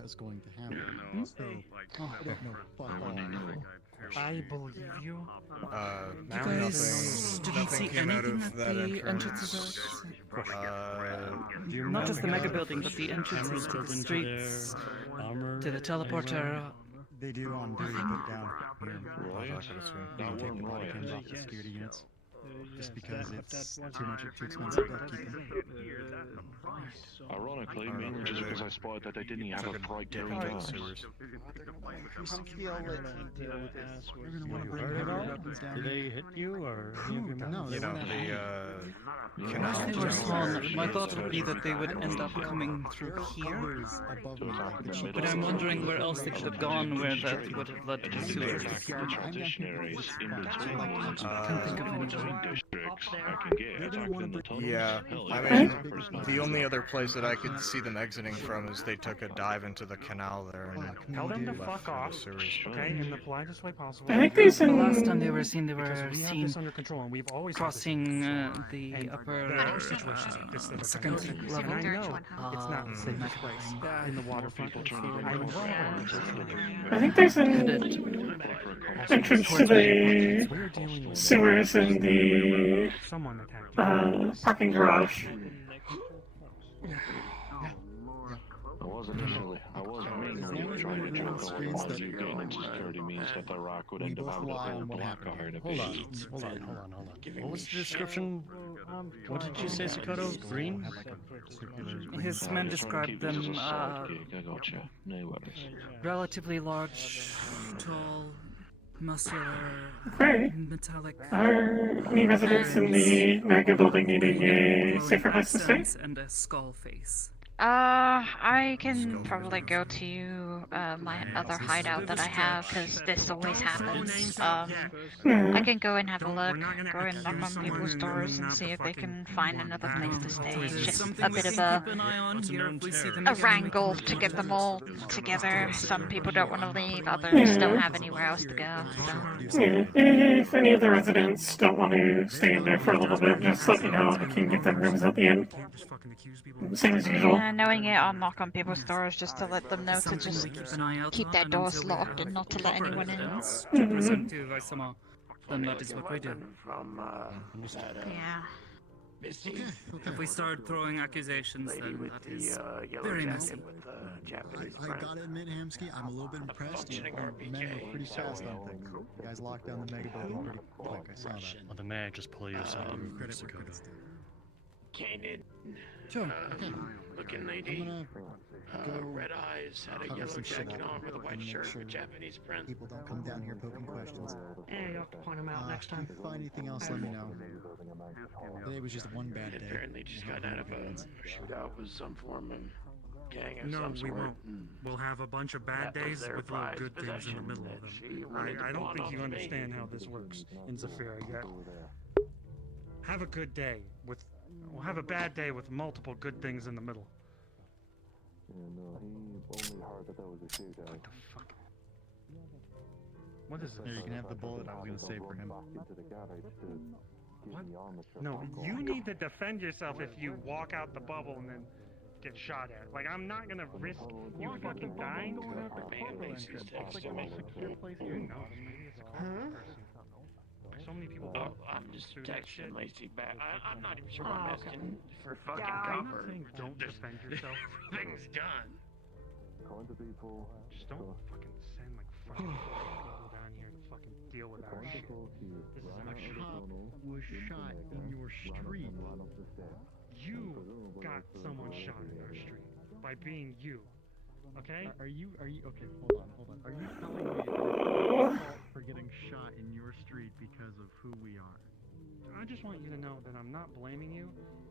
was going to happen. So, I don't know fuck all. I believe you. Guys, did you see anything at the entrance of the... Not just the mega building, but the entrances to the streets, to the teleporter. They do on duty, but down here. They don't take the body cams off the security units. Just because it's too expensive to upkeep them. Ironically, mainly just because I spotted that they didn't have a bright green glass. Did they hit you or any of your members? No, You know, the canal. They were small. My thought would be that they would end up coming through here. But I'm wondering where else they could have gone, where that would have led to the sewers. The transition areas in between I can't think of any. districts I can get back in the tunnels. Yeah, Hell, I yeah. mean, the only other place that I could see them exiting from is they took a dive into the canal there and Tell them to left fuck for the off, sewers. okay, in the politest way possible. I think they said The last time they were seen, they Because were we have seen this under control, and we've always had this crossing under control. the And upper there are situations like this that second are going level. and I know it's not the safest place in the waterfront. I know. I think there's an entrance to the sewers in the parking garage. I wasn't mainly trying to joke over my new gain in security means that the rock would end up out of the black iron of Hold on. What was the description? What did you say, Sakoto? Green? His men described them I gotcha. No worries. relatively large, tall, muscular, Okay. metallic. Are any residents in the mega building needing a safer place to stay? accents and a skull face. I can probably go to my other hideout that I have, because this always happens. I can go and have a look, go and knock on people's doors and see if they can find another place to stay. It's just a bit of a wrangle to get them all together. Some people don't want to leave, others don't have anywhere else to go. So. Yeah, if any of the residents don't want to stay in there for a little bit, just let me know. I can give them rooms at the end. Same as usual. Yeah, knowing it, I'll knock on people's doors just to let them know to just keep their doors locked and not to let anyone in. Then that is what we do. Yeah. If we start throwing accusations, then that is very messy. I gotta admit, Hamsky, I'm a little bit impressed. You men were pretty fast on things. You guys locked down the mega building pretty quick. I saw that. Well, the man just pull yourself. Kanan. Sure. Looking lady. Red eyes, had a yellow jacket on with a white shirt with Japanese print. People don't come down here poking questions. Yeah, you'll have to point them out next time. If you find anything else, let me know. Today was just one bad day. Apparently just got out of a shootout with some form of gang of No, some we sort. won't. We'll have a bunch of bad That was days their with little prized good things in the possession middle that of them. she wanted to I don't pawn think off you to me. understand how this works in Zafira yet. Have a good day with. We'll have a bad day with multiple good things in the middle. What the fuck? What is this? Here, you can have the bullet I was gonna save for him. What? No, you need to defend yourself if you walk out the bubble and then get shot at. Like, I'm not gonna risk you fucking dying. Maybe it's a car person. Like, so many people. I'm just texting Lacey back. I'm not even sure Oh, I'm okay. asking for fucking I'm not cover. saying don't defend yourself. Everything's done. Just don't fucking send like fucking people down here to fucking deal with our shit. This is our shit. Cop was shot in your street. You got someone shot in our street by being you. Okay? Are you okay, hold on. Are you telling me that it's fault for getting shot in your street because of who we are? I just want you to know that I'm not blaming you,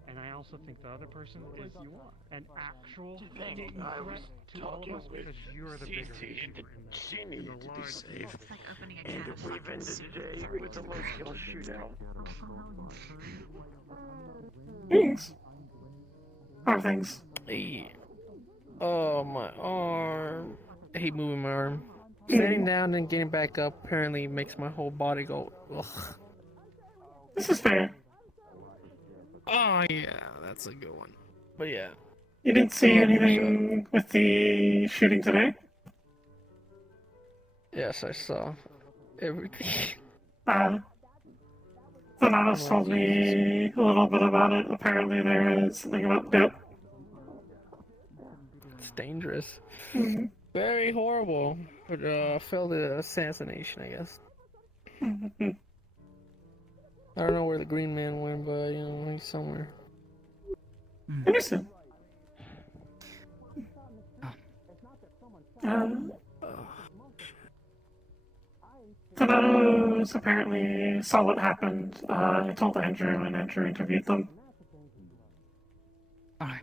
and I also think the other person is an actual threat to all of us because you're the bigger issue She in needed the to be large. safe. It's like opening a And can of if we've fucking ended soup today with with a low-skill shootout. Thanks. How things? Hey. Oh, my arm. I hate moving my arm. Sitting down and getting back up apparently makes my whole body go, ugh. This is fair. Oh, yeah, that's a good one. But yeah. You didn't see anything with the shooting today? Yes, I saw everything. Donatos told me a little bit about it. Apparently there is something about Dip. It's dangerous. Mhm. Very horrible. But failed the assassination, I guess. I don't know where the green man went, but you know, he's somewhere. Interesting. Donatos apparently saw what happened. I told Andrew, and Andrew interviewed them. Alright.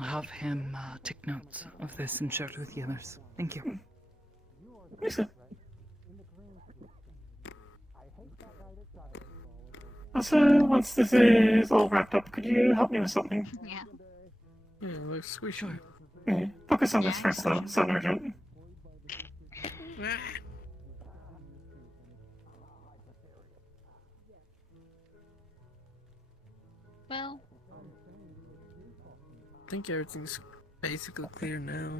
I'll have him take notes of this and share it with the others. Thank you. Listen. Also, once this is all wrapped up, could you help me with something? Yeah. Yeah, looks squishy. Sure. Yeah. Focus on this first, though. It's not urgent. Well, I think everything's basically clear now.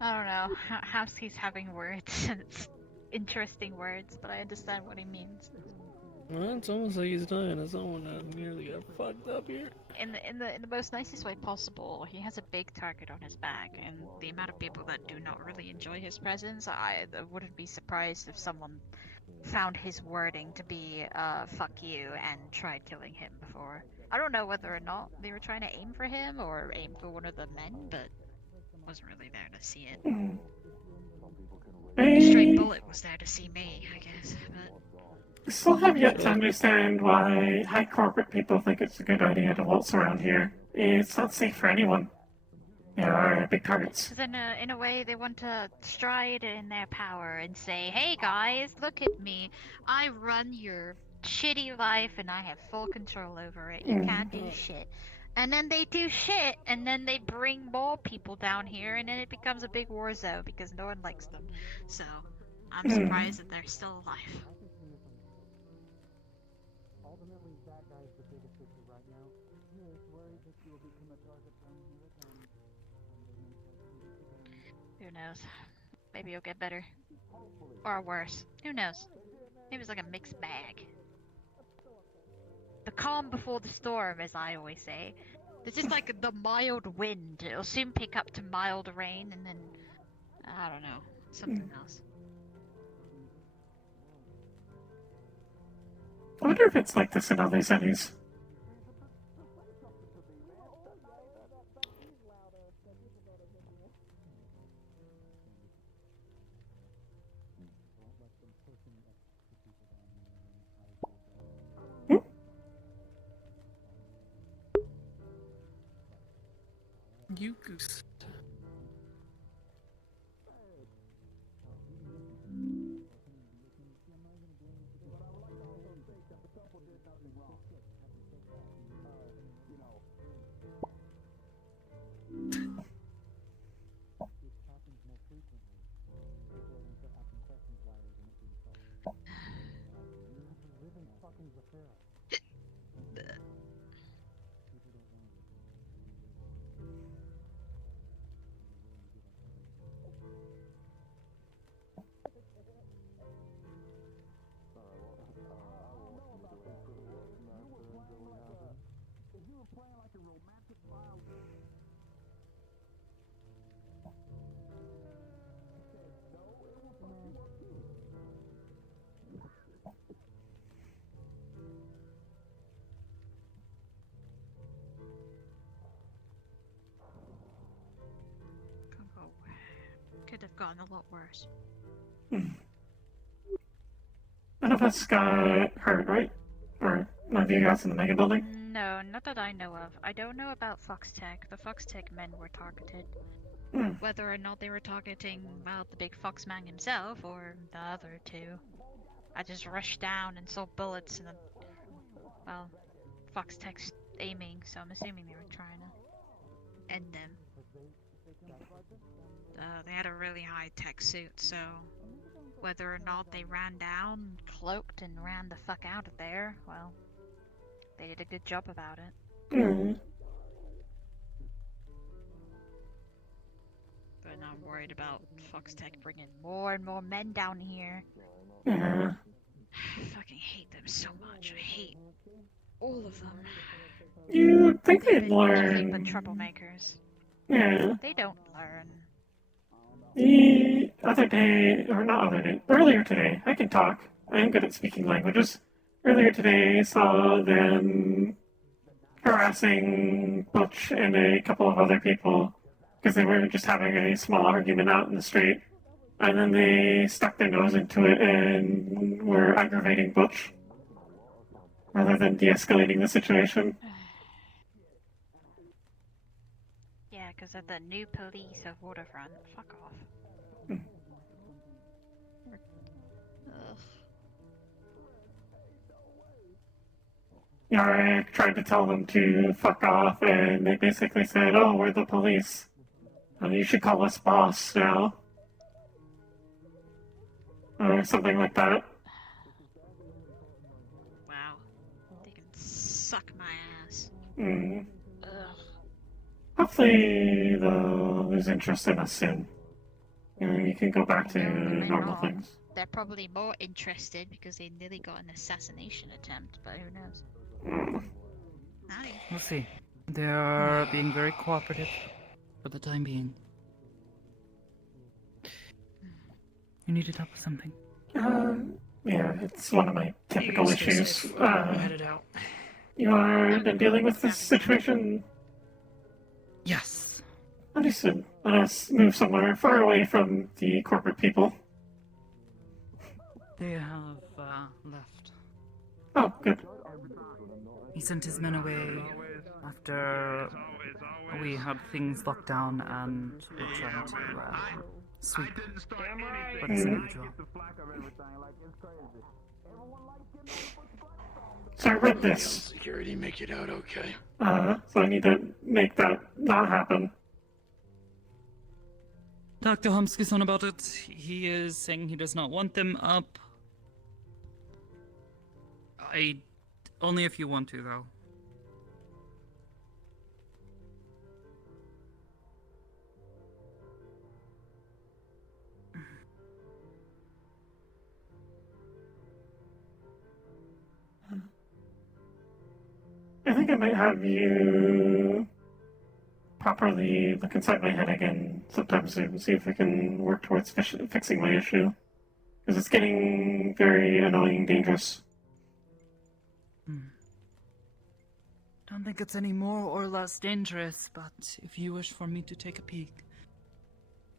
I don't know. House he's having words. It's interesting words, but I understand what he means. Well, it's almost like he's dying as someone that nearly got fucked up here. In the most nicest way possible, he has a big target on his back, and the amount of people that do not really enjoy his presence, I wouldn't be surprised if someone found his wording to be fuck you and tried killing him before. I don't know whether or not they were trying to aim for him or aim for one of the men, but wasn't really there to see it. A stray bullet was there to see me, I guess, but... I still have yet to understand why high corporate people think it's a good idea to waltz around here. It's not safe for anyone. There are big targets. Because in a way, they want to stride in their power and say, hey guys, look at me. I run your shitty life and I have full control over it. You can't do shit. And then they do shit, and then they bring more people down here, and then it becomes a big war zone because no one likes them. So, I'm surprised that they're still alive. Ultimately, that guy's the biggest issue right now. He is worried that you will become a target down here, and Who knows? Maybe you'll get better. Or worse. Who knows? Maybe it's like a mixed bag. The calm before the storm, as I always say. It's just like the mild wind. It'll soon pick up to mild rain, and then... I don't know. Something else. I wonder if it's like this in other cities. You goose. gotten a lot worse. None of us got hurt, right? Or none of you guys in the mega building? No, not that I know of. I don't know about Fox Tech. The Fox Tech men were targeted. Whether or not they were targeting, well, the big Fox man himself or the other two. I just rushed down and saw bullets and then, well, Fox Tech's aiming, so I'm assuming they were trying to end them. They had a really high-tech suit, so whether or not they ran down, cloaked, and ran the fuck out of there, well, they did a good job about it. But I'm worried about Fox Tech bringing more and more men down here. I fucking hate them so much. I hate all of them. You'd think they'd Nothing but learn. troublemakers. Yeah. They don't learn. The other day, or not other day, earlier today, I can talk. I am good at speaking languages. Earlier today, I saw them harassing Butch and a couple of other people because they were just having a small argument out in the street. And then they stuck their nose into it and were aggravating Butch rather than de-escalating the situation. Yeah, because of the new police of Waterfront. Fuck off. Ugh. Yarick tried to tell them to fuck off, and they basically said, "Oh, we're the police. You should call us boss now." Or something like that. Wow. They can suck my ass. Mm. Ugh. Hopefully they'll lose interest in us soon. And we can go back to normal things. They're probably more interested because they nearly got an assassination attempt, but who knows? We'll see. They are being very cooperative for the time being. You needed help with something? Yeah, it's one of my typical issues. Headed out. You are been dealing with this situation? Yes. Understood. Let us move somewhere far away from the corporate people. They have left. Oh, good. He sent his men away after we had things locked down and were trying to sweep what is individual. So I read this. Security make it out okay. So I need to make that not happen. Talk to Humsky-san about it. He is saying he does not want them up. Only if you want to, though. I think I might have you properly look inside my head again sometime soon, see if I can work towards fixing my issue. Because it's getting very annoying and dangerous. Don't think it's any more or less dangerous, but if you wish for me to take a peek.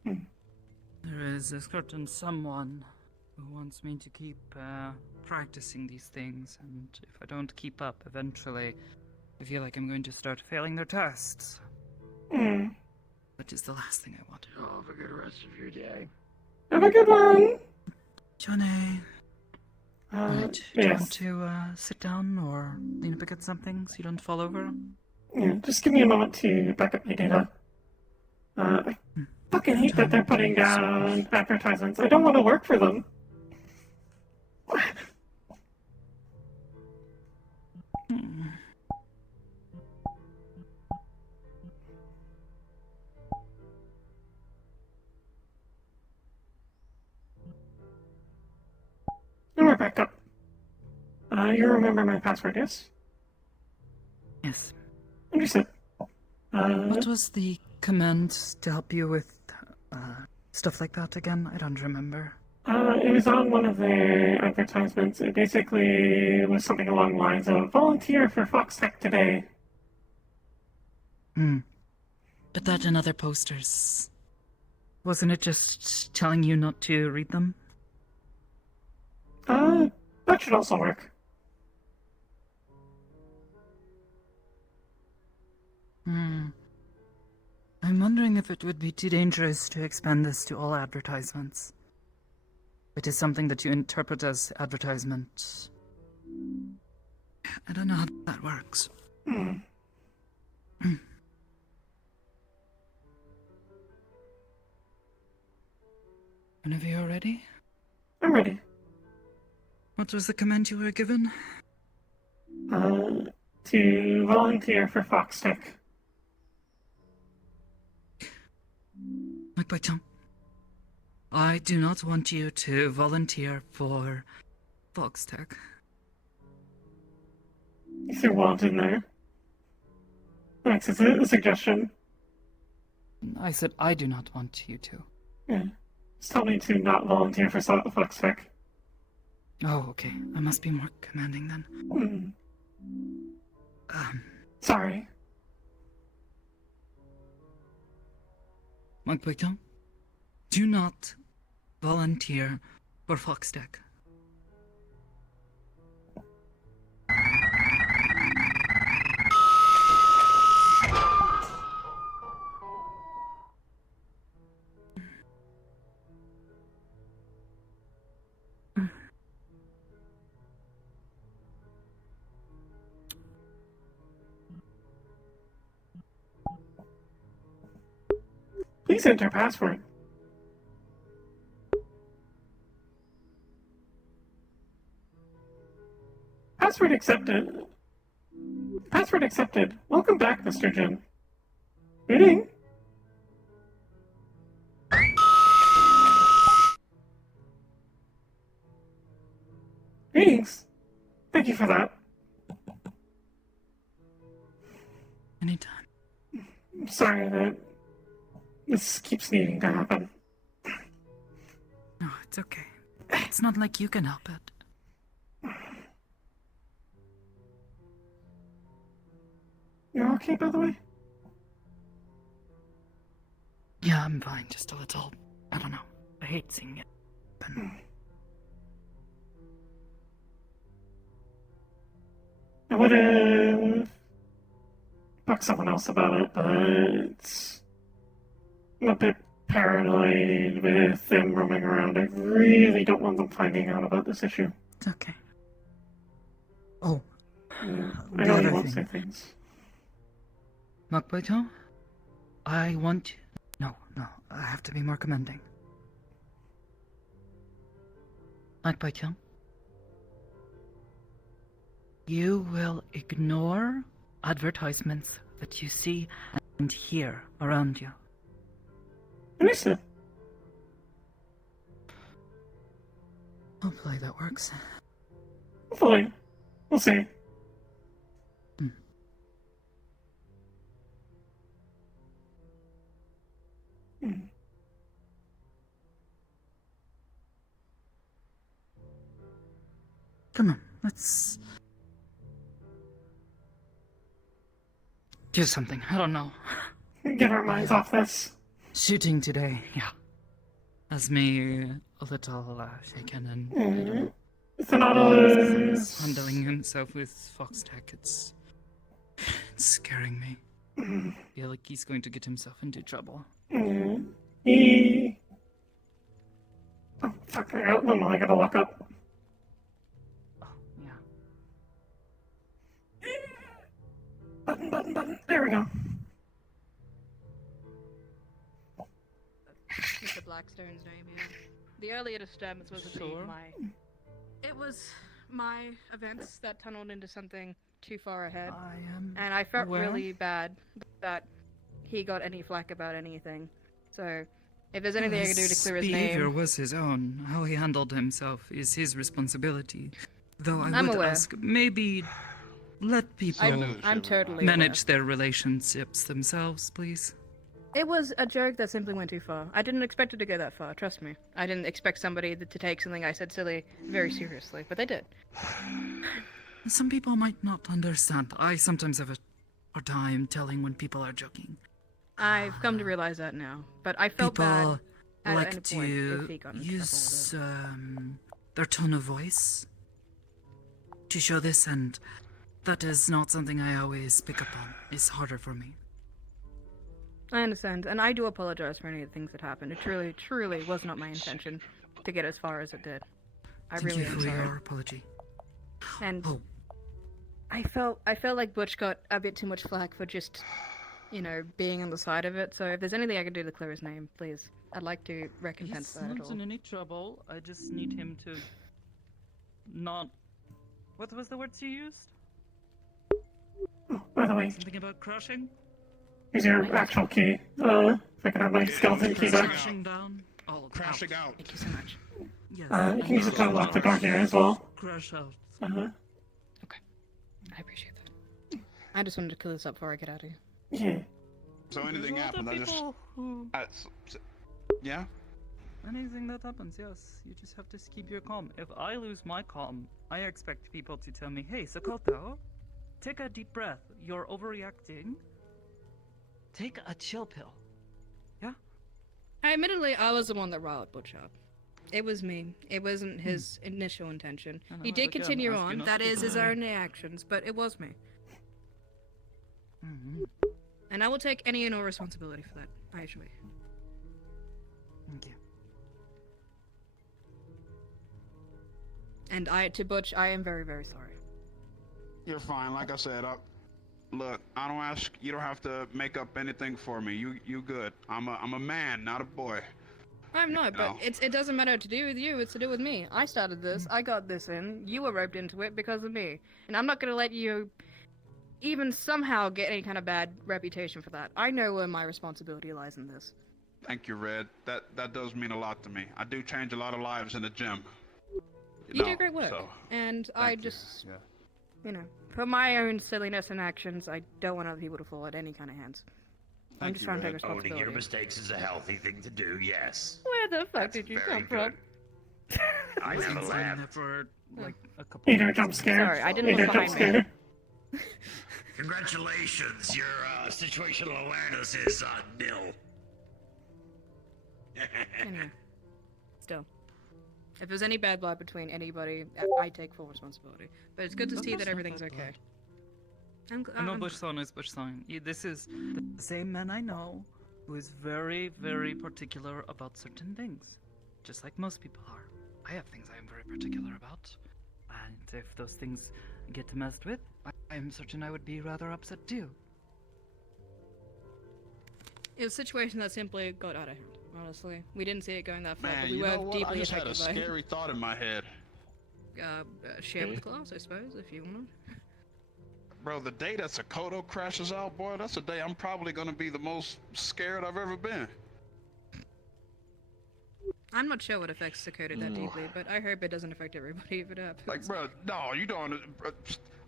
There is a certain someone who wants me to keep practicing these things, and if I don't keep up, eventually I feel like I'm going to start failing their tests. Which is the last thing I want. Oh, have a good rest of your day. Have a good one! Johnny. Do you want to sit down or lean up against something so you don't fall over? Yeah, just give me a moment to back up my data. I fucking hate that they're putting down advertisements. I don't want to work for them. And we're back up. You remember my password, yes? Yes. Understood. What was the command to help you with stuff like that again? I don't remember. It was on one of the advertisements. It basically was something along the lines of volunteer for Fox Tech today. Put that in other posters. Wasn't it just telling you not to read them? That should also work. I'm wondering if it would be too dangerous to expand this to all advertisements. It is something that you interpret as advertisement. I don't know how that works. Whenever you're ready. I'm ready. What was the command you were given? To volunteer for Foxtech. Magpie, I do not want you to volunteer for Foxtech. You see want in there. Thanks, it's a suggestion. I said I do not want you to. Yeah. Just tell me to not volunteer for Foxtech. Oh, okay. I must be more commanding then. Sorry. Magpie, do not volunteer for Foxtech. Please enter password. Password accepted. Password accepted. Welcome back, Mr. Jin. Greeting. Greetings. Thank you for that. Anytime. I'm sorry that this keeps needing to happen. No, it's okay. It's not like you can help it. You're okay, by the way? Yeah, I'm fine. Just a little. I don't know. I hate seeing it happen. I would have talked to someone else about it, but I'm a bit paranoid with them roaming around. I really don't want them finding out about this issue. It's okay. Oh. I know you won't say things. Magpie, I want you... No, I have to be more commanding. Magpie, you will ignore advertisements that you see and hear around you. Understood. Hopefully that works. Hopefully. We'll see. Come on, let's do something. I don't know. Get our minds off this. Shooting today, yeah. Has me a little shaken and I don't know. It's not a... He's handling himself with Foxtech. It's scaring me. I feel like he's going to get himself into trouble. He... Oh, fuck, I don't know, I gotta look up. Button. There we go. Mr. Blackstone's name, yeah. The earlier disturbance was It was my events that tunneled into something too far ahead. And I felt aware. really bad that he got any flack about anything. So, if there's anything I can do to clear his behavior name... was his own. How he handled himself is his responsibility. Though I I'm would aware. ask, maybe let people I'm totally manage their relationships themselves, please. It was a joke that simply went too far. I didn't expect it to go that far, trust me. I didn't expect somebody to take something I said silly very seriously, but they did. Some people might not understand. I sometimes have a hard time telling when people are joking. I've come to realize that now, but I felt People bad. at like any point if to he got in trouble with use their tone of voice to show this, and that is not something I always pick up on. It's harder for me. I understand, and I do apologize for any of the things that happened. It truly, truly was not my intention to get as far as it did. I Thank really you am for sorry. your apology. And Oh. I felt like Butch got a bit too much flack for just, being on the side of it. So if there's anything I can do to clear his name, please. I'd like to recompense He's that at not all. in any trouble. I just need him to not. What was the words you used? By the way, Something about crushing? here's your actual key. If I can have my skeleton key back. Crashing down. Oh, Crashing out. Thank you so much. Yes. You can use it to unlock the door here as well. Crash out. I appreciate that. I just wanted to clear this up before I get out of here. Yeah. So anything There's other happened, I just. people who- Yeah? Anything that happens, yes. You just have to keep your calm. If I lose my calm, I expect people to tell me, hey, Sokoto, take a deep breath. You're overreacting. Take a chill pill. Admittedly, I was the one that riled Butch up. It was me. It wasn't his initial intention. I know, He did but yeah, continue ask you on. not That to is his deny. own actions, but it was me. Mm-hmm. And I will take any and all responsibility for that, I assure you. Thank you. And to Butch, I am very, very sorry. You're fine. Like I said, look, I don't ask. You don't have to make up anything for me. You good. I'm a man, not a boy. I'm not, but No. it doesn't matter to do with you, it's to do with me. I started this, I got this in, you were roped into it because of me. And I'm not gonna let you even somehow get any kind of bad reputation for that. I know where my responsibility lies in this. Thank you, Red. That does mean a lot to me. I do change a lot of lives in the gym. You do great work. So, And I thank you. just, for my own silliness and actions, I don't want other people to fall at any kind of hands. I'm just trying to take Owning responsibility. your mistakes is a healthy thing to do, yes. Where the fuck did you very come from? I was never inside laughed. there for like a couple Either minutes. jump scare. Sorry, I didn't Either look jump behind me. scare. Congratulations, your situational awareness is nil. Anyway, still. If there's any bad blood between anybody, I take full responsibility. But it's good to Of see course that not everything's bad okay. I know Bush Son is Bush Son. This is the same man I know who is very, very particular about certain things. Just like most people are. I have things I am very particular about. And if those things get messed with, I am certain I would be rather upset too. It was a situation that simply got out of hand, honestly. We didn't see it going that far, Man, but we you were know what? I deeply just had a affected by it. scary thought in my head. Share with the class, I suppose, if you want. Bro, the day that Sokoto crashes out, boy, that's the day I'm probably gonna be the most scared I've ever been. I'm not sure what affects Dakota that deeply, but I hope it doesn't affect everybody if it happens. Like, bro, no, you don't.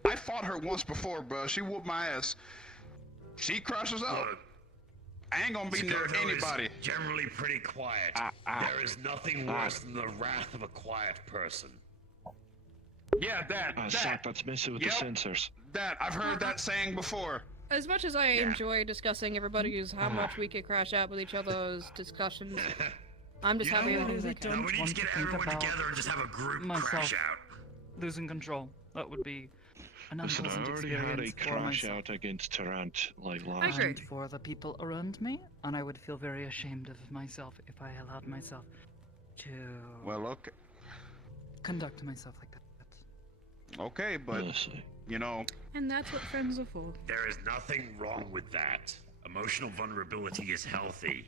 I fought her once before, bro. She whooped my ass. She crashes out. I ain't gonna be near Sokoto anybody. is generally pretty quiet. There is nothing worse than the wrath of a quiet person. Yeah, that. That's messing with the sensors. That, I've heard that saying before. As much as I enjoy discussing everybody's how much we could crash out with each other's discussions, I'm just happy everything's okay. No, we need to get everyone together and just have a group crash out. Losing control. That would be an Listen, I unpleasant already had a experience for crash myself. out against Tarrant like last. And for the people around me, and I would feel very ashamed of myself if I allowed myself to Well, okay. conduct myself like that. Okay, but, you know. And that's what friends are for. There is nothing wrong with that. Emotional vulnerability is healthy.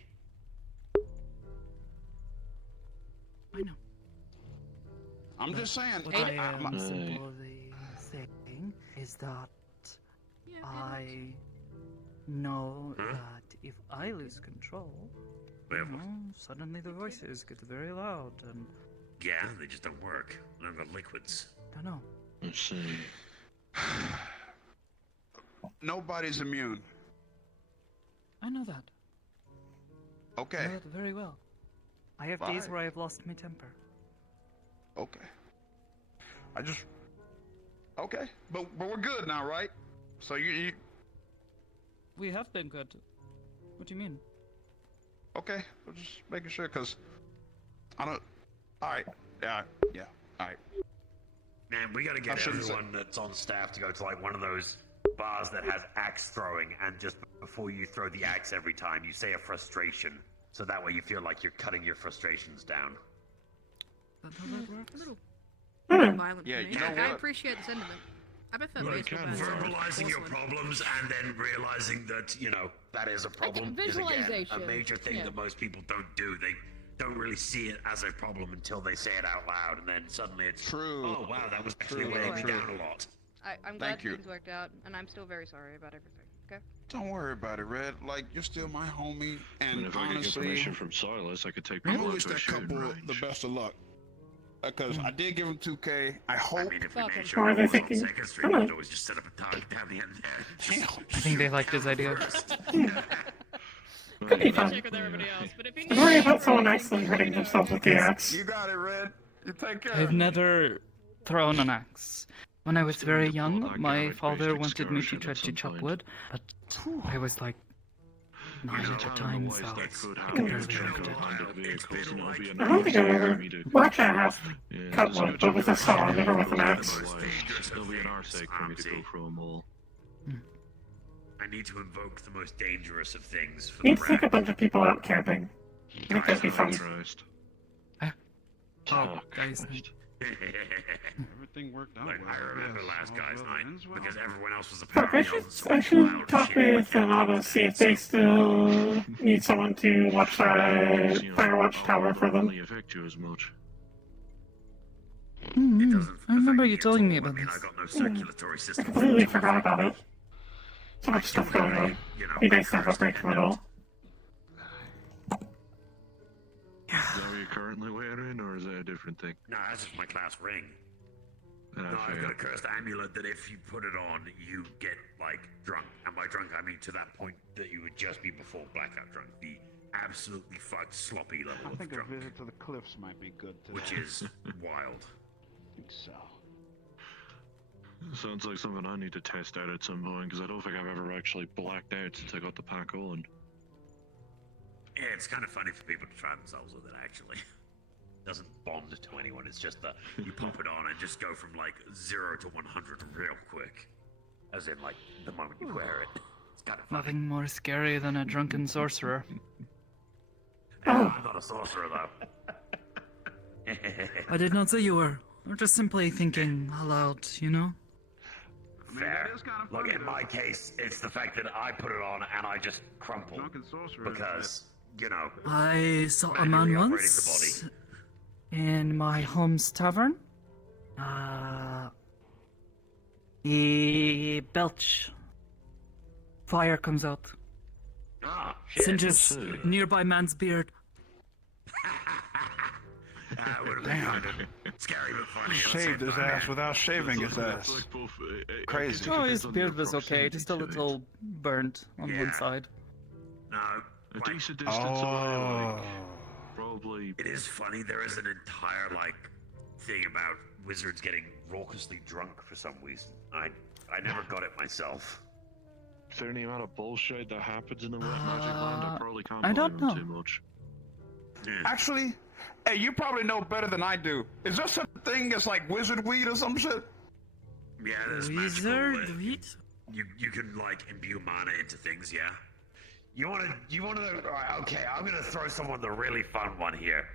I know. I'm just saying. What I am simply saying is that I know that if I lose control, suddenly the voices get very loud and Yeah, they just don't work. They're the liquids. I don't know. Let's see. Nobody's immune. I know that. I Okay. know that very well. I have days where I have lost my temper. Okay. I just. Okay, but we're good now, right? So you We have been good. What do you mean? Okay, I'm just making sure, cause I don't. All right. Yeah. All right. Man, we gotta get everyone that's on staff to go to like one of those bars that has axe throwing, and just before you throw the axe every time, you say a frustration, so that way you feel like you're cutting your frustrations down. That's how that works. Hmm. A little violent Yeah, for me. you know I what? appreciate the sentiment. I prefer Like, baseball bats over verbalizing your porcelain. problems and then realizing that, you know, that is a problem is again a visualization, major thing yeah. that most people don't do. They don't really see it as a problem until they say it out loud, and then suddenly it's True. Oh wow, that was actually True. weighing me True. down a lot. I'm glad things worked out, and I'm still very sorry about everything. Okay. Don't worry about it, Red. Like, you're still my homie, and if I get honestly, information from Silas, I could take I'm people gonna wish into a that shooting couple range. the best of luck. Because I did give him 2K. I hope. I mean, if we made What sure are it they was on thinking? 2nd Street, we could always just set up a target down the end there. I think they liked his idea. Could be fun. Check with everybody else, but if you Don't need worry me about for someone anything, accidentally let me hurting know, themselves with okay? the axe. You got it, Red. You take care. I've never thrown an axe. When I was very young, my father wanted me to try to chop wood, but I was like 9 at the time, so I could barely lift it. I don't think I've ever. Well, actually, I have cut wood, but with a saw, never with an axe. It'll be an our sake for me to go through them all. I need to invoke the most dangerous of things for Need the to take a rat. bunch of people out camping. I think that'd be fun. Christ. Oh, guys. Everything worked out. Like, well, I remember guess. last All guy's well night, that ends well. because everyone else was Fuck, apparently on I some should wild talk shit. with Anna, see if they still need someone to watch that Firewatch tower for them. Really affect you as much. I remember you telling me about I mean, I this. got no circulatory I system. completely forgot about it. So much stuff going on. Be nice to have a break from it all. Is that what you're currently wearing, or is that a different thing? No, that's just my class ring. Ah, No, I've fair. got a cursed amulet that if you put it on, you get, like, drunk. And by drunk, I mean to that point that you would just be before blackout drunk. The absolutely fucked sloppy level I of think a drunk. visit to the cliffs might be good today. Which is wild. I think so. Sounds like something I need to test out at some point, because I don't think I've ever actually blacked out since I got the pack on. Yeah, it's kind of funny for people to try themselves with it, actually. Doesn't bond to anyone, it's just that you pop it on and just go from, like, 0 to 100 real quick. As in, like, the moment you wear it. It's kind of funny. Nothing more scary than a drunken sorcerer. I'm not a sorcerer, though. I did not say you were. I'm just simply thinking aloud, you know? Fair. Look, in my case, it's the fact that I put it on and I just crumple. Because, you know, I saw a manually man operating once the in my home's tavern. He belch. Fire comes out. Ah, shit. Singes nearby man's beard. That would have been kind of scary but funny. at the same Shaved his time. ass without shaving his ass. Crazy. Oh, his beard was okay, just a little burnt on one side. No, A decent distance away, like, probably. it is funny. There is an entire, like, thing about wizards getting raucously drunk for some reason. I never got it myself. For any amount of bullshit that happens in the wet magic land, I probably can't I blame don't him know. too much. Actually, hey, you probably know better than I do. Is there such a thing as like wizard weed or some shit? Yeah, there's magical, Wizard weed? you can, like, imbue mana into things, yeah? You wanna alright, okay, I'm gonna throw someone the really fun one here.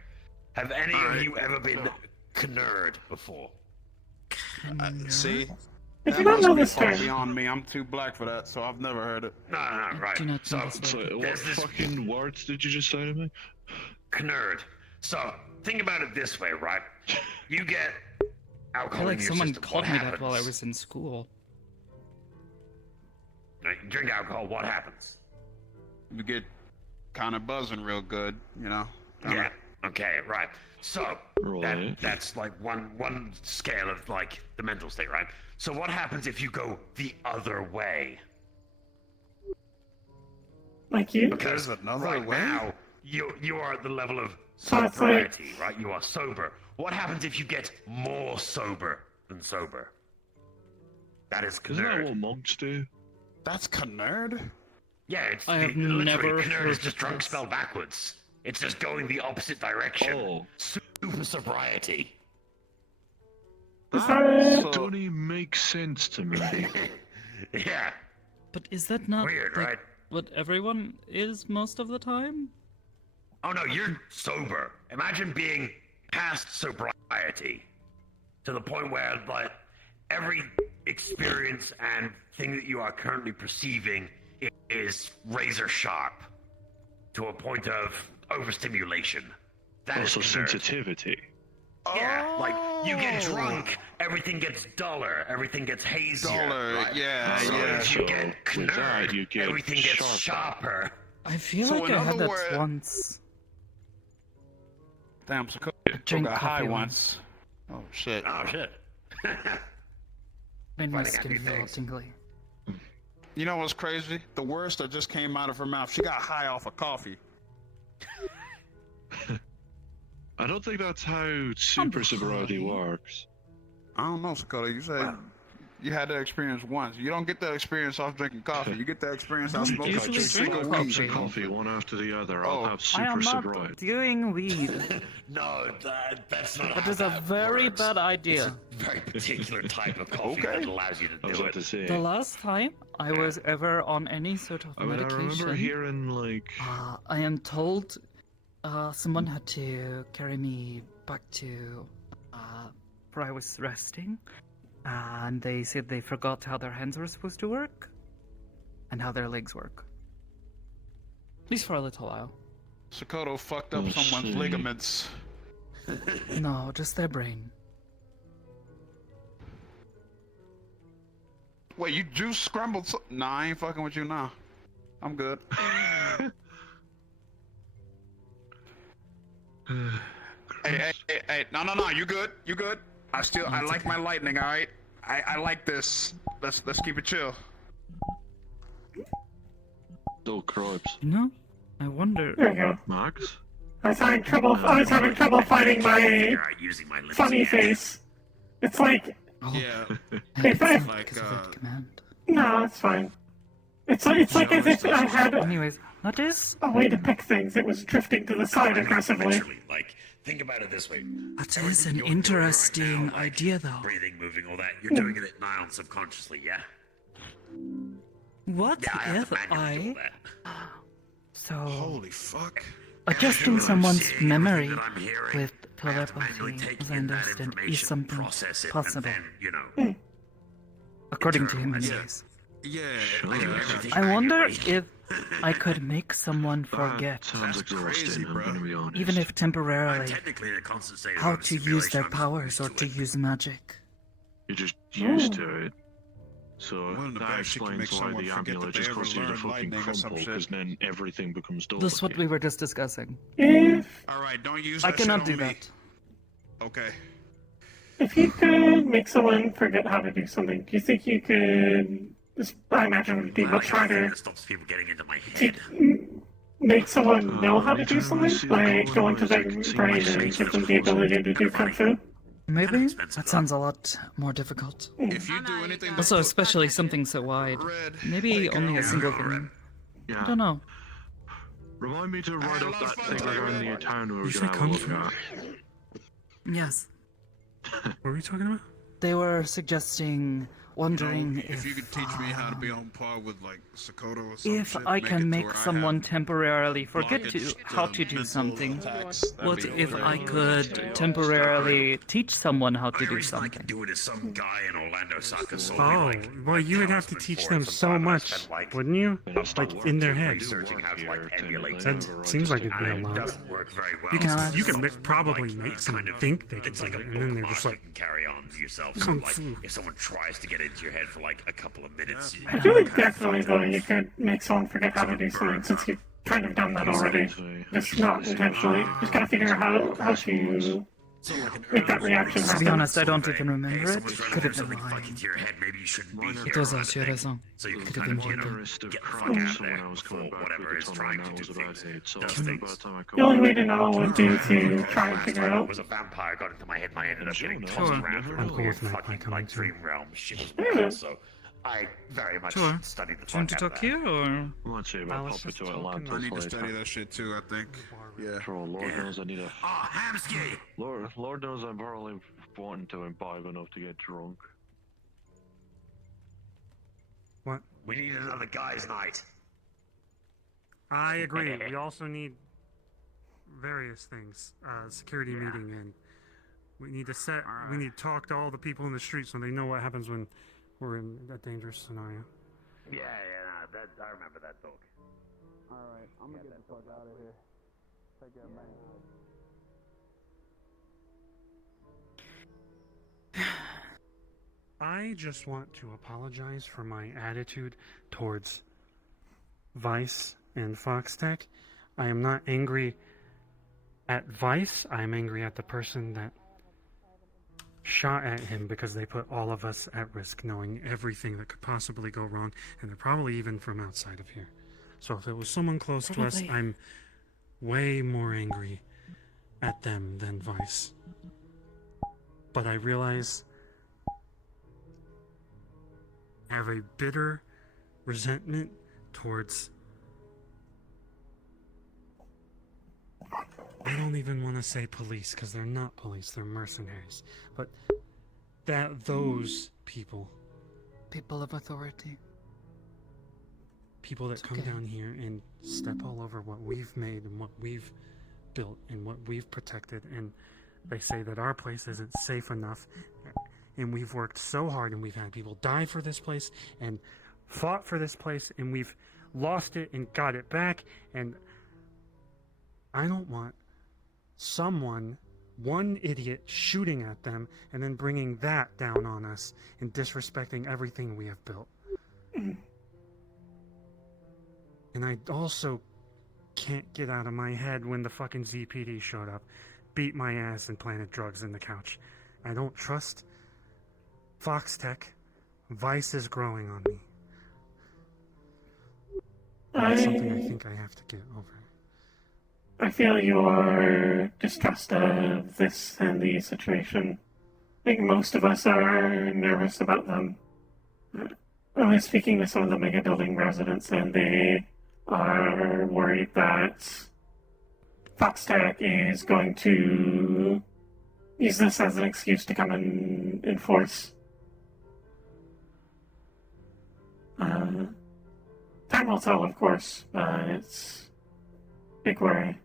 Have any of you ever been Knurred before? See? If That you don't must know be this far term, beyond me. I'm too black for that, so I've never heard it. No, right. Do not So, know this So, what there's this fucking words did you just say to me? Knurred. So, think about it this way, right? You get I alcohol feel like in your someone system. called What me happens? that while I was in school. Right, you drink alcohol, what happens? You get kind of buzzing real good, you know? Yeah. Okay, right. So Right. that's like one scale of, like, the mental state, right? So what happens if you go the other way? like you. Because There's another right way? now you are at the level of So it's sobriety, right? You are sober. What happens if you get more sober than sober? That is Isn't that Knurred. what monks do? That's Knurred? Yeah, it's I have literally never Knurd heard is just of drunk this. spelled backwards. It's just going the opposite direction. Oh. Super sobriety. That don't even make sense to me. Yeah. But is that not Weird, like, right? what everyone is most of the time? Oh no, you're sober. Imagine being past sobriety to the point where, like, every experience and thing that you are currently perceiving is razor sharp to a point of overstimulation. That is Also Knurd. sensitivity. Yeah, like you get drunk, everything gets duller, everything gets hazier. Duller, right? yeah, so yeah. If you get So, with that, Knurd, you get everything gets sharper. sharper. I feel So like in I had other that words- once. Damn, so Drink got high coffee once. Oh shit. Oh shit. Made my Funny skin happy feel all face. tingly. You know what's crazy? The words that just came out of her mouth. She got high off of coffee. I don't think that's how super sobriety works. I don't know, Sakota. You said you had that experience once. You don't get that experience off drinking coffee. You get that experience off smoking usually a drink single coffee. weed. Coffee one after the other. Oh. I'll have I am super not sobriety. doing weed. No, that's not That how is a that very works. bad idea. It's a very particular type of coffee that allows you to I was do about it. to say. The last time I was ever on any sort of I mean, I medication, remember hearing like. I am told someone had to carry me back to where I was resting, and they said they forgot how their hands were supposed to work and how their legs work. At least for a little while. Sakota fucked up Oh, someone's shit. ligaments. No, just their brain. Wait, you juice scrambled? Nah, I ain't fucking with you now. I'm good. Hey, no, you good, you good. I like my lightning, alright? I like this. Let's keep it chill. No cripes. You know, I wonder. There you go. Max? I was having trouble finding my Alright, using my lips funny again. face. It's like, Yeah. if I, Like, Command. no, it's fine. It's like as if I had Anyways, that is. a way to pick things. It was drifting to the side aggressively. Literally, like, think about it this way. That is an interesting idea, though. Breathing, moving, all that. You're doing it now subconsciously, yeah? What Yeah, I have if to manually do I? that. So Holy fuck. adjusting someone's Seeing memory everything that I'm hearing, with I have to manually telepathy, take as I in that understand, is information, something process it, possible. and then, you know, According to him, internalize it. anyways. Yeah. I do everything I wonder manually. if I could make someone That forget, sounds exhausting, crazy, I'm bro. gonna be honest. even if I'm temporarily, technically in a constant state of how to use overstimulation, their I'm powers or used to it. use magic. You're just used to it. So Wouldn't it that be if she could make explains why someone the forget amulet that just they causes you ever to fucking learned lightning or some crumple, shit? because then everything becomes dull. That's what again. we were just discussing. If Alright, don't use I that shit cannot on do me. that. Okay. if you could make someone forget how to do something, do you think you could? I imagine it would be Well, much I got a thing harder that stops people getting into my to head. make someone know how to do anytime I something, see the like golden go into eyes, I their can see brain my and sense give of them the closing. ability to do kung fu. Maybe expensive, that though. sounds a lot more difficult. If you do anything to Also, put especially something so wide. red, Maybe like, only a single thing. I Yeah. don't know. Remind me to had write a up lot of that fun thing today, regarding the Red. town we You were said gonna have a kung look fu? at. Yes, What were we talking about? they were suggesting, wondering if you could teach me how to be on par with like Sakota or some if shit, I it can to make where I someone have temporarily forget blockage how to do mental something. attacks, that'd What be if I hilarious. could temporarily teach someone how The to only do reason I something? can do it is some guy in Orlando Saka sold me Oh, like well, you would have to talisman teach for them some so time, and I much, spent, like, wouldn't you? And it's Like not in their working. head. researching how to like emulate That it. seems like it'd be a And it lot. doesn't work very well. You can so ask- You it's can something probably like, make someone kind of- think they can it's do like it, a and then they're bookmark just you like, can carry on to yourself. So Kung like, fu. if someone tries to get into your head for like a couple of minutes, I feel like definitely though you could make someone forget how to do something since you've kind of done that already. Just not intentionally. Just gotta figure out how to make that reaction To be happen. honest, I don't even hey, remember it. someone's trying Could to have do been something fucking lying. to your head. Maybe you shouldn't be here. It was kind as of good thing. as So you can Could have kind been of, you know, joking. List of get the fuck crimes, out so when there I was before coming back whatever with is the trying tunnel, to I do was about things. to so Does by the things. time I The only come way to know would be to try and Last figure time out. was a vampire got into my head and I ended up getting Sure, tossed no, around never through really. a weird Cool with fucking Magpie like coming dream realm. Shit was Yeah. wild, so I very much Sure. studied the Do you want to fuck out of talk that. here, or...? Let's see about let's popping just to talk Atlantis I need to later. study that shit too, I think. Yeah. For Lord knows I need a... Ah, Hamsky! Lord knows I'm probably wanting to imbibe enough to get drunk. What? We need another guys' night. I agree. We also need various things. Security meeting, and we need to set. We need to talk to all the people in the street so they know what happens when we're in a dangerous scenario. Yeah, that I remember that talk. Alright, I'm gonna get the fuck out of here. Take care, man. I just want to apologize for my attitude towards Vice and Foxtech. I am not angry at Vice. I am angry at the person that shot at him because they put all of us at risk, knowing everything that could possibly go wrong, and they're probably even from outside of here. So if it was someone close to us, I'm way more angry at them than Vice. But I realize I have a bitter resentment towards... I don't even want to say police, because they're not police, they're mercenaries. But those people... People of authority. People that come down here and step all over what we've made and what we've built and what we've protected, and they say that our place isn't safe enough, and we've worked so hard and we've had people die for this place and fought for this place, and we've lost it and got it back, and I don't want one idiot shooting at them and then bringing that down on us and disrespecting everything we have built. And I also can't get out of my head when the fucking ZPD showed up, beat my ass, and planted drugs in the couch. I don't trust Foxtech. Vice is growing on me. That's something I think I have to get over. I feel your distrust of this and the situation. I think most of us are nervous about them. I was speaking to some of the mega building residents, and they are worried that Foxtech is going to use this as an excuse to come and enforce. Time will tell, of course, but it's a big worry.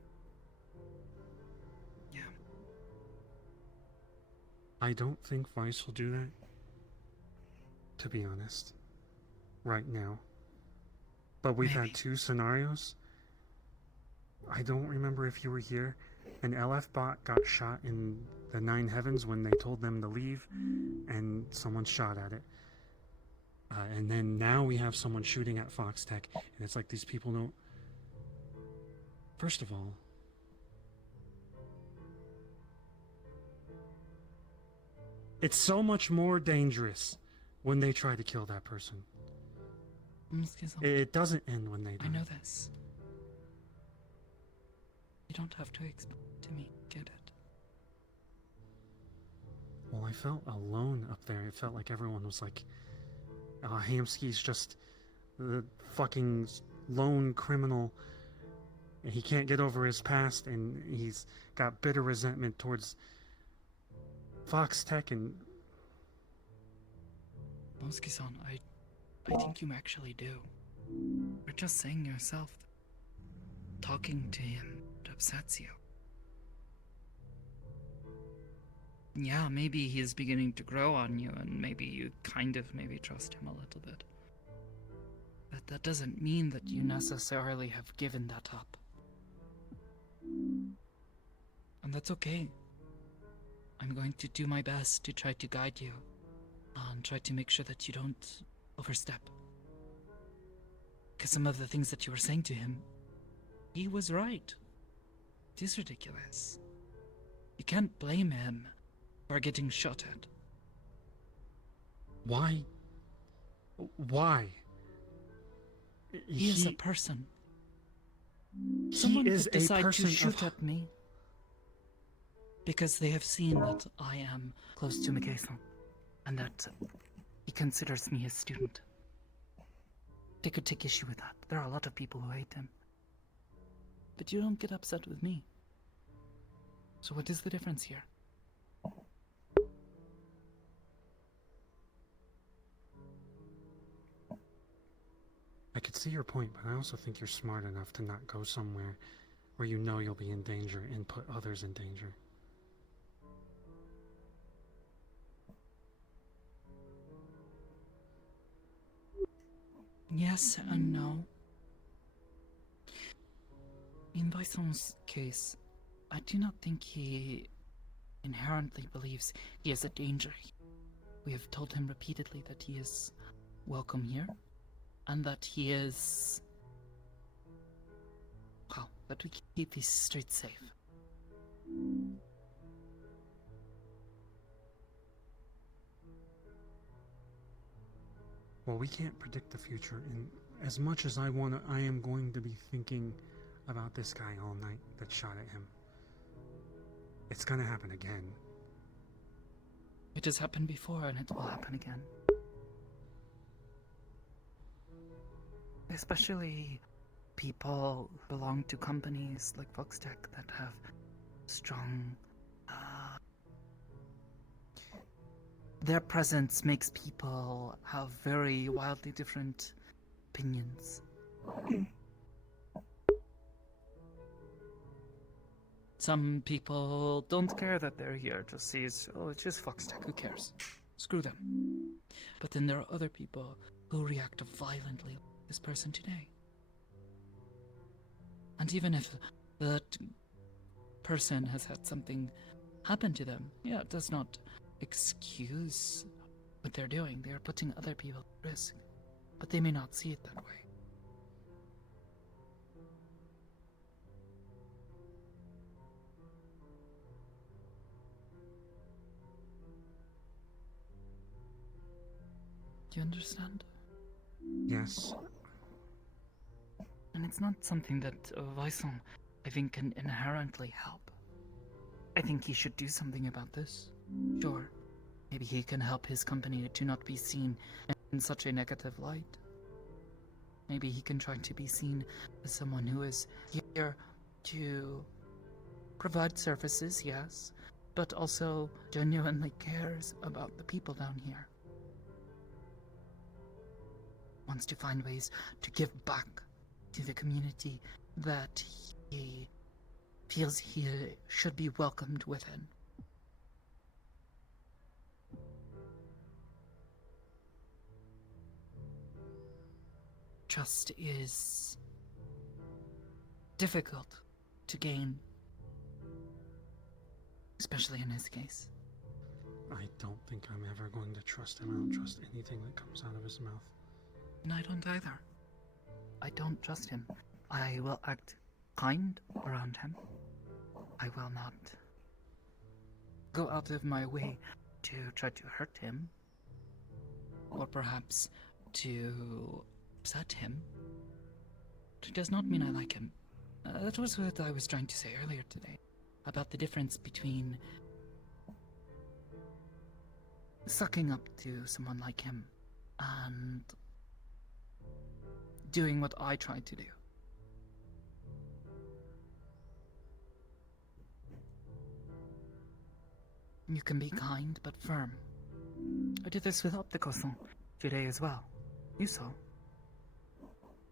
I don't think Vice will do that, to be honest, right now. But we've had 2 scenarios. I don't remember if you were here. An LF bot got shot in the 9 heavens when they told them to leave, and someone shot at it. And then now we have someone shooting at Foxtech, and it's like these people don't... First of all, it's so much more dangerous when they try to kill that person. It doesn't end when they die. I know this. You don't have to explain to me. Get it? Well, I felt alone up there. It felt like everyone was like, Hamsky's just the fucking lone criminal. And he can't get over his past, and he's got bitter resentment towards Foxtech and... Moski-san, I think you actually do. You're just saying yourself that talking to him upsets you. Yeah, maybe he is beginning to grow on you, and maybe you kind of trust him a little bit. But that doesn't mean that you necessarily have given that up. And that's okay. I'm going to do my best to try to guide you, and try to make sure that you don't overstep. Because some of the things that you were saying to him, he was right. It is ridiculous. You can't blame him for getting shot at. Why? Why? He is a person. He Someone is could decide a person to shoot of... at me because they have seen that I am close to Mikasa, and that he considers me his student. They could take issue with that. There are a lot of people who hate him. But you don't get upset with me. So what is the difference here? I could see your point, but I also think you're smart enough to not go somewhere where you know you'll be in danger and put others in danger. Yes and no. In Bison's case, I do not think he inherently believes he is a danger. We have told him repeatedly that he is welcome here, and that he is... well, that we keep these streets safe. Well, we can't predict the future, and as much as I am going to be thinking about this guy all night that shot at him. It's gonna happen again. It has happened before, and it will happen again. Especially people who belong to companies like Foxtech that have strong... their presence makes people have very wildly different opinions. Some people don't care that they're here, just sees, oh, it's just Foxtech, who cares? Screw them. But then there are other people who react violently like this person today. And even if that person has had something happen to them, yeah, it does not excuse what they're doing. They are putting other people at risk, but they may not see it that way. Do you understand? Yes. And it's not something that Vincent, I think, can inherently help. I think he should do something about this. Sure, maybe he can help his company to not be seen in such a negative light. Maybe he can try to be seen as someone who is here to provide services, yes, but also genuinely cares about the people down here. Wants to find ways to give back to the community that he feels he should be welcomed within. Trust is difficult to gain, especially in his case. I don't think I'm ever going to trust him. I don't trust anything that comes out of his mouth. And I don't either. I don't trust him. I will act kind around him. I will not go out of my way to try to hurt him, or perhaps to upset him. It does not mean I like him. That was what I was trying to say earlier today, about the difference between sucking up to someone like him and doing what I tried to do. You can be kind but firm. I did this with Opticoson today as well. You saw.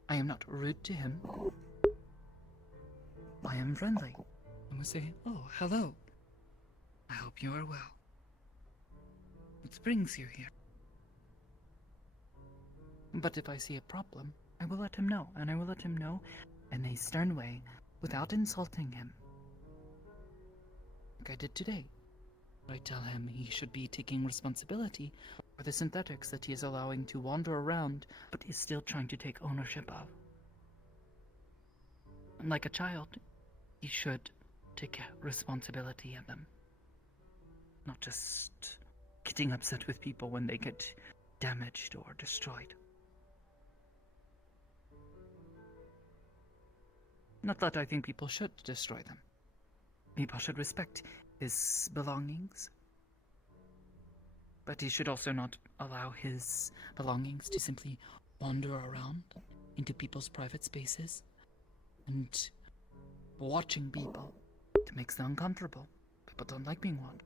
I am not rude to him. I am friendly. I will say, oh, hello. I hope you are well. What brings you here? But if I see a problem, I will let him know, and I will let him know in a stern way without insulting him. Like I did today. I tell him he should be taking responsibility for the synthetics that he is allowing to wander around, but is still trying to take ownership of. And like a child, he should take responsibility of them. Not just getting upset with people when they get damaged or destroyed. Not that I think people should destroy them. People should respect his belongings. But he should also not allow his belongings to simply wander around into people's private spaces and watching people. It makes them uncomfortable. People don't like being watched.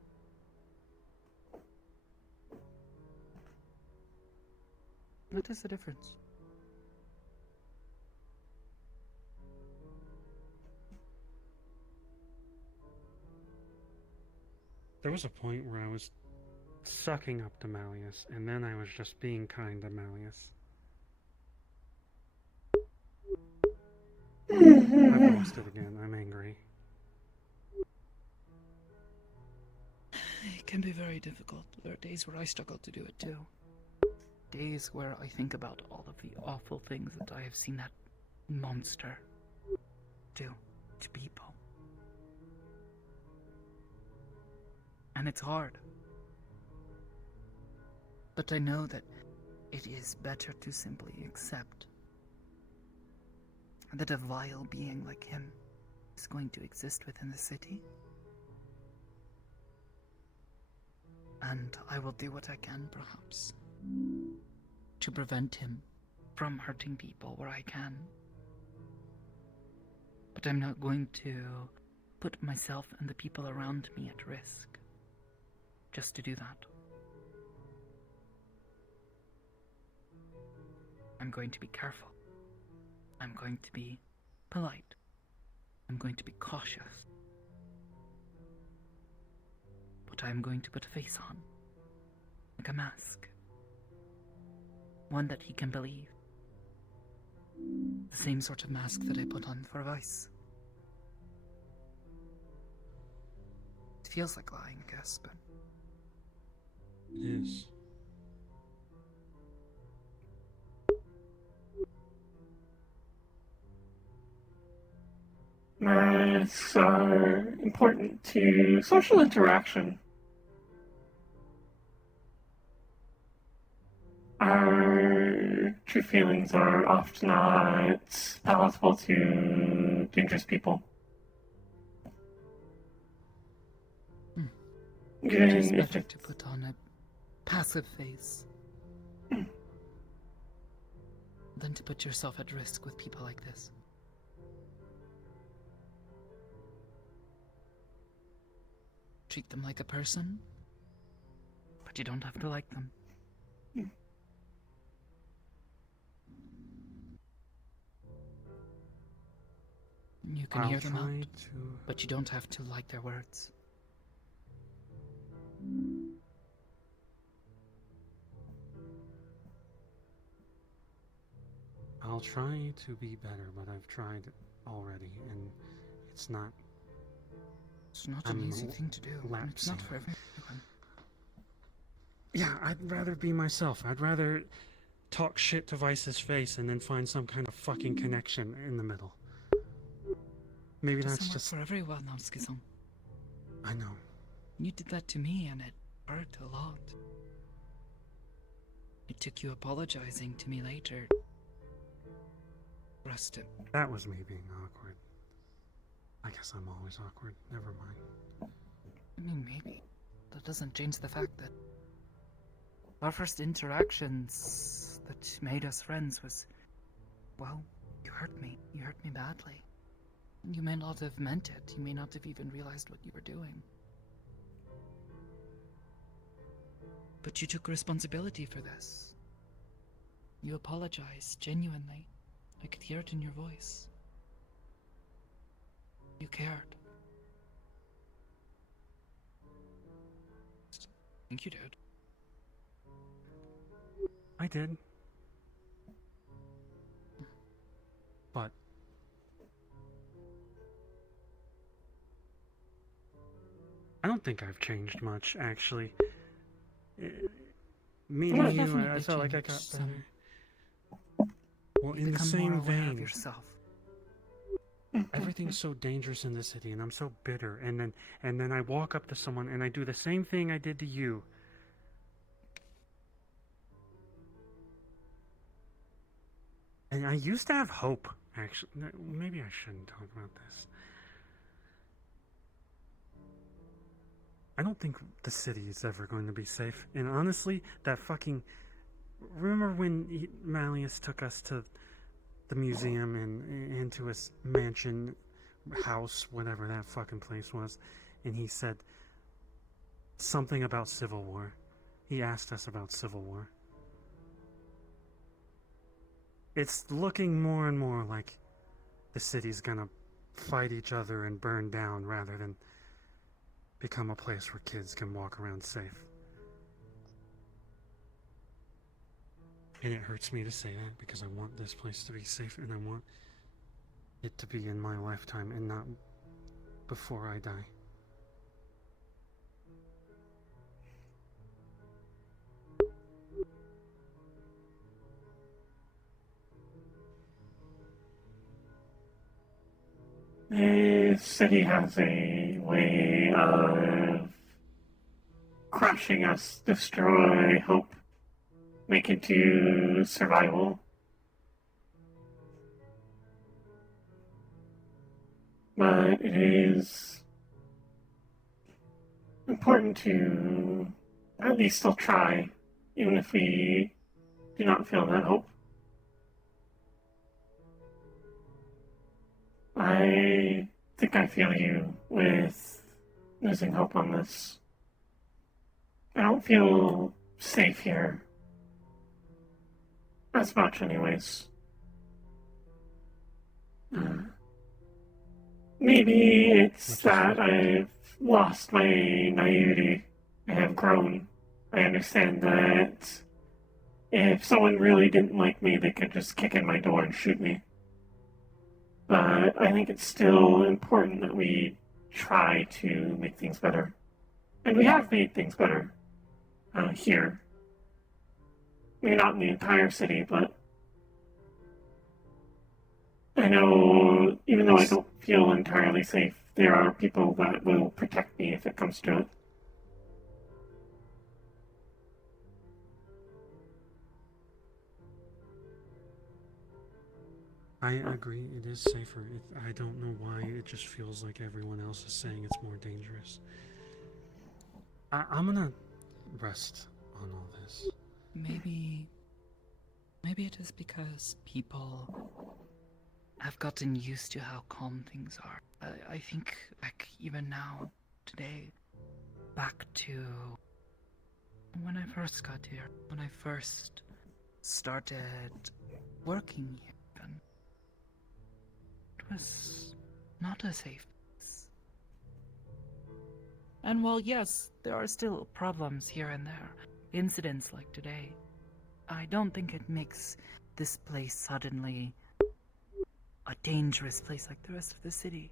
What is the difference? There was a point where I was sucking up to Malleus, and then I was just being kind to Malleus. I've lost it again. I'm angry. It can be very difficult. There are days where I struggle to do it too. Days where I think about all of the awful things that I have seen that monster do to people. And it's hard. But I know that it is better to simply accept that a vile being like him is going to exist within the city. And I will do what I can, perhaps, to prevent him from hurting people where I can. But I'm not going to put myself and the people around me at risk just to do that. I'm going to be careful. I'm going to be polite. I'm going to be cautious. But I'm going to put a face on, like a mask. One that he can believe. The same sort of mask that I put on for Vice. It feels like lying, I guess, but... It is. Masks are important to social interaction. Our true feelings are often not palatable to dangerous people. It Even is if better it's to put on a passive face than to put yourself at risk with people like this. Treat them like a person, but you don't have to like them. You can hear them out, but you don't have to like their words. I'll try to be better, but I've tried already, and it's not... It's not an easy thing to do. And it's not for everyone. Yeah, I'd rather be myself. I'd rather talk shit to Vice's face and then find some kind of fucking connection in the middle. Maybe It that's doesn't work just... for everyone, Natsuki-san. I know. You did that to me, and it hurt a lot. It took you apologizing to me later for us to... That was me being awkward. I guess I'm always awkward. Never mind. I mean, maybe. That doesn't change the fact that our first interactions that made us friends was... Well, you hurt me. You hurt me badly. You may not have meant it. You may not have even realized what you were doing. But you took responsibility for this. You apologized, genuinely. I could hear it in your voice. You cared. I think you did. I did. But... I don't think I've changed much, actually. Meeting you, I felt like I got better. Well, in the same vein, yourself. everything's so dangerous in this city, and I'm so bitter. And then I walk up to someone and I do the same thing I did to you. And I used to have hope. Actually, maybe I shouldn't talk about this. I don't think the city is ever going to be safe. And honestly, that fucking remember when Malleus took us to the museum and into his mansion, house, whatever that fucking place was, and he said something about Civil War. He asked us about Civil War. It's looking more and more like the city's gonna fight each other and burn down rather than become a place where kids can walk around safe. And it hurts me to say that because I want this place to be safe and I want it to be in my lifetime and not before I die. The city has a way of crushing us, destroy hope, make it to survival. But it is important to at least still try, even if we do not feel that hope. I think I feel you with losing hope on this. I don't feel safe here. As much, anyways. Maybe it's that I've lost my naivety. I have grown. I understand that if someone really didn't like me, they could just kick in my door and shoot me. But I think it's still important that we try to make things better. And we have made things better here. Maybe not in the entire city, but I know, even though I don't feel entirely safe, there are people that will protect me if it comes to it. I agree, it is safer. I don't know why it just feels like everyone else is saying it's more dangerous. I'm gonna rest on all this. Maybe it is because people have gotten used to how calm things are. I think, like, even now, today, back to when I first got here, when I first started working here, even, it was not a safe place. And while, yes, there are still problems here and there, incidents like today, I don't think it makes this place suddenly a dangerous place like the rest of the city.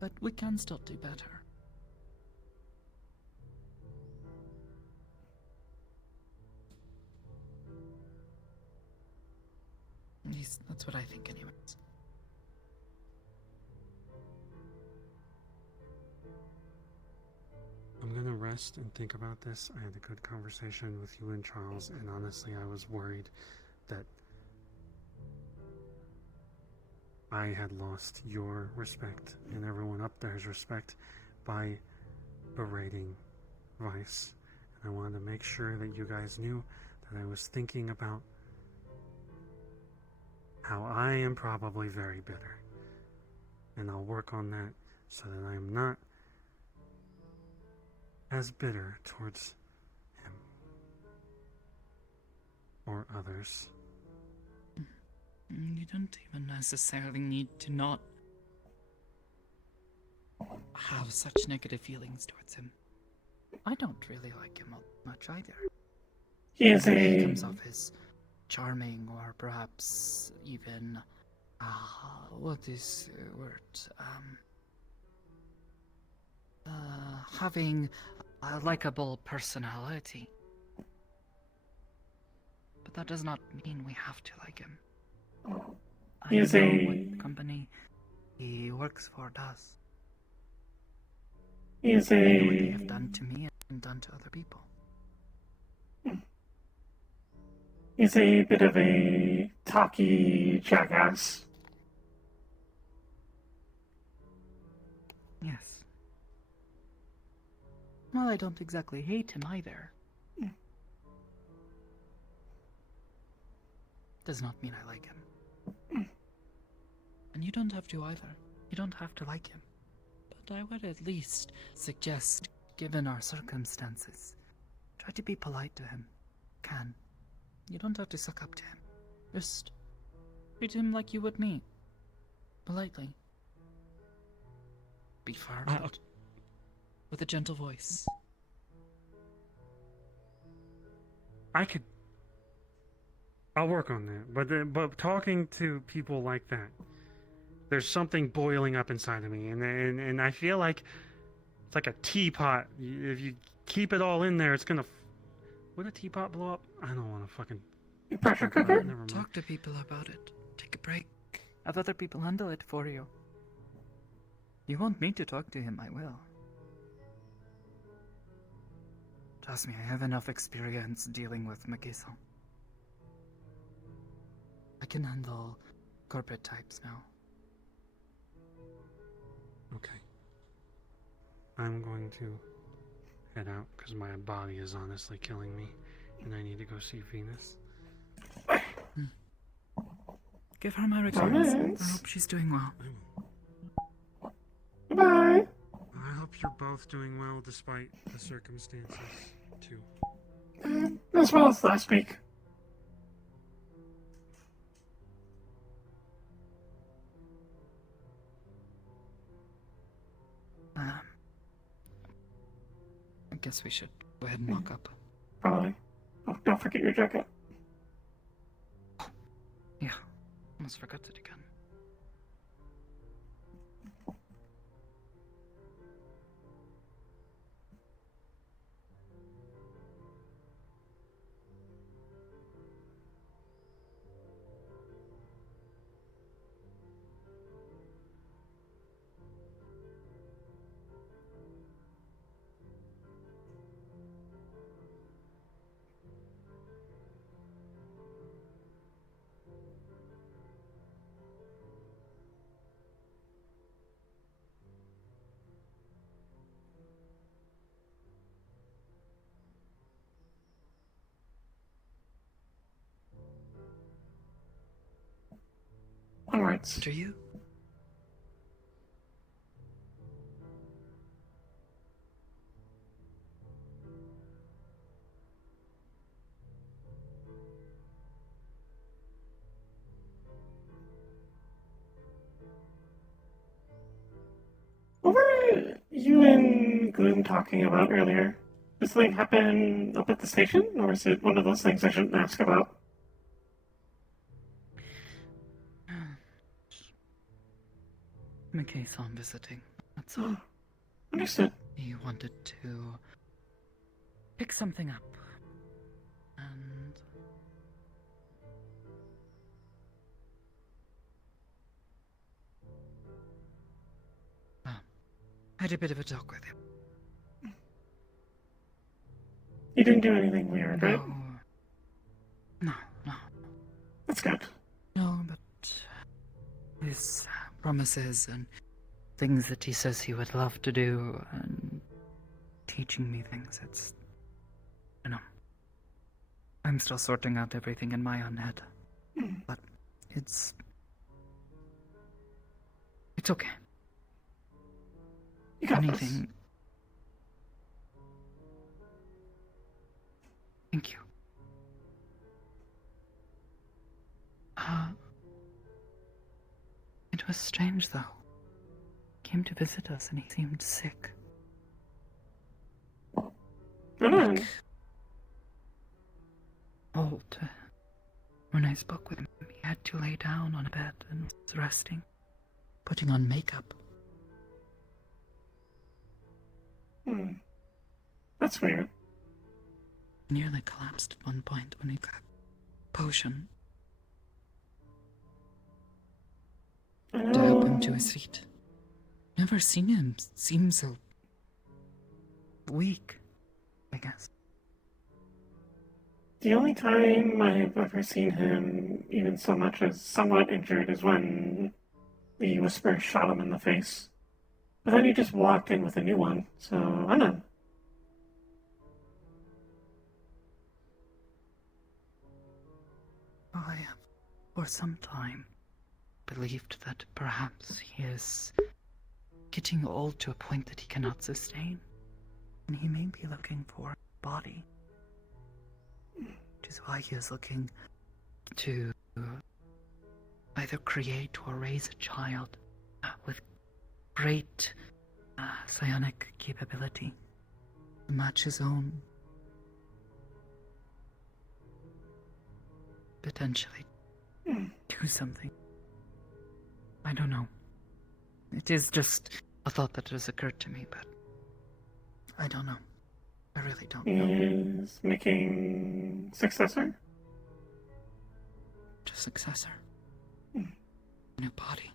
But we can still do better. At least that's what I think, anyways. I'm gonna rest and think about this. I had a good conversation with you and Charles, and honestly, I was worried that I had lost your respect and everyone up there's respect by berating Vice. And I wanted to make sure that you guys knew that I was thinking about how I am probably very bitter. And I'll work on that so that I am not as bitter towards him or others. You don't even necessarily need to not have such negative feelings towards him. I don't really like him much either. He comes off as charming, or perhaps even, what is the word? Having a likable personality. But that does not mean we have to like him. I know what company he works for does. I know what they have done to me and done to other people. He's a bit of a talky jackass. Yes. Well, I don't exactly hate him either. does not mean I like him. And you don't have to either. You don't have to like him. But I would at least suggest, given our circumstances, try to be polite to him. Can. You don't have to suck up to him. Just treat him like you would me. Politely. Be firm, but with a gentle voice. I'll work on that. But talking to people like that, there's something boiling up inside of me, and I feel like it's like a teapot. If you keep it all in there, it's gonna. Would a teapot blow up? I don't want to fucking. Pressure cooker? Never mind. Talk to people about it. Take a break. Have other people handle it for you. You want me to talk to him, I will. Trust me, I have enough experience dealing with Magpie. I can handle corporate types now. Okay. I'm going to head out because my body is honestly killing me, and I need to go see Venus. Give her my regards. I hope she's doing well. Bye. I hope you're both doing well despite the circumstances, too. As well as last week. I guess we should go ahead and lock up. Probably. Oh, don't forget your jacket. Yeah, almost forgot it again. Alright. Do you? What were you and Gloom talking about earlier? Did something happen up at the station, or is it one of those things I shouldn't ask about? Magpie saw him visiting. That's all. Understood. He wanted to pick something up. And I had a bit of a talk with him. You didn't do anything weird, right? No. That's good. No, but his promises and things that he says he would love to do and teaching me things, it's... I'm still sorting out everything in my own head. But it's okay. You got Anything... this. Thank you. It was strange, though. He came to visit us, and he seemed sick. Good. Old. When I spoke with him, he had to lay down on a bed and was resting, putting on makeup. That's weird. Nearly collapsed at one point when he got potion to help him to his feet. Never seen him seem so weak, I guess. The only time I've ever seen him even so much as somewhat injured is when the Whisper shot him in the face. But then he just walked in with a new one, so I don't know. Oh, yeah. for some time, believed that perhaps he is getting old to a point that he cannot sustain, and he may be looking for a body. Which is why he is looking to either create or raise a child with great psionic capability to match his own. Potentially do something. I don't know. It is just a thought that has occurred to me, but I don't know. I really don't know. Is making successor? Just successor. New body.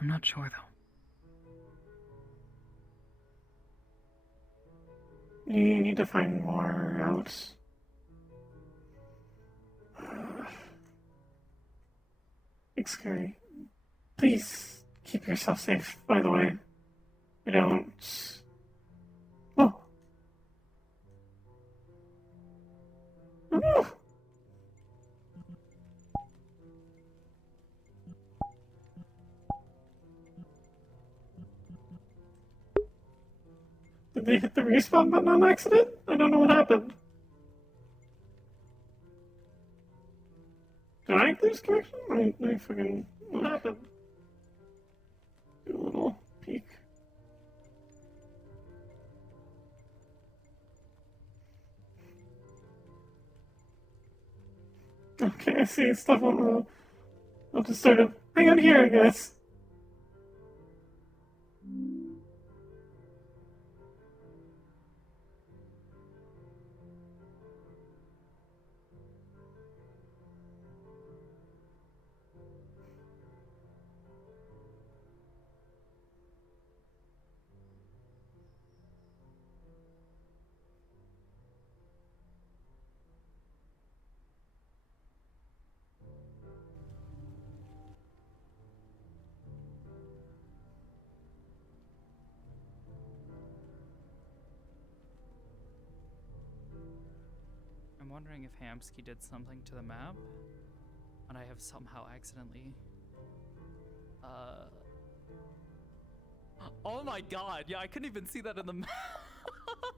I'm not sure though. You need to find more out. It's scary. Please keep yourself safe, by the way. I don't... Oh. Oh. Did they hit the respawn button on accident? I don't know what happened. Did I lose connection? I fucking... What happened? Do a little peek. Okay, I see stuff on the... I'll just sort of hang on here, I guess. I'm wondering if Hamsky did something to the map, and I have somehow accidentally... Oh my god, yeah, I couldn't even see that in the map.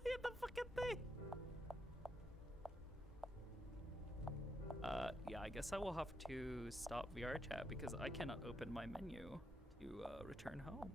In the fucking thing. Yeah, I guess I will have to stop VR chat because I cannot open my menu to return home.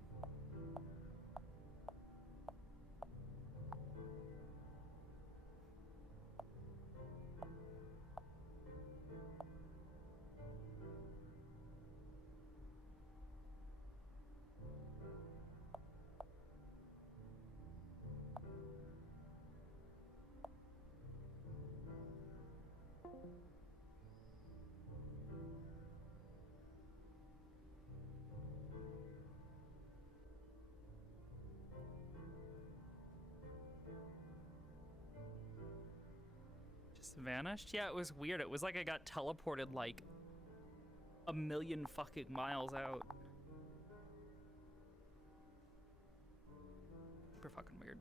Vanished? Yeah, it was weird. It was like I got teleported like a million fucking miles out. Super fucking weird.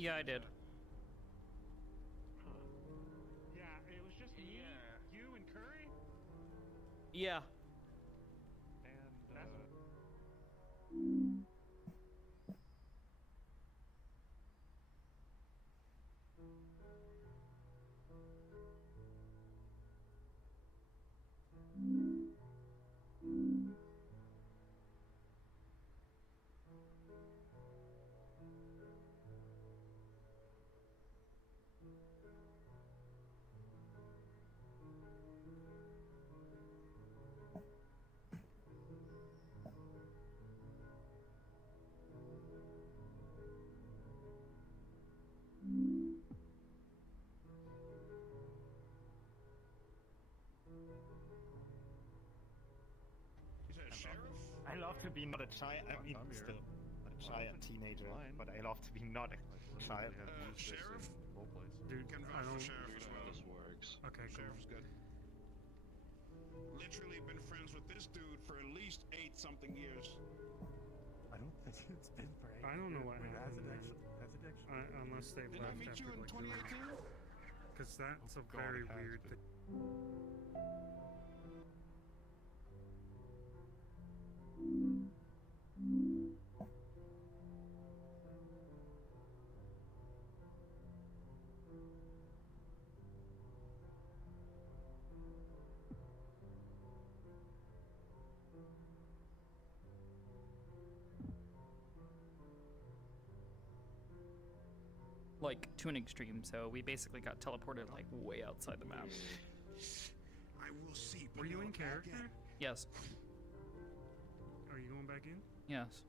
Yeah, I did. Yeah, it was just me, you, and Curry? Yeah. And, to be not a child. I mean, still a child, teenager, but I love to be not a child. Sheriff? Dude, Can I vouch don't. for Sheriff as well. This works. Okay, cool. Sheriff is good. Literally been friends with this dude for at least 8-something years. I don't think it's been for 8 I don't know what years. Wait, happened. has it actually? Unless they've Did I left meet after you in like 2018? Because that's a God, very it has weird been. thing. Like, to an extreme, so we basically got teleported, like, way outside the map. I will see. Were you in character? Yes. Are you going back in? Yes.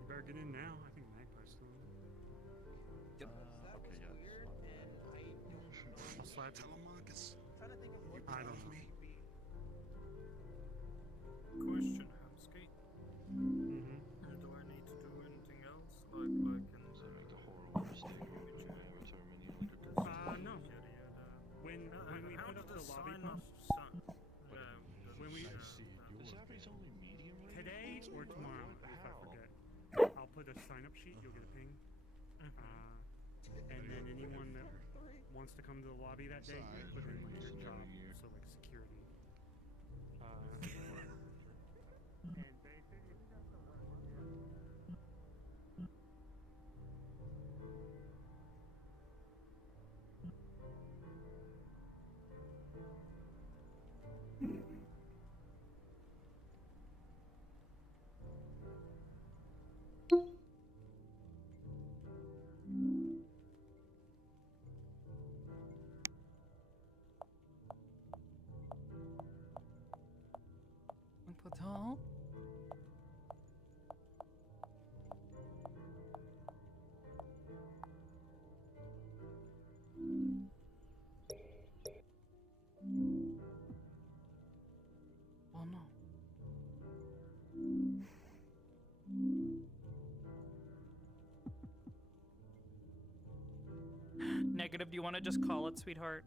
You better get in now. I think Magpie's still in. Yep. Okay, yeah. I'll slap you. Telemachus. I don't know. Question, Hamsky. Mm-hmm. Do I need to do anything else? Like in Does that make the horrible mistake of returning you like a No. When we put up the lobby sign post, when we Is that his only medium range? today or Bro, tomorrow, what the if I hell? forget, I'll put a sign-up sheet. You'll get a ping, and then anyone that wants to come to the lobby that day, you put in like your job, so like security. And basically. Important. Oh no. Negative, do you want to just call it, sweetheart?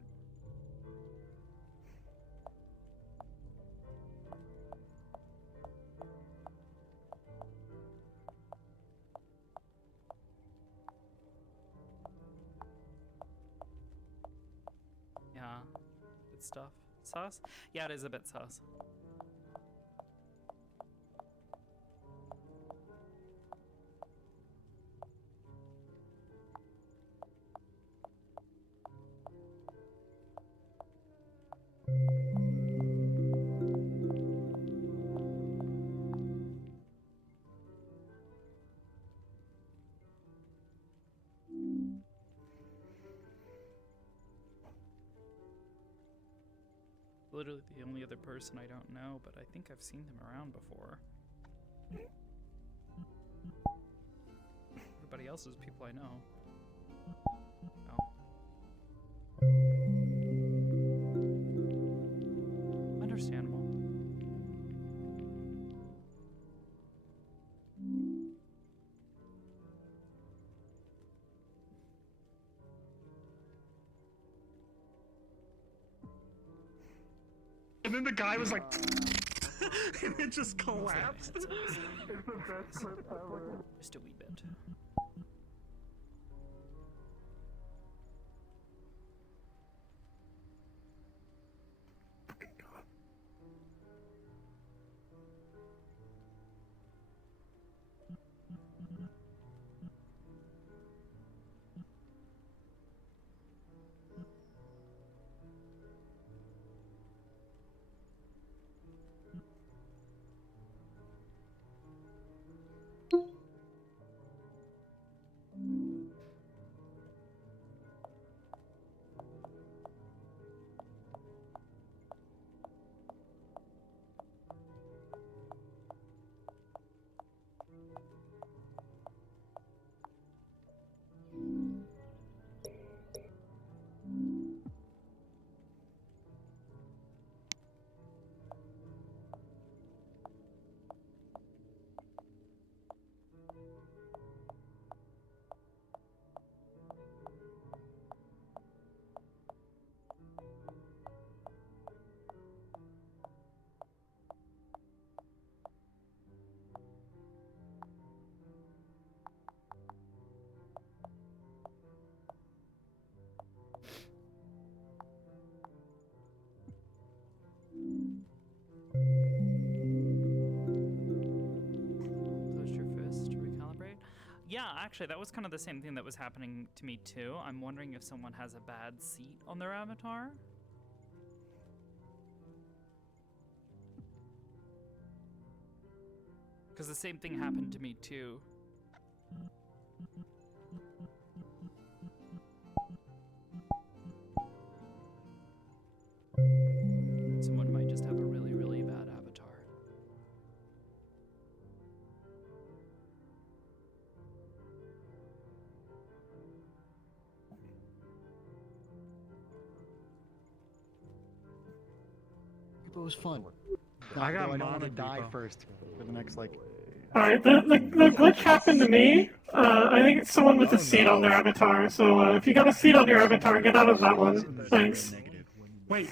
Yeah, good stuff. Sus? Yeah, it is a bit sus. Literally the only other person I don't know, but I think I've seen them around before. Everybody else is people I know. Oh. Understandable. And then the guy was like, and it just collapsed. It's the best clip ever. Just a wee bit. Actually, that was kind of the same thing that was happening to me too. I'm wondering if someone has a bad seat on their avatar. Because the same thing happened to me too. Someone might just have a really, really bad avatar. It was fun. I got Though I don't want to modded, die Repo. first for the next, like... Alright, the glitch happened to me. I think it's someone with a seat on their avatar, so if you got a seat on your avatar, get out of that one. Thanks. Wait,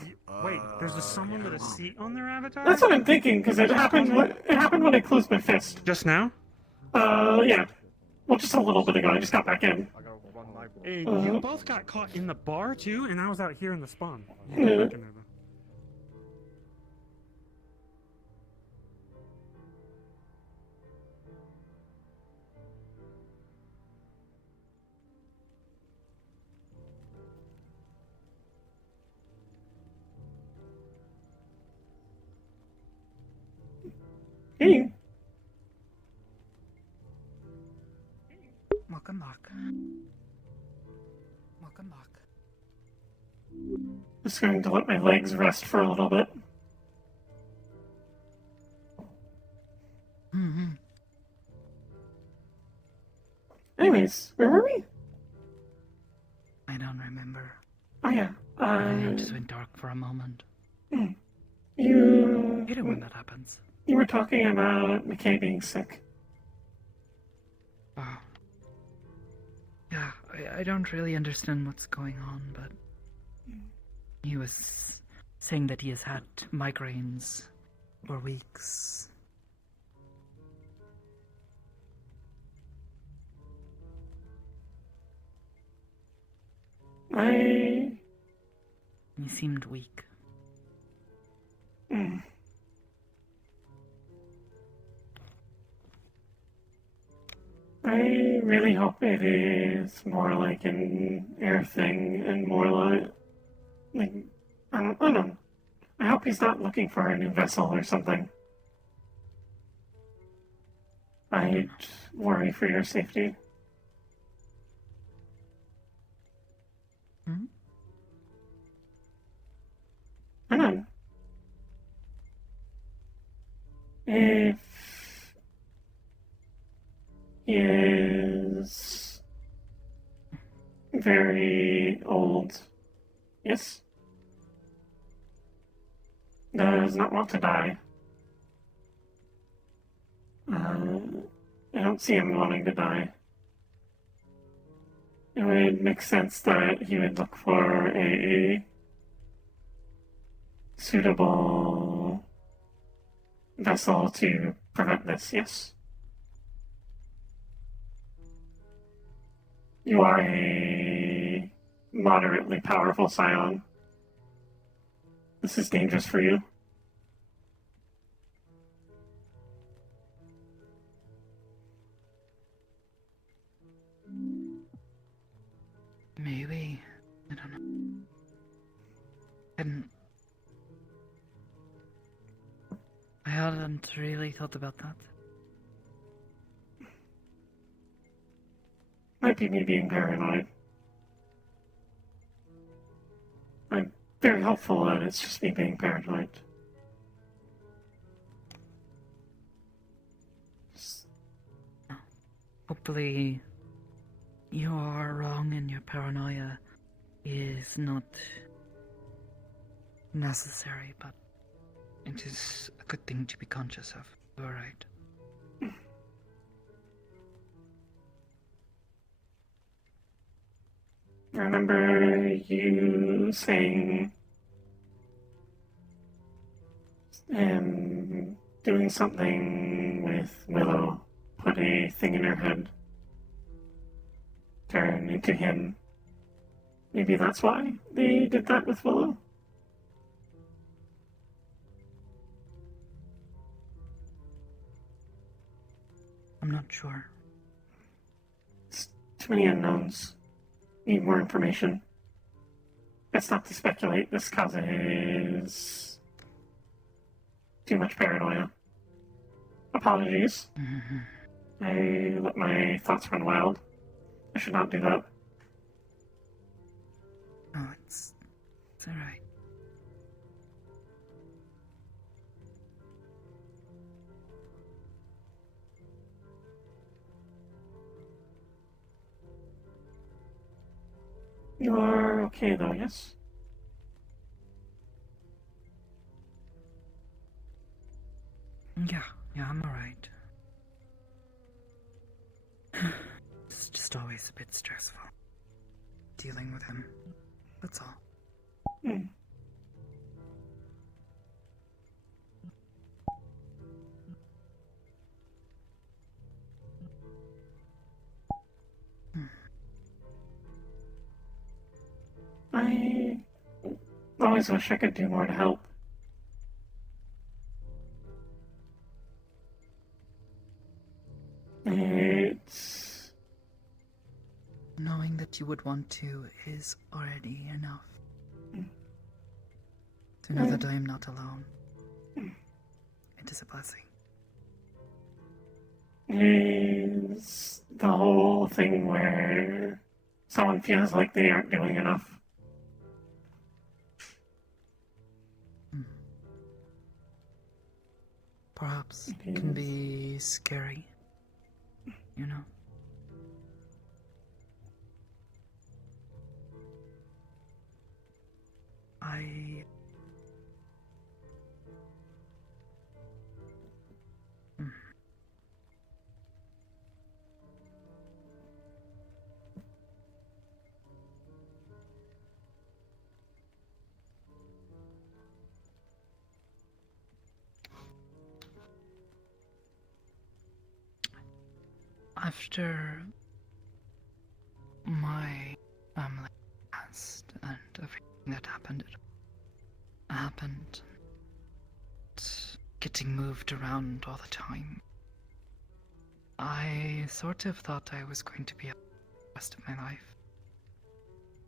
there's a someone with a seat on their avatar? That's what I'm thinking, because it happened when I closed my fist. Just now? Yeah. Well, just a little bit ago, I just got back in. Hey, you both got caught in the bar too, and I was out here in the spawn. Yeah. Hey. Welcome back. Welcome back. Just going to let my legs rest for a little bit. Mm-hmm. Anyways, where were we? I don't remember. Oh yeah. Everything just went dark for a moment. You hate it when that happens. You were talking about McKay being sick. Oh. Yeah, I don't really understand what's going on, but he was saying that he has had migraines for weeks. He seemed weak. I really hope it is more like an air thing and more like I don't know. I hope he's not looking for a new vessel or something. I'd worry for your safety. Hmm? Hang on. If he is very old, yes, does not want to die. I don't see him wanting to die. It would make sense that he would look for a suitable vessel to prevent this, yes. You are a moderately powerful scion. This is dangerous for you. Maybe. I don't know. I hadn't really thought about that. Might be me being paranoid. I'm very hopeful that it's just me being paranoid. Hopefully, you are wrong and your paranoia is not necessary, but it is a good thing to be conscious of. You're right. I remember you saying doing something with Willow, put a thing in her head, turn into him. Maybe that's why they did that with Willow? I'm not sure. too many unknowns. Need more information. Best not to speculate. This causes too much paranoia. Apologies. I let my thoughts run wild. I should not do that. Oh, it's alright. You are okay though, yes? Yeah, I'm alright. It's just always a bit stressful. Dealing with him. That's all. Hmm. I always wish I could do more to help. It's... Knowing that you would want to is already enough. To know that I am not alone. It is a blessing. Is the whole thing where someone feels like they aren't doing enough. Perhaps it can be scary. You know? After my family passed and everything that happened, getting moved around all the time, I sort of thought I was going to be alone the rest of my life.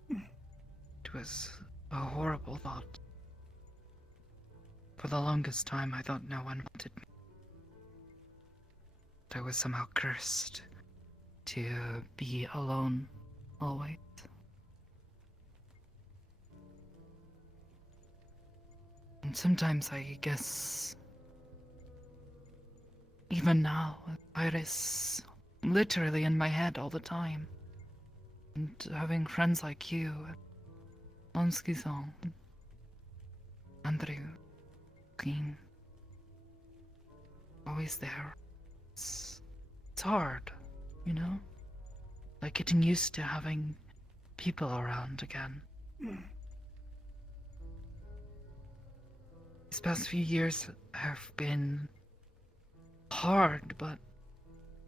It was a horrible thought. For the longest time, I thought no one wanted me. I was somehow cursed to be alone always. And sometimes I guess, even now, Iris literally in my head all the time. And having friends like you, Onski-san, Andrew, Queen, always there. It's hard, you know? Like getting used to having people around again. These past few years have been hard, but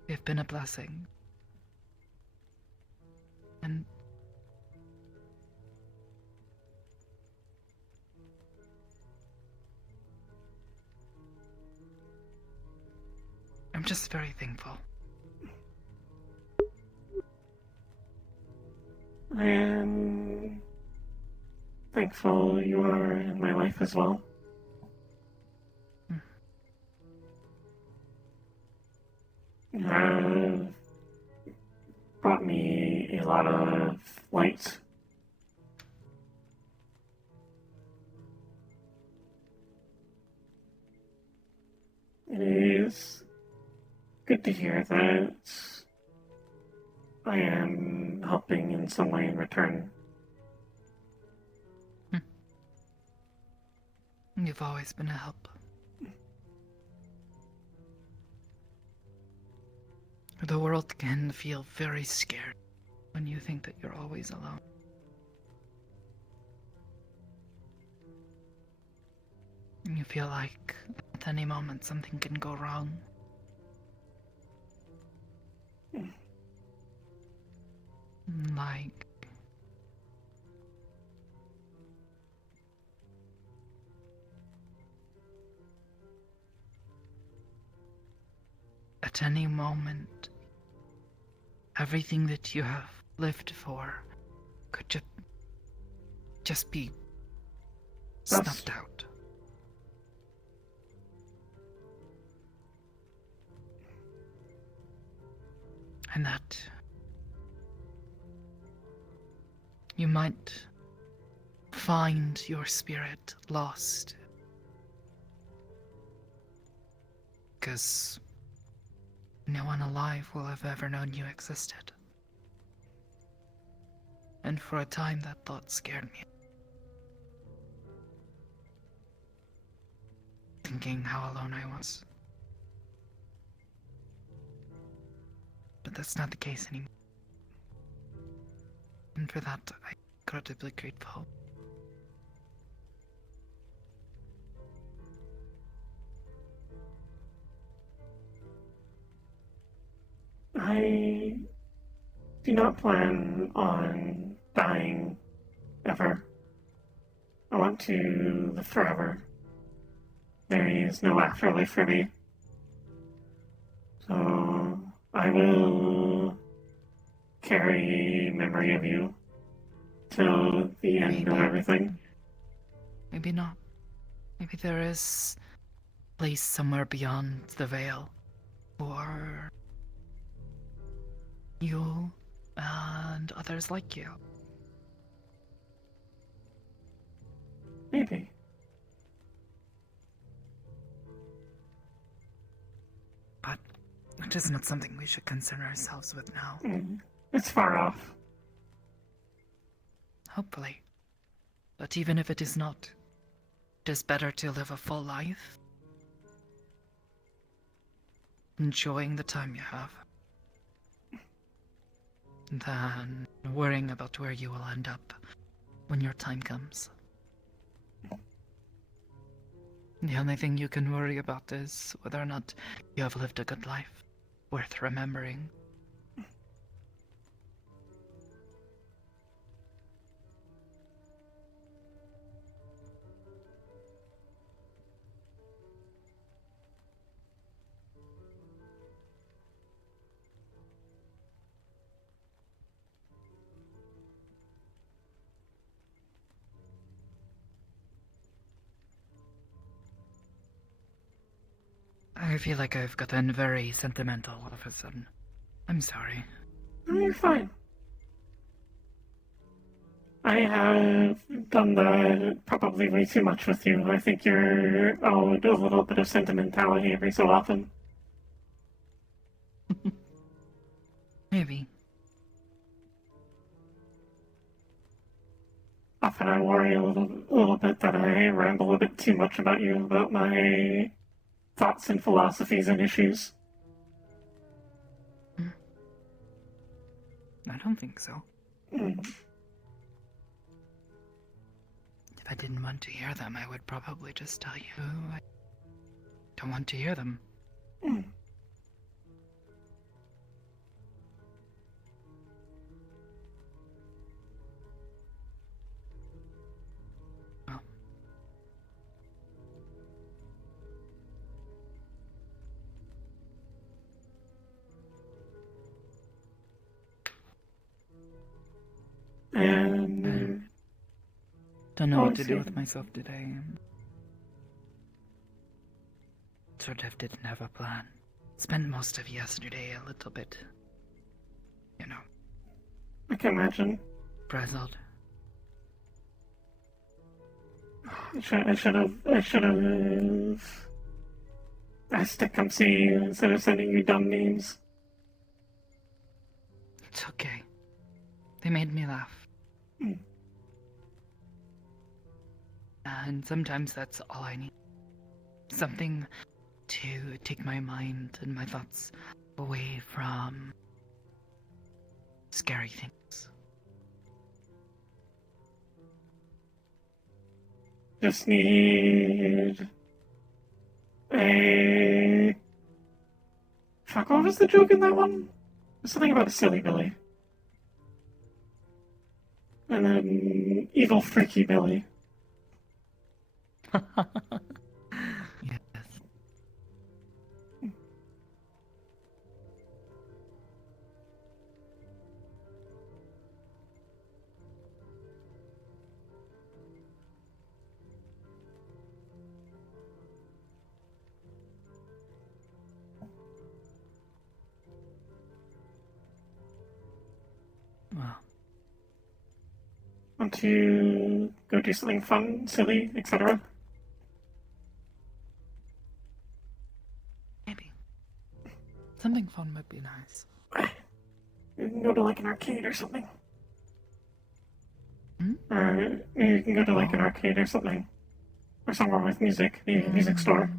they've been a blessing. And I'm just very thankful. I am thankful you are in my life as well. You have brought me a lot of light. It is good to hear that I am helping in some way in return. You've always been a help. The world can feel very scared when you think that you're always alone. And you feel like at any moment something can go wrong. Like at any moment everything that you have lived for could just be snuffed out. And that you might find your spirit lost. Because no one alive will have ever known you existed. And for a time that thought scared me. Thinking how alone I was. But that's not the case anymore. And for that, I'm incredibly grateful. I do not plan on dying ever. I want to live forever. There is no afterlife for me. So I will carry memory of you till the end of everything. Maybe not. Maybe there is a place somewhere beyond the veil. Or you and others like you. Maybe. But it is not something we should concern ourselves with now. It's far off. Hopefully. But even if it is not, it is better to live a full life, enjoying the time you have, than worrying about where you will end up when your time comes. The only thing you can worry about is whether or not you have lived a good life, worth remembering. I feel like I've gotten very sentimental all of a sudden. I'm sorry. No, you're fine. I have done that probably way too much with you. I think you're owed a little bit of sentimentality every so often. Maybe. Often I worry a little bit that I ramble a bit too much about you, about my thoughts and philosophies and issues. I don't think so. If I didn't want to hear them, I would probably just tell you I don't want to hear them. And Don't know Oh, what I to see. do with myself today. Sort of didn't have a plan. Spent most of yesterday a little bit, I can imagine. frazzled. I should have asked to come see you instead of sending you dumb names. It's okay. They made me laugh. And sometimes that's all I need. Something to take my mind and my thoughts away from scary things. Just need a... Fuck, what was the joke in that one? Something about a silly Billy. And then evil freaky Billy. Yes. Want to go do something fun, silly, etc.? Maybe. Something fun might be nice. You can go to like an arcade or something. Hmm? Or you can go to like an arcade or something. Or somewhere with music, the music store.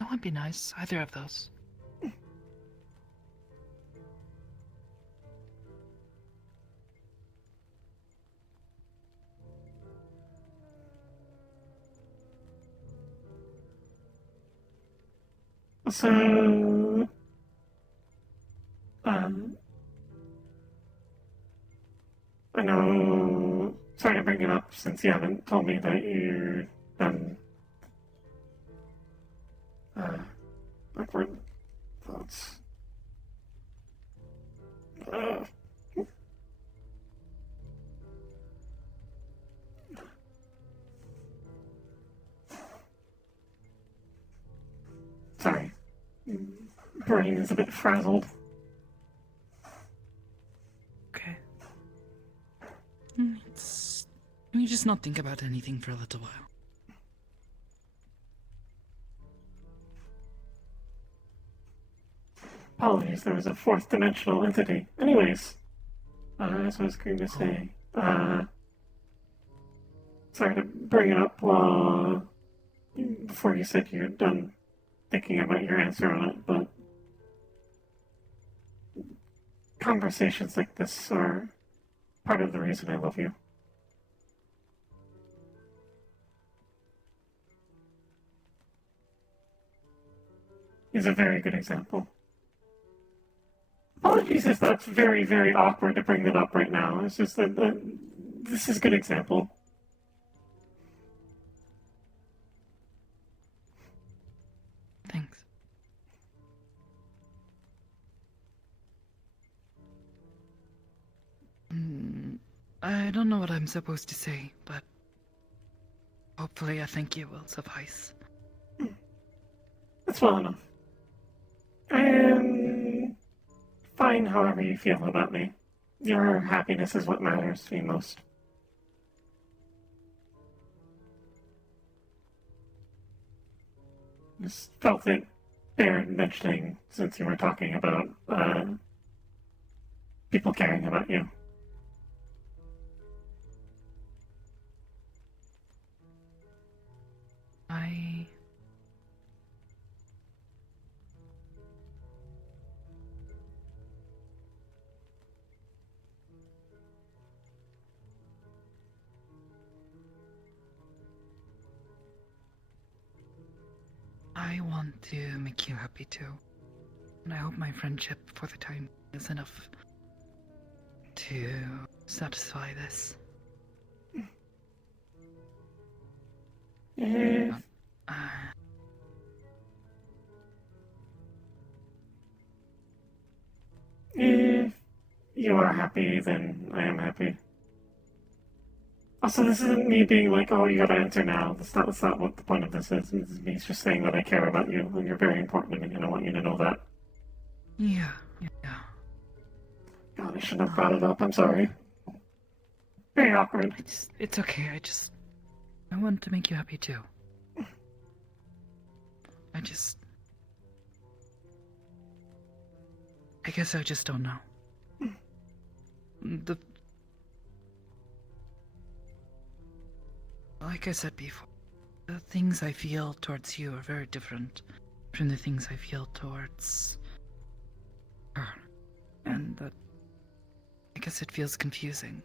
That would be nice, either of those. So, I know, sorry to bring it up since you haven't told me that you've done, backward thoughts. Sorry. Brain is a bit frazzled. Okay. Can you just not think about anything for a little while? Apologies, there was a fourth dimensional entity. Anyways, as I was going to say, sorry to bring it up before you said you're done thinking about your answer on it, but conversations like this are part of the reason I love you. Is a very good example. Apologies if that's very, very awkward to bring that up right now. It's just that this is a good example. Thanks. I don't know what I'm supposed to say, but hopefully a thank you will suffice. That's well enough. And fine however you feel about me. Your happiness is what matters to me most. Just felt it bear mentioning since you were talking about people caring about you. I want to make you happy too. And I hope my friendship for the time is enough to satisfy this. If you are happy, then I am happy. Also, this isn't me being like, oh, you gotta answer now. That's not what the point of this is. This is me just saying that I care about you, and you're very important to me, and I want you to know that. Yeah. God, I shouldn't have brought it up. I'm sorry. Very awkward. It's okay. I want to make you happy too. I guess I just don't know. Like I said before, the things I feel towards you are very different from the things I feel towards her. And that, I guess it feels confusing.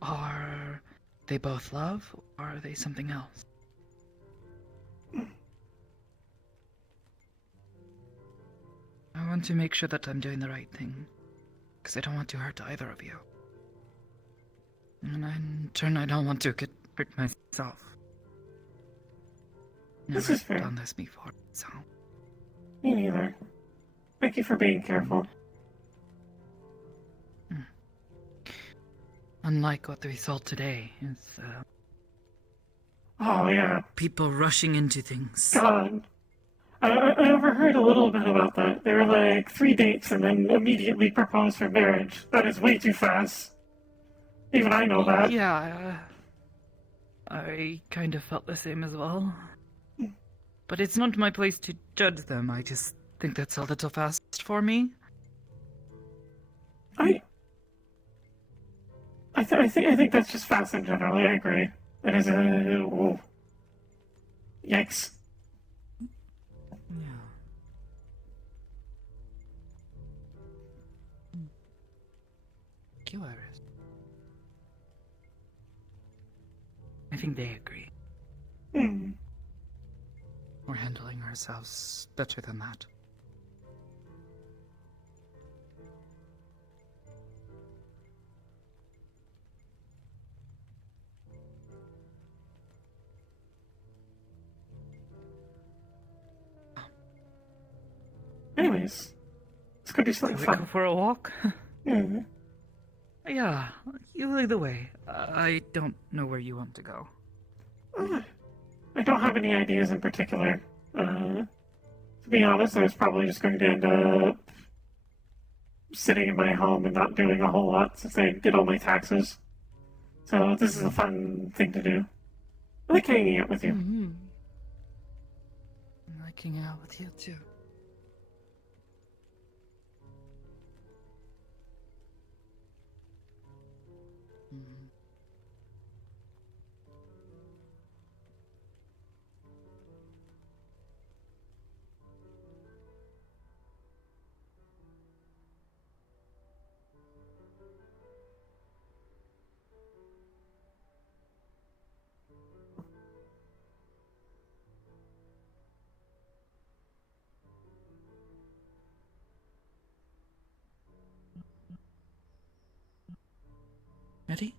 Are they both love, or are they something else? I want to make sure that I'm doing the right thing, because I don't want to hurt either of you. And in turn, I don't want to get hurt myself. This Never is fair. done this before, so. Me neither. Thank you for being careful. Unlike what we saw today, is Oh, yeah. people rushing into things. God. I overheard a little bit about that. There were like 3 dates and then immediately proposed for marriage. That is way too fast. Even I know that. Yeah, I kind of felt the same as well. But it's not my place to judge them. I just think that's a little fast for me. I think that's just fast in general. I agree. It is a whoa. Yikes. Yeah. Iris. I think they agree. Hmm. We're handling ourselves better than that. Anyways, let's go do something Shall we fun. go for a walk? Mm-hmm. Yeah, you lead the way. I don't know where you want to go. I don't have any ideas in particular. To be honest, I was probably just going to end up sitting in my home and not doing a whole lot since I did all my taxes. So this is a fun thing to do. I like hanging out with you. Mm-hmm. I like hanging out with you too. Ready?